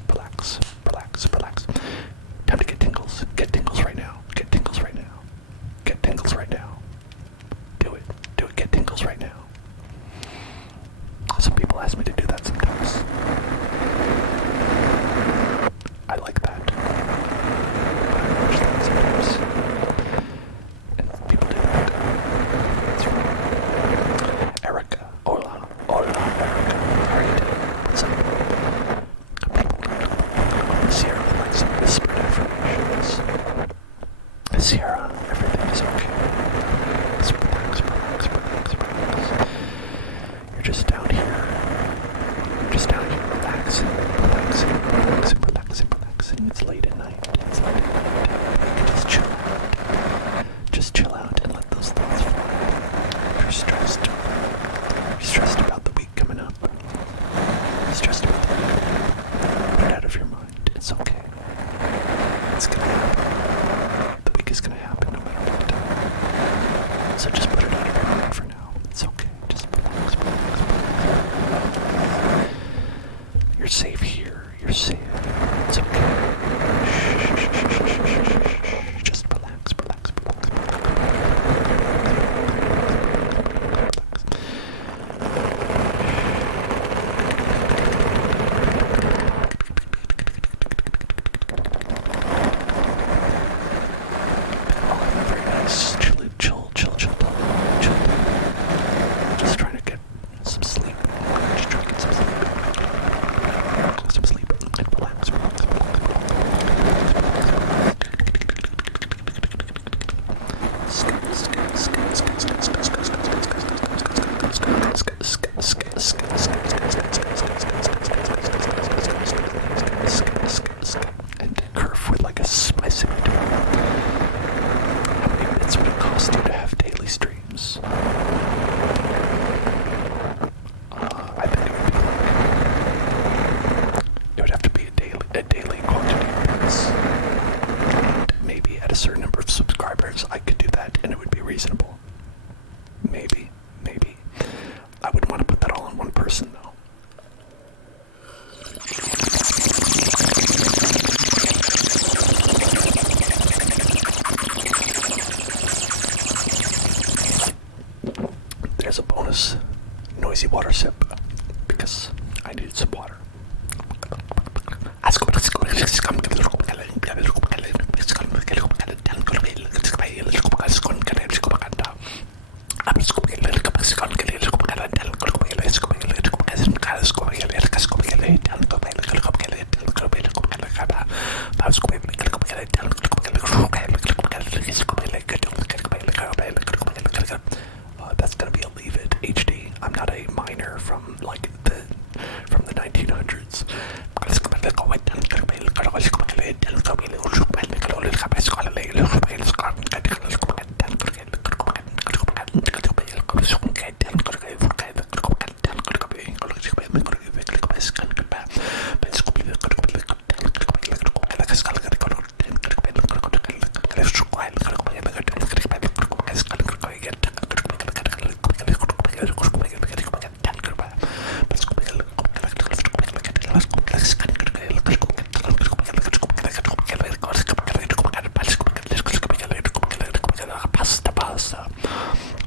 Time to get tingles. Get tingles right now. Get tingles right now. Do it. Get tingles right now. Some people ask me to do that sometimes. I like that. But I wish that sometimes. And people do that. That's right. Erica. Hola, Erica. How are you doing? What's up? Sierra likes some whispered affirmations. Sierra, everything is okay. Just relax. You're just down here. Relaxing. It's late at night. You can just chill out. Just chill out and let those thoughts fly. If you're stressed about the week coming up. Put it out of your mind. It's okay. It's gonna happen. The week is gonna happen no matter what. So just put it out of your mind for now. It's okay. Just relax. You're safe here. You're safe. It's okay. Just relax. And curve with like a spicy to it. How many minutes would it cost you to have daily streams? I think it would be like, it would have to be a daily quantity of minutes. And maybe at a certain number of subscribers I could do that and it would be reasonable. Maybe. I wouldn't want to put that all on one person though. There's a bonus noisy water sip because I I needed some water. That's gonna be a Leave It HD. I'm not a minor from the 1900s.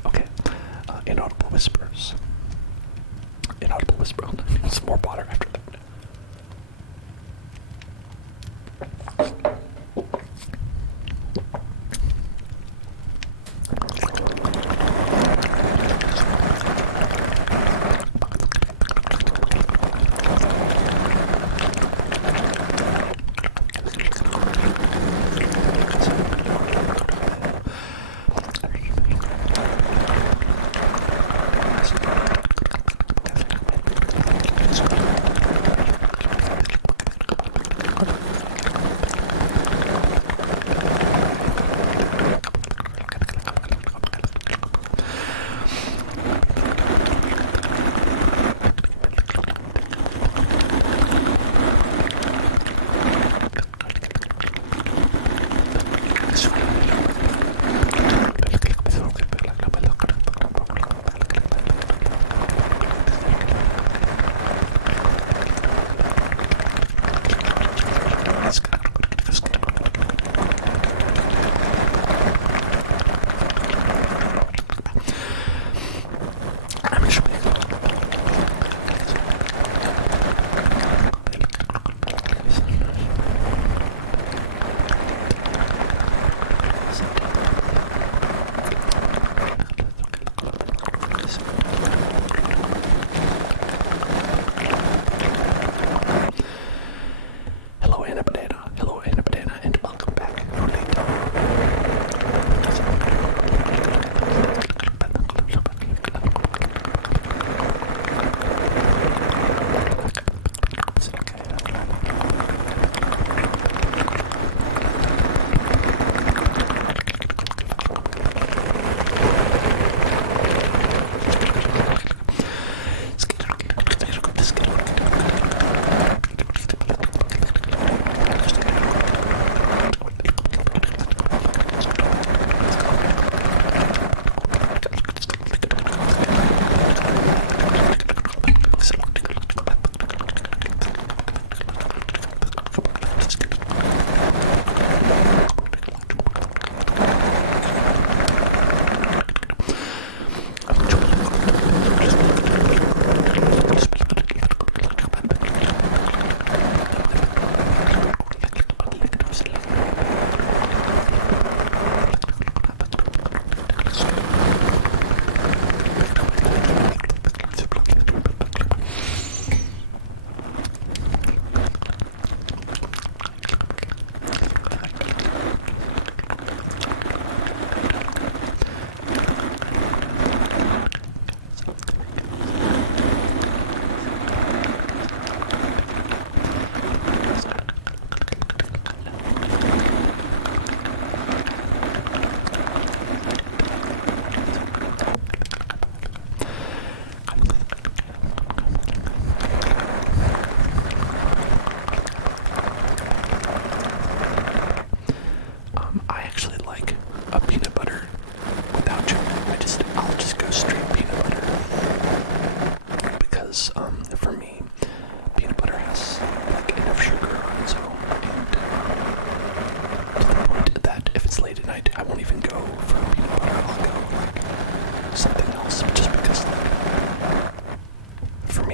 Okay, inaudible whispers. Inaudible whisper. Some more water after that.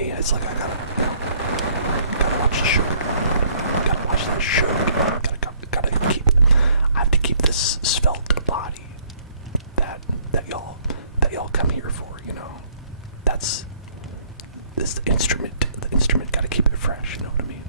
me, it's like I gotta watch the show. Gotta watch that show. Gotta keep. I have to keep this svelte body that y'all come here for. You know, that's this instrument. The instrument gotta keep it fresh. You know what I mean?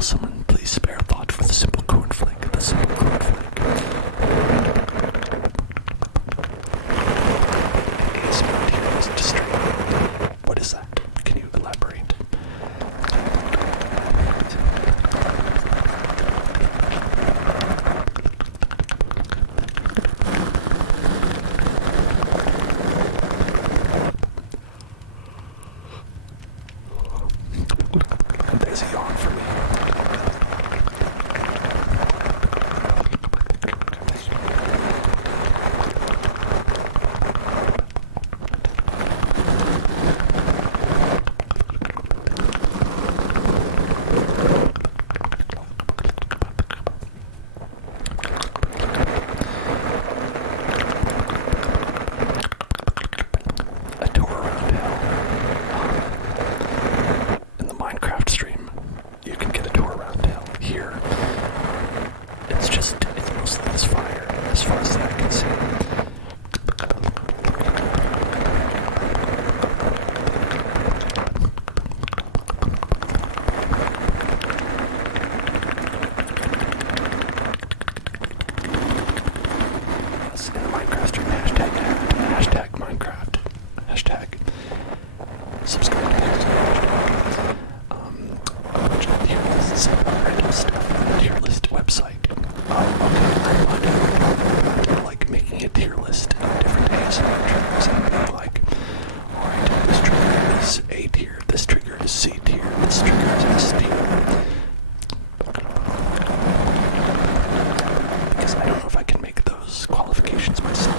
Someone please spare a thought for the simple cornflake. The simple cornflake. ASMR tier list stream. What is that? Can you elaborate? There's a yawn for me. A tour around hell. In the Minecraft stream, you can get a tour around hell. Here, it's mostly this fire, as far as I can see. Yes, in the Minecraft stream, hashtag Minecraft, hashtag subscribe to hashtag. A bunch of tier lists, random stuff, tier list website. Okay, I'm like making a tier list of different ASMR triggers and being like, alright, this trigger is A tier, this trigger is C tier, this trigger is S tier. Because I don't know if I can make those qualifications myself.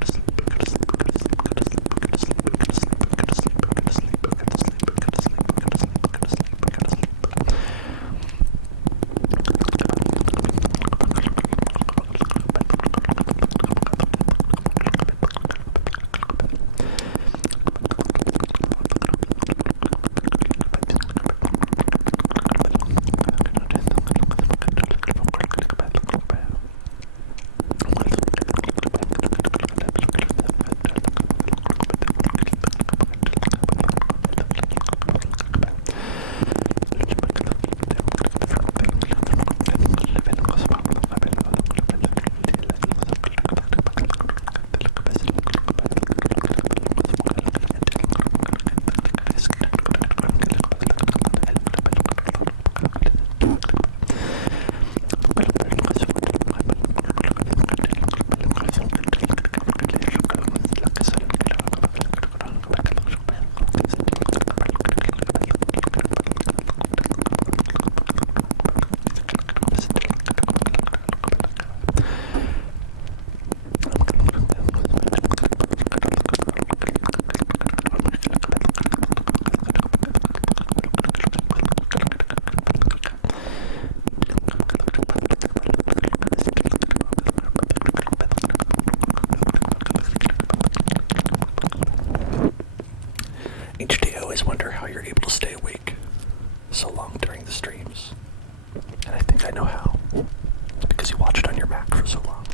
always wonder how you're able to stay awake so long during the streams. And I think I know how. It's because you watched on your Mac for so long.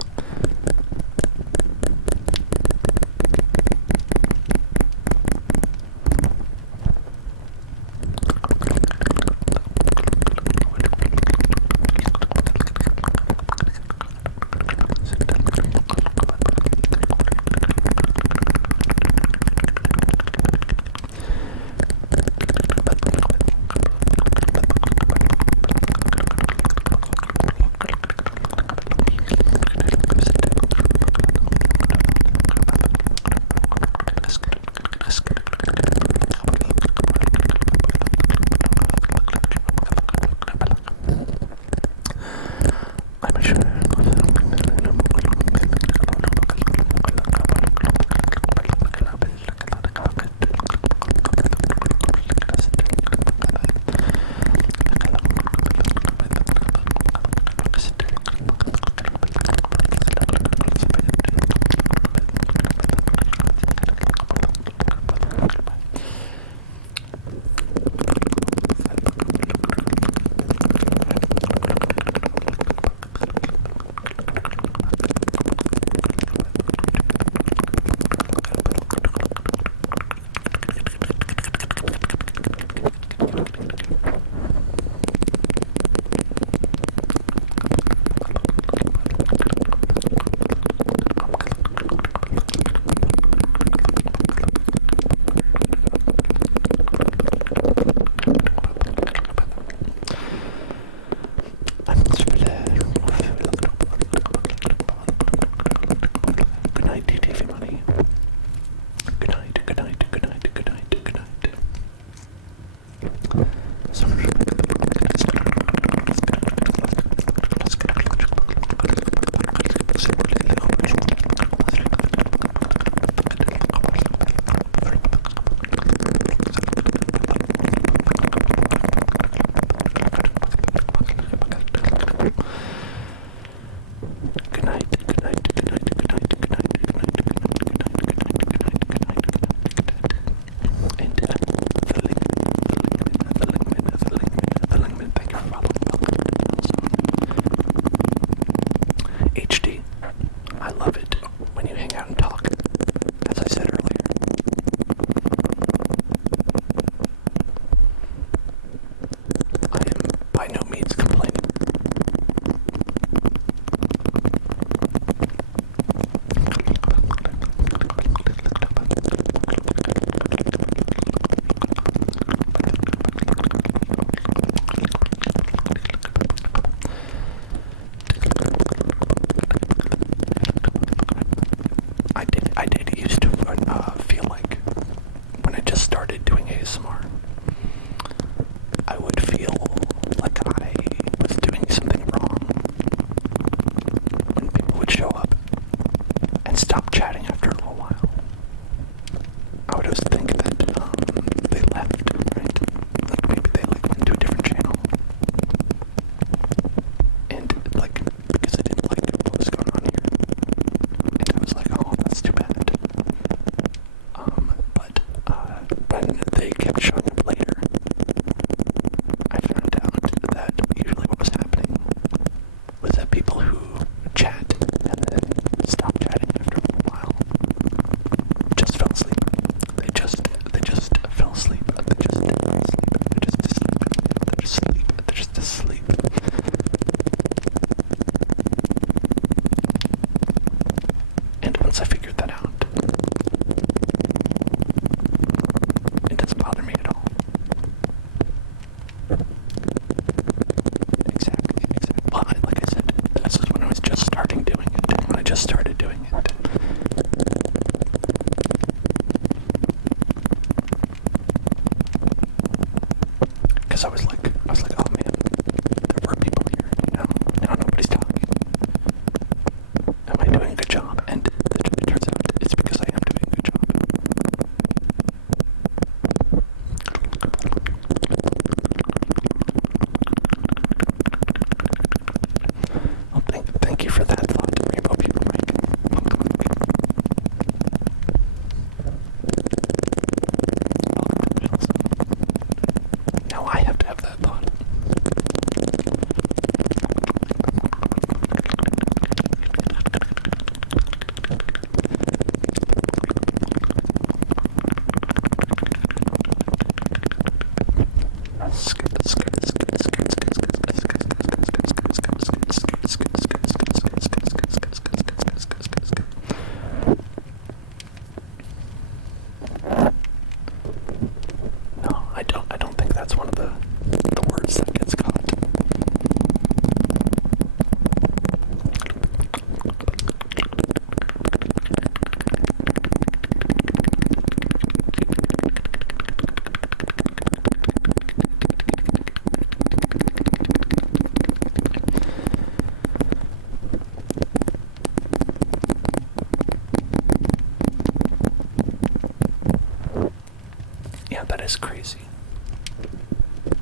is crazy.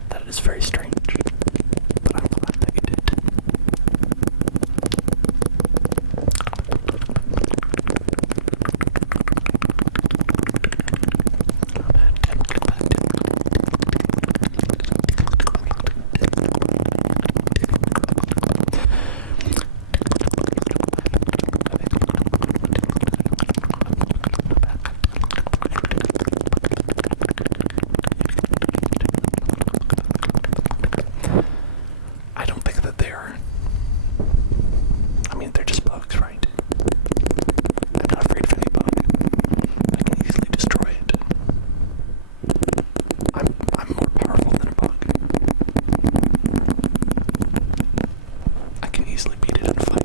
That is very strange. But I'm glad that you did. I don't think that they're... I mean, they're just bugs, right? I'm not afraid of any bug. I can easily destroy it. I'm more powerful than a bug. I can easily beat it in a fight.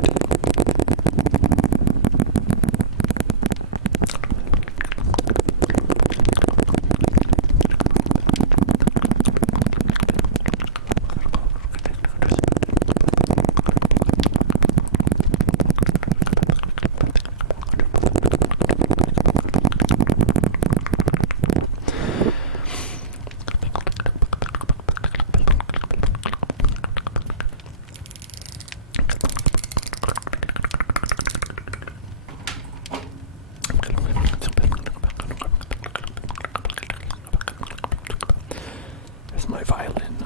There's my violin.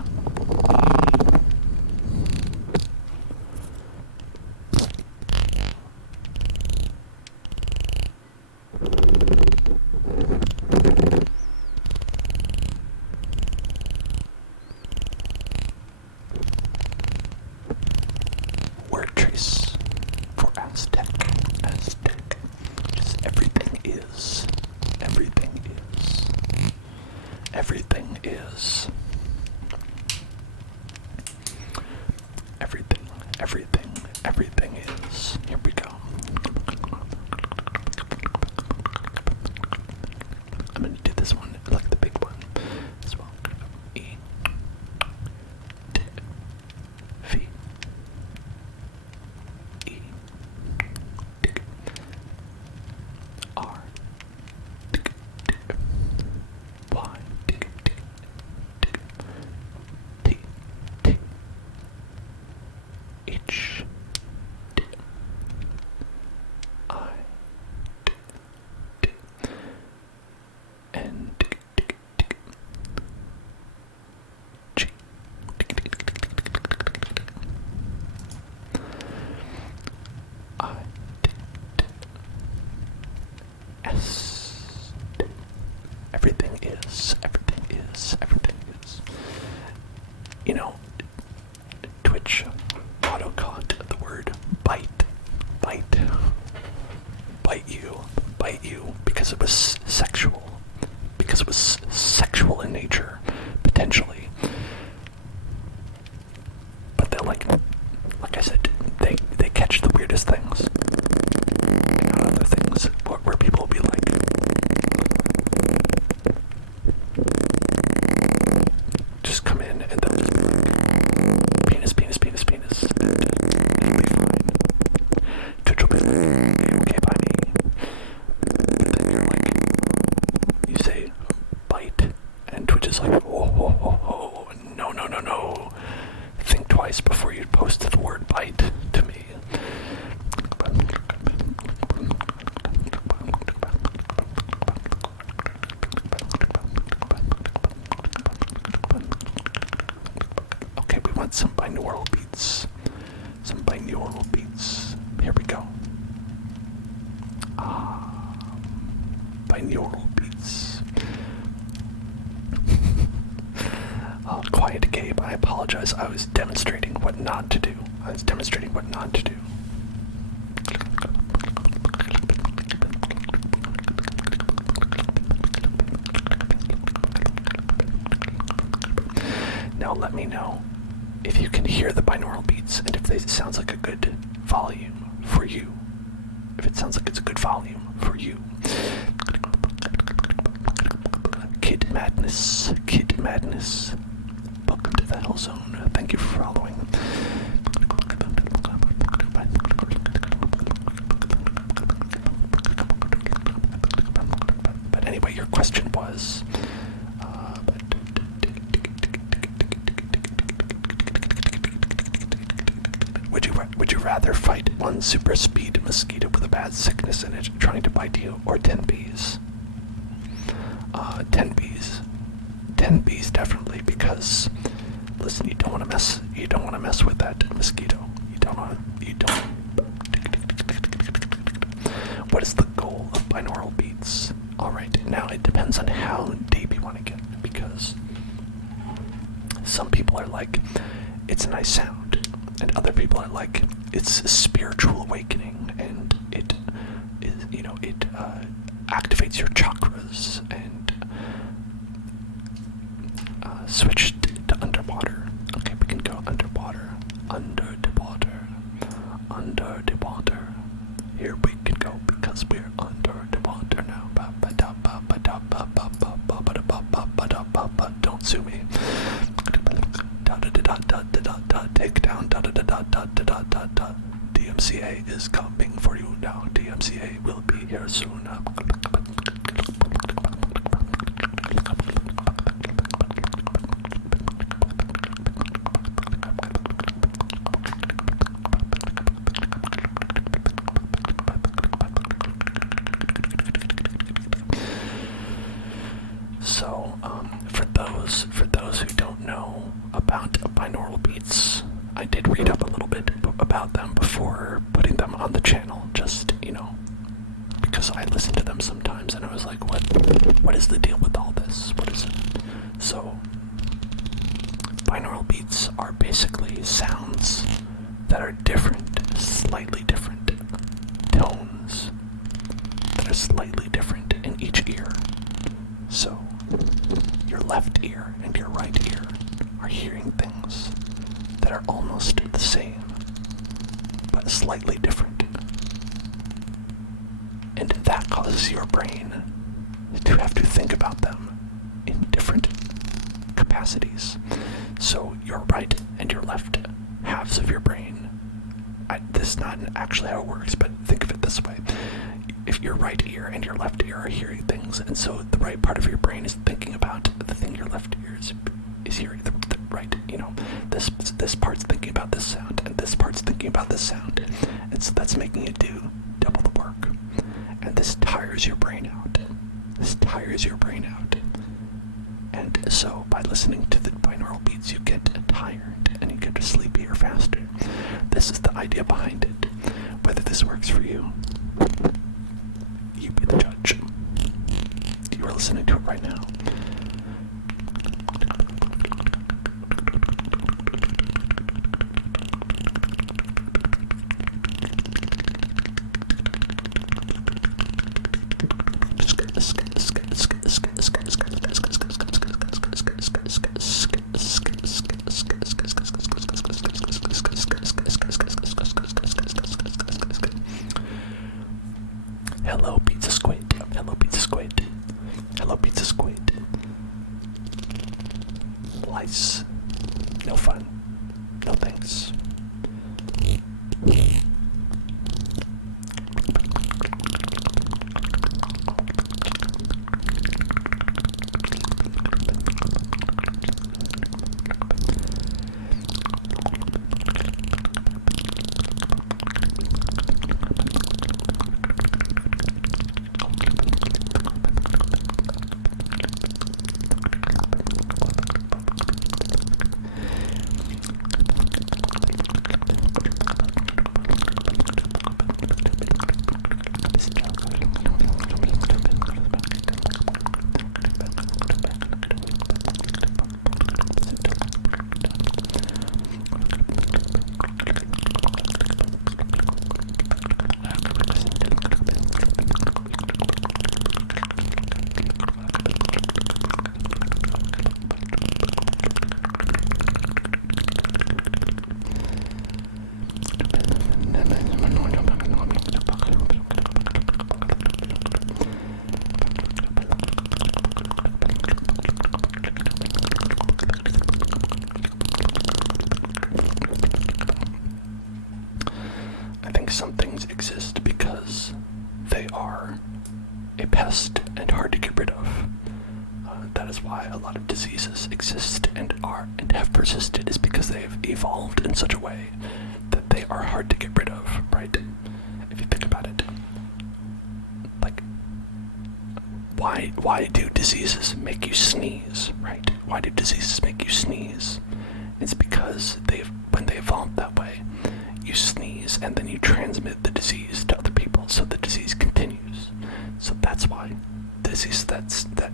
Word trace for Aztec. Aztec. Just everything is. Everything is. Everything is. Everything is. Here we go. I'm gonna do this one like the big one as well. E, T, V, E, D, R, D, D, Y, D, D, D, T, T, H, D, I, D, D, N, D, D, D, G, D, D, D, I, D, D, S, D. Everything is. You know, Twitch auto-caught the word bite, bite you, because it was sexual in nature, potentially. But they're like I said, they catch the weirdest things. And other things where people will be like, just come in and they'll just be like, penis, and it'll be fine. Twitch will be like, okay by me. But then you're like, you say bite, and Twitch is like, oh, no. Think twice before you post the word bite to me. Okay, we want some binaural beats. Here we go. Binaural beats. Quiet Gabe, I apologize. I was demonstrating what not to do. Now let me know if you can hear the binaural beats and if it sounds like a good volume for you. Kid Madness. Welcome to the Hell Zone. Thank you for following. But anyway, your question was, Would you rather fight one super speed mosquito with a bad sickness in it trying to bite you, or 10 bees? 10 bees. 10 bees definitely, because listen, you don't want to mess with that mosquito. You don't. What is the goal of binaural beats? Alright, now it depends on how deep you want to get, because some people are like, it's a nice sound, and other people are like, it's a spiritual awakening, and it is, it activates your chakras, and switch to underwater. Okay, we can go underwater, under the water, under the water. Here we can go because we're under the water now. Don't sue me. Take down. DMCA is coming for you now. DMCA will be here soon. So, for those who don't know about binaural beats, I did read up a little bit about them before putting them on the channel, just, because I listen to them sometimes and I was like, what is the deal with all this? What is it? So, binaural beats are basically sounds that are different, slightly different tones that are slightly different in each ear. So, your left ear and your right ear are hearing things that are almost the same, but slightly different. And that causes your brain to have to think about them in different capacities. So your right and your left halves of your brain, this is not actually how it works, but think of it this way. If your right ear and your left ear are hearing things, and so the right part of your brain is thinking about the thing your left ear is hearing, the right, this part's thinking about this sound, and this part's thinking about this sound, and so that's making it do double the work, and this tires your brain out. And so by listening to the binaural beats, you get tired, and you get sleepier faster. This is the idea behind it. Whether this works for you, you be the judge. You are listening to it right now. Hello, pizza squid. Hello, pizza squid. Hello, pizza squid. Lice. No fun. No thanks. Some things exist because they are a pest and hard to get rid of. That is why a lot of diseases exist and have persisted, is because they have evolved in such a way that they they are hard to get rid of, right? If you think about it. Like, why do diseases make you sneeze, right? Why do diseases make you sneeze? It's because when they evolved that way, you sneeze and then you transmit the disease to other people, so the disease continues. So that's why disease that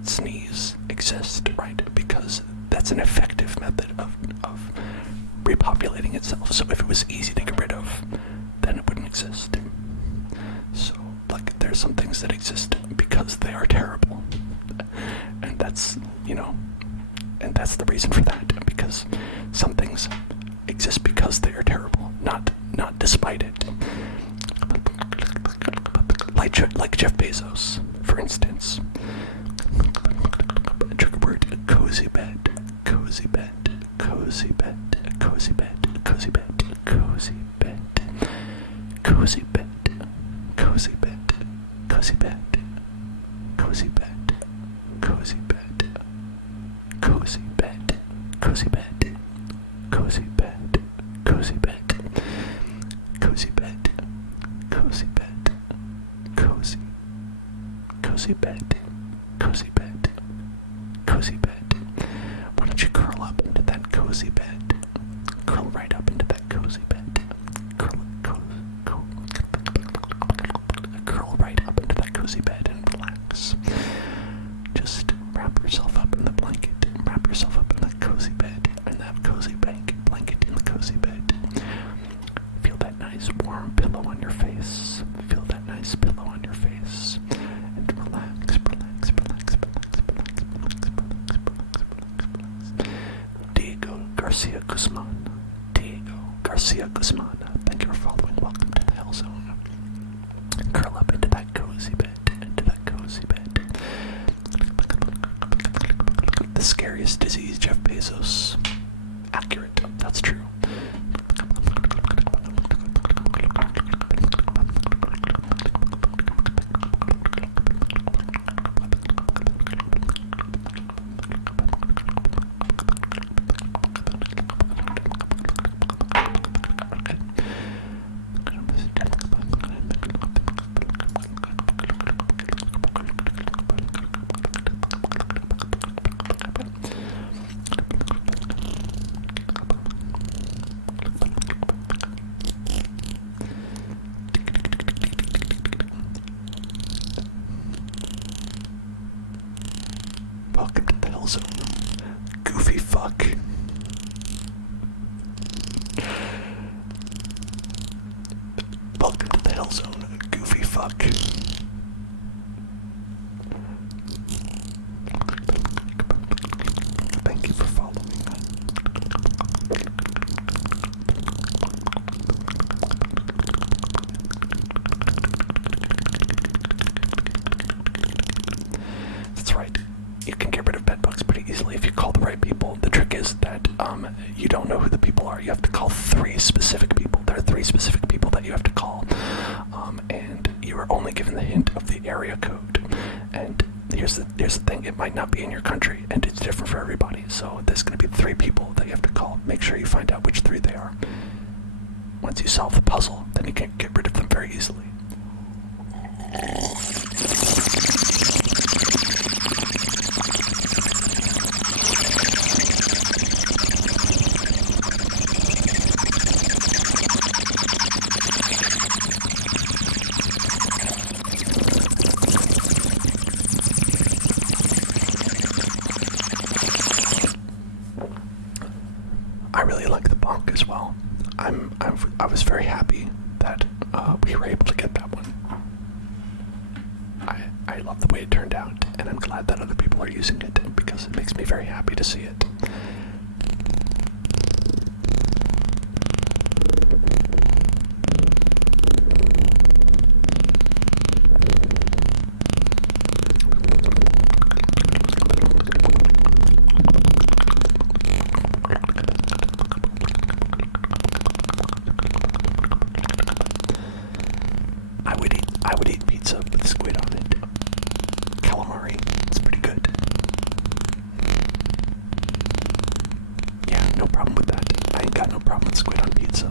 sneeze exists, right? Because that's an effective method of repopulating itself. So if it was easy to get rid of, then it wouldn't exist. So, like, there's some things that exist because they are terrible. And that's, and that's the reason for that. Because some things exist because they are terrible, not despite it. Like Jeff Bezos, for instance. Trigger word, cozy bed, cozy bed, cozy bed, cozy bed, cozy bed, cozy bed, cozy bed, cozy bed, cozy bed, cozy bed, cozy bed, cozy bed, cozy bed, cozy bed, cozy bed, cozy bed, cozy bed, cozy, cozy bed, cozy bed, cozy bed. Why don't you curl up into that cozy bed? Curl right up into that cozy bed. Curl right up into that cozy bed and relax. Just wrap yourself up in the blanket. Wrap yourself up in that cozy bed and that cozy blanket in the cozy bed. Feel that nice warm pillow on your face. Feel that nice pillow on your face. And relax, relax, relax, relax, relax, relax, relax, relax, relax, relax. Diego Garcia Guzman. Diego Garcia Guzman. Thank you for following. Welcome to the Hell Zone. Curl up into that cozy bed. Into that cozy bed. The scariest disease, Jeff Bezos. Accurate. That's true. Welcome to the Hell Zone. Goofy fuck. Welcome to the Hell Zone. Goofy fuck. Thank you for following. That's right. You can get rid of bedbugs pretty easily if you call the right people. The trick is that you don't know who the people are. You have to call 3 specific people. There are 3 specific people that you have to call. And you are only given the hint of the area code. And here's the thing, it might not be in your country, and it's different for everybody. So there's going to be 3 people that you have to call. Make sure you find out which 3 they are. Once you solve the puzzle, then you can get rid of them very easily. I really like the bonk as well. I was very happy that we were able to get that one. I love the way it turned out, and I'm glad that other people are using it because it makes me very happy to see it. I would eat pizza with squid on it. Calamari, it's pretty good. Yeah, no problem with that. I ain't got no problem with squid on pizza.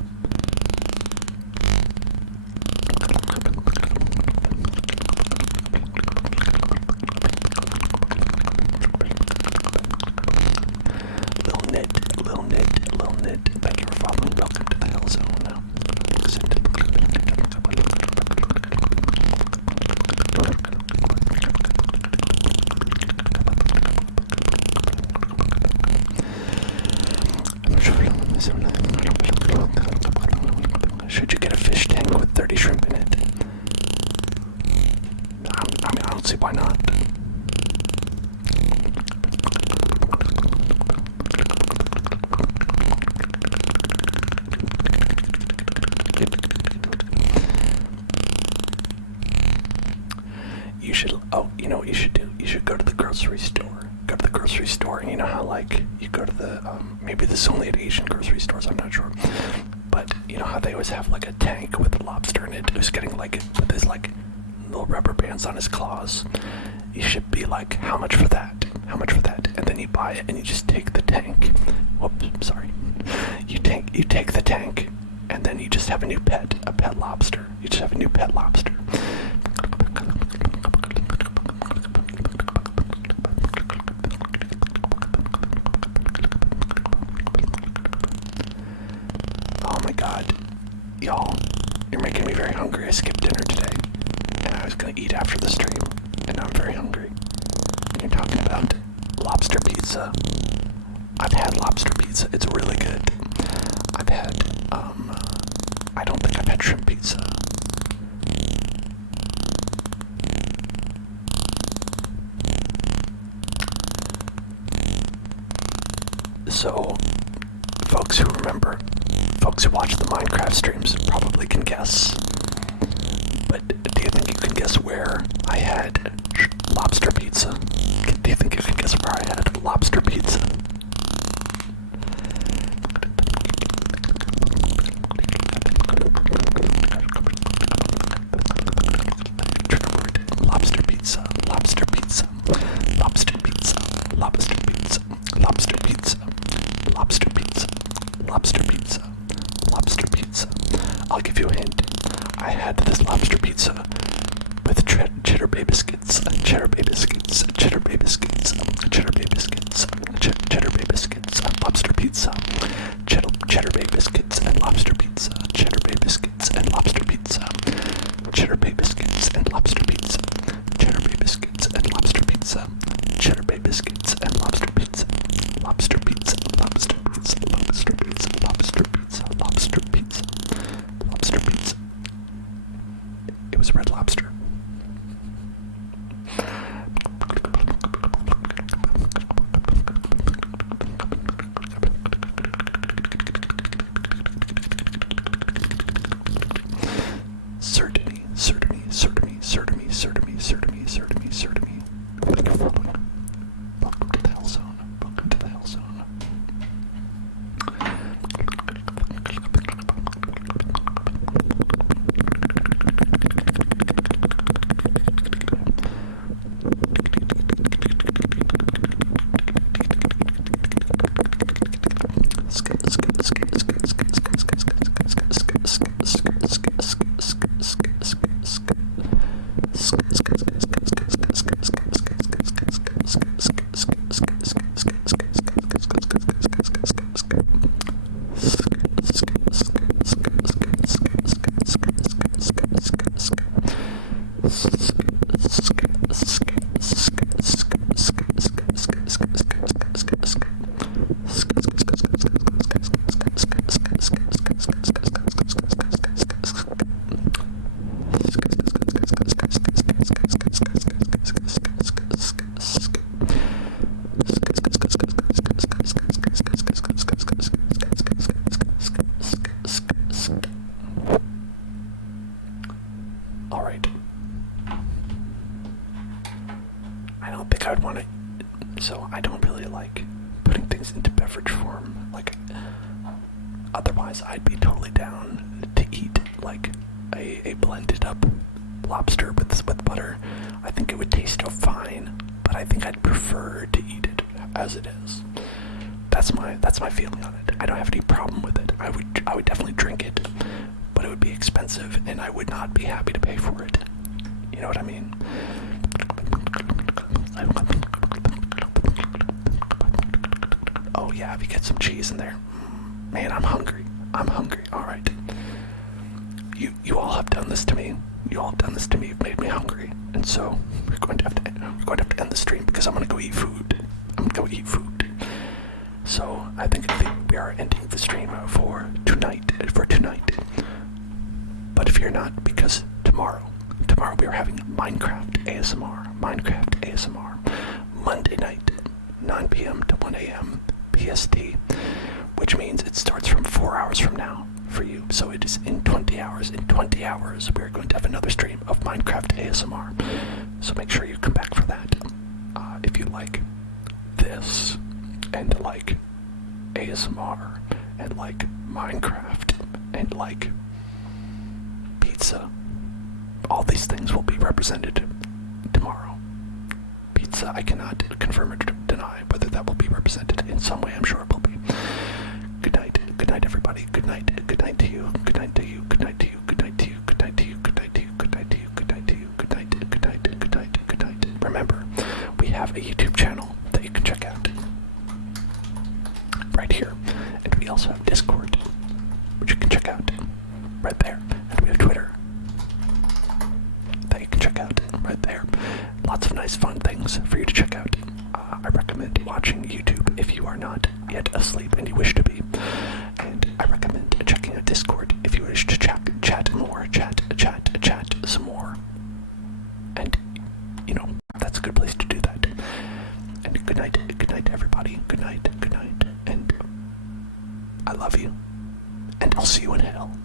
you should do? You should go to the grocery store. Go to the grocery store, and you know how, like, you go to the, maybe this is only at Asian grocery stores, I'm not sure. But you know how they always have, like, a tank with a lobster in it who's getting, like, with his, like, little rubber bands on his claws? You should be like, how much for that? How much for that? And then you buy it, and you just take the tank. Whoops, sorry. You take the tank, and then you just have a pet lobster. You just have a new pet lobster. Oh my god. Y'all, you're making me very hungry. I skipped dinner today, and I was gonna eat after the stream, and now I'm very hungry. And you're talking about lobster pizza. I've had lobster pizza. It's really good. I've had, I don't think I've had shrimp pizza. So, folks who watch the Minecraft streams probably can guess. But do you think you can guess where I had lobster pizza? Do you think you can guess where I had lobster pizza? Lobster pizza, lobster pizza, lobster pizza, lobster pizza, lobster pizza, lobster pizza, lobster pizza, lobster pizza. I'll give you a hint. I had this lobster pizza with cheddar bay biscuits, cheddar bay biscuits, cheddar bay biscuits, cheddar bay biscuits, cheddar bay biscuits, lobster pizza, cheddar bay biscuits and lobster pizza, cheddar bay biscuits and lobster pizza, cheddar bay biscuits and lobster pizza, cheddar bay biscuits and lobster pizza, cheddar bay biscuits and lobster pizza, lobster pizza, lobster pizza, lobster pizza, lobster pizza, lobster pizza, lobster pizza. It was Red Lobster. Certainly. Thank you for following. Welcome to the Hell Zone. Welcome to the Hell Zone. All right. I don't think I would want to. So I don't really like putting things into beverage form. Like, otherwise I'd be totally down to eat like a blended up lobster with butter. I think it would taste fine, but I think I'd prefer to eat it as it is. That's my feeling on it. I don't have any problem with it. I would definitely drink it, but it would be expensive, and I would not be happy to pay for it. You know what I mean? Oh yeah, if you get some cheese in there. Man, I'm hungry. All right. You all have done this to me. You've made me hungry, and so we're going to have to end the stream because I'm gonna go eat food. So I think we are ending the stream for tonight. But if you're not, because tomorrow we are having Minecraft ASMR, Monday night, 9 p.m. to 1 a.m. PST, which means it starts from 4 hours from now. for you. So it is in 20 hours. In 20 hours, we're going to have another stream of Minecraft ASMR. So make sure you come back for that. If you like this, and like ASMR, and like Minecraft, and like pizza, all these things will be represented tomorrow. Pizza, I cannot confirm or deny whether that will be represented in some way. I'm sure it will be. Good night everybody. Good night to you. Good night to you. Good night to you. Good night to you. Good night to you. Good night to you. Good night to you. Good night to you. Good night. Good night. Good night. Good night. Remember, we have a YouTube channel that you can check out right here, and we also have Discord, which you can check out right there, and we have Twitter that you can check out right there. Lots of nice fun things for you to check out. I recommend watching YouTube if you are not yet asleep and you wish to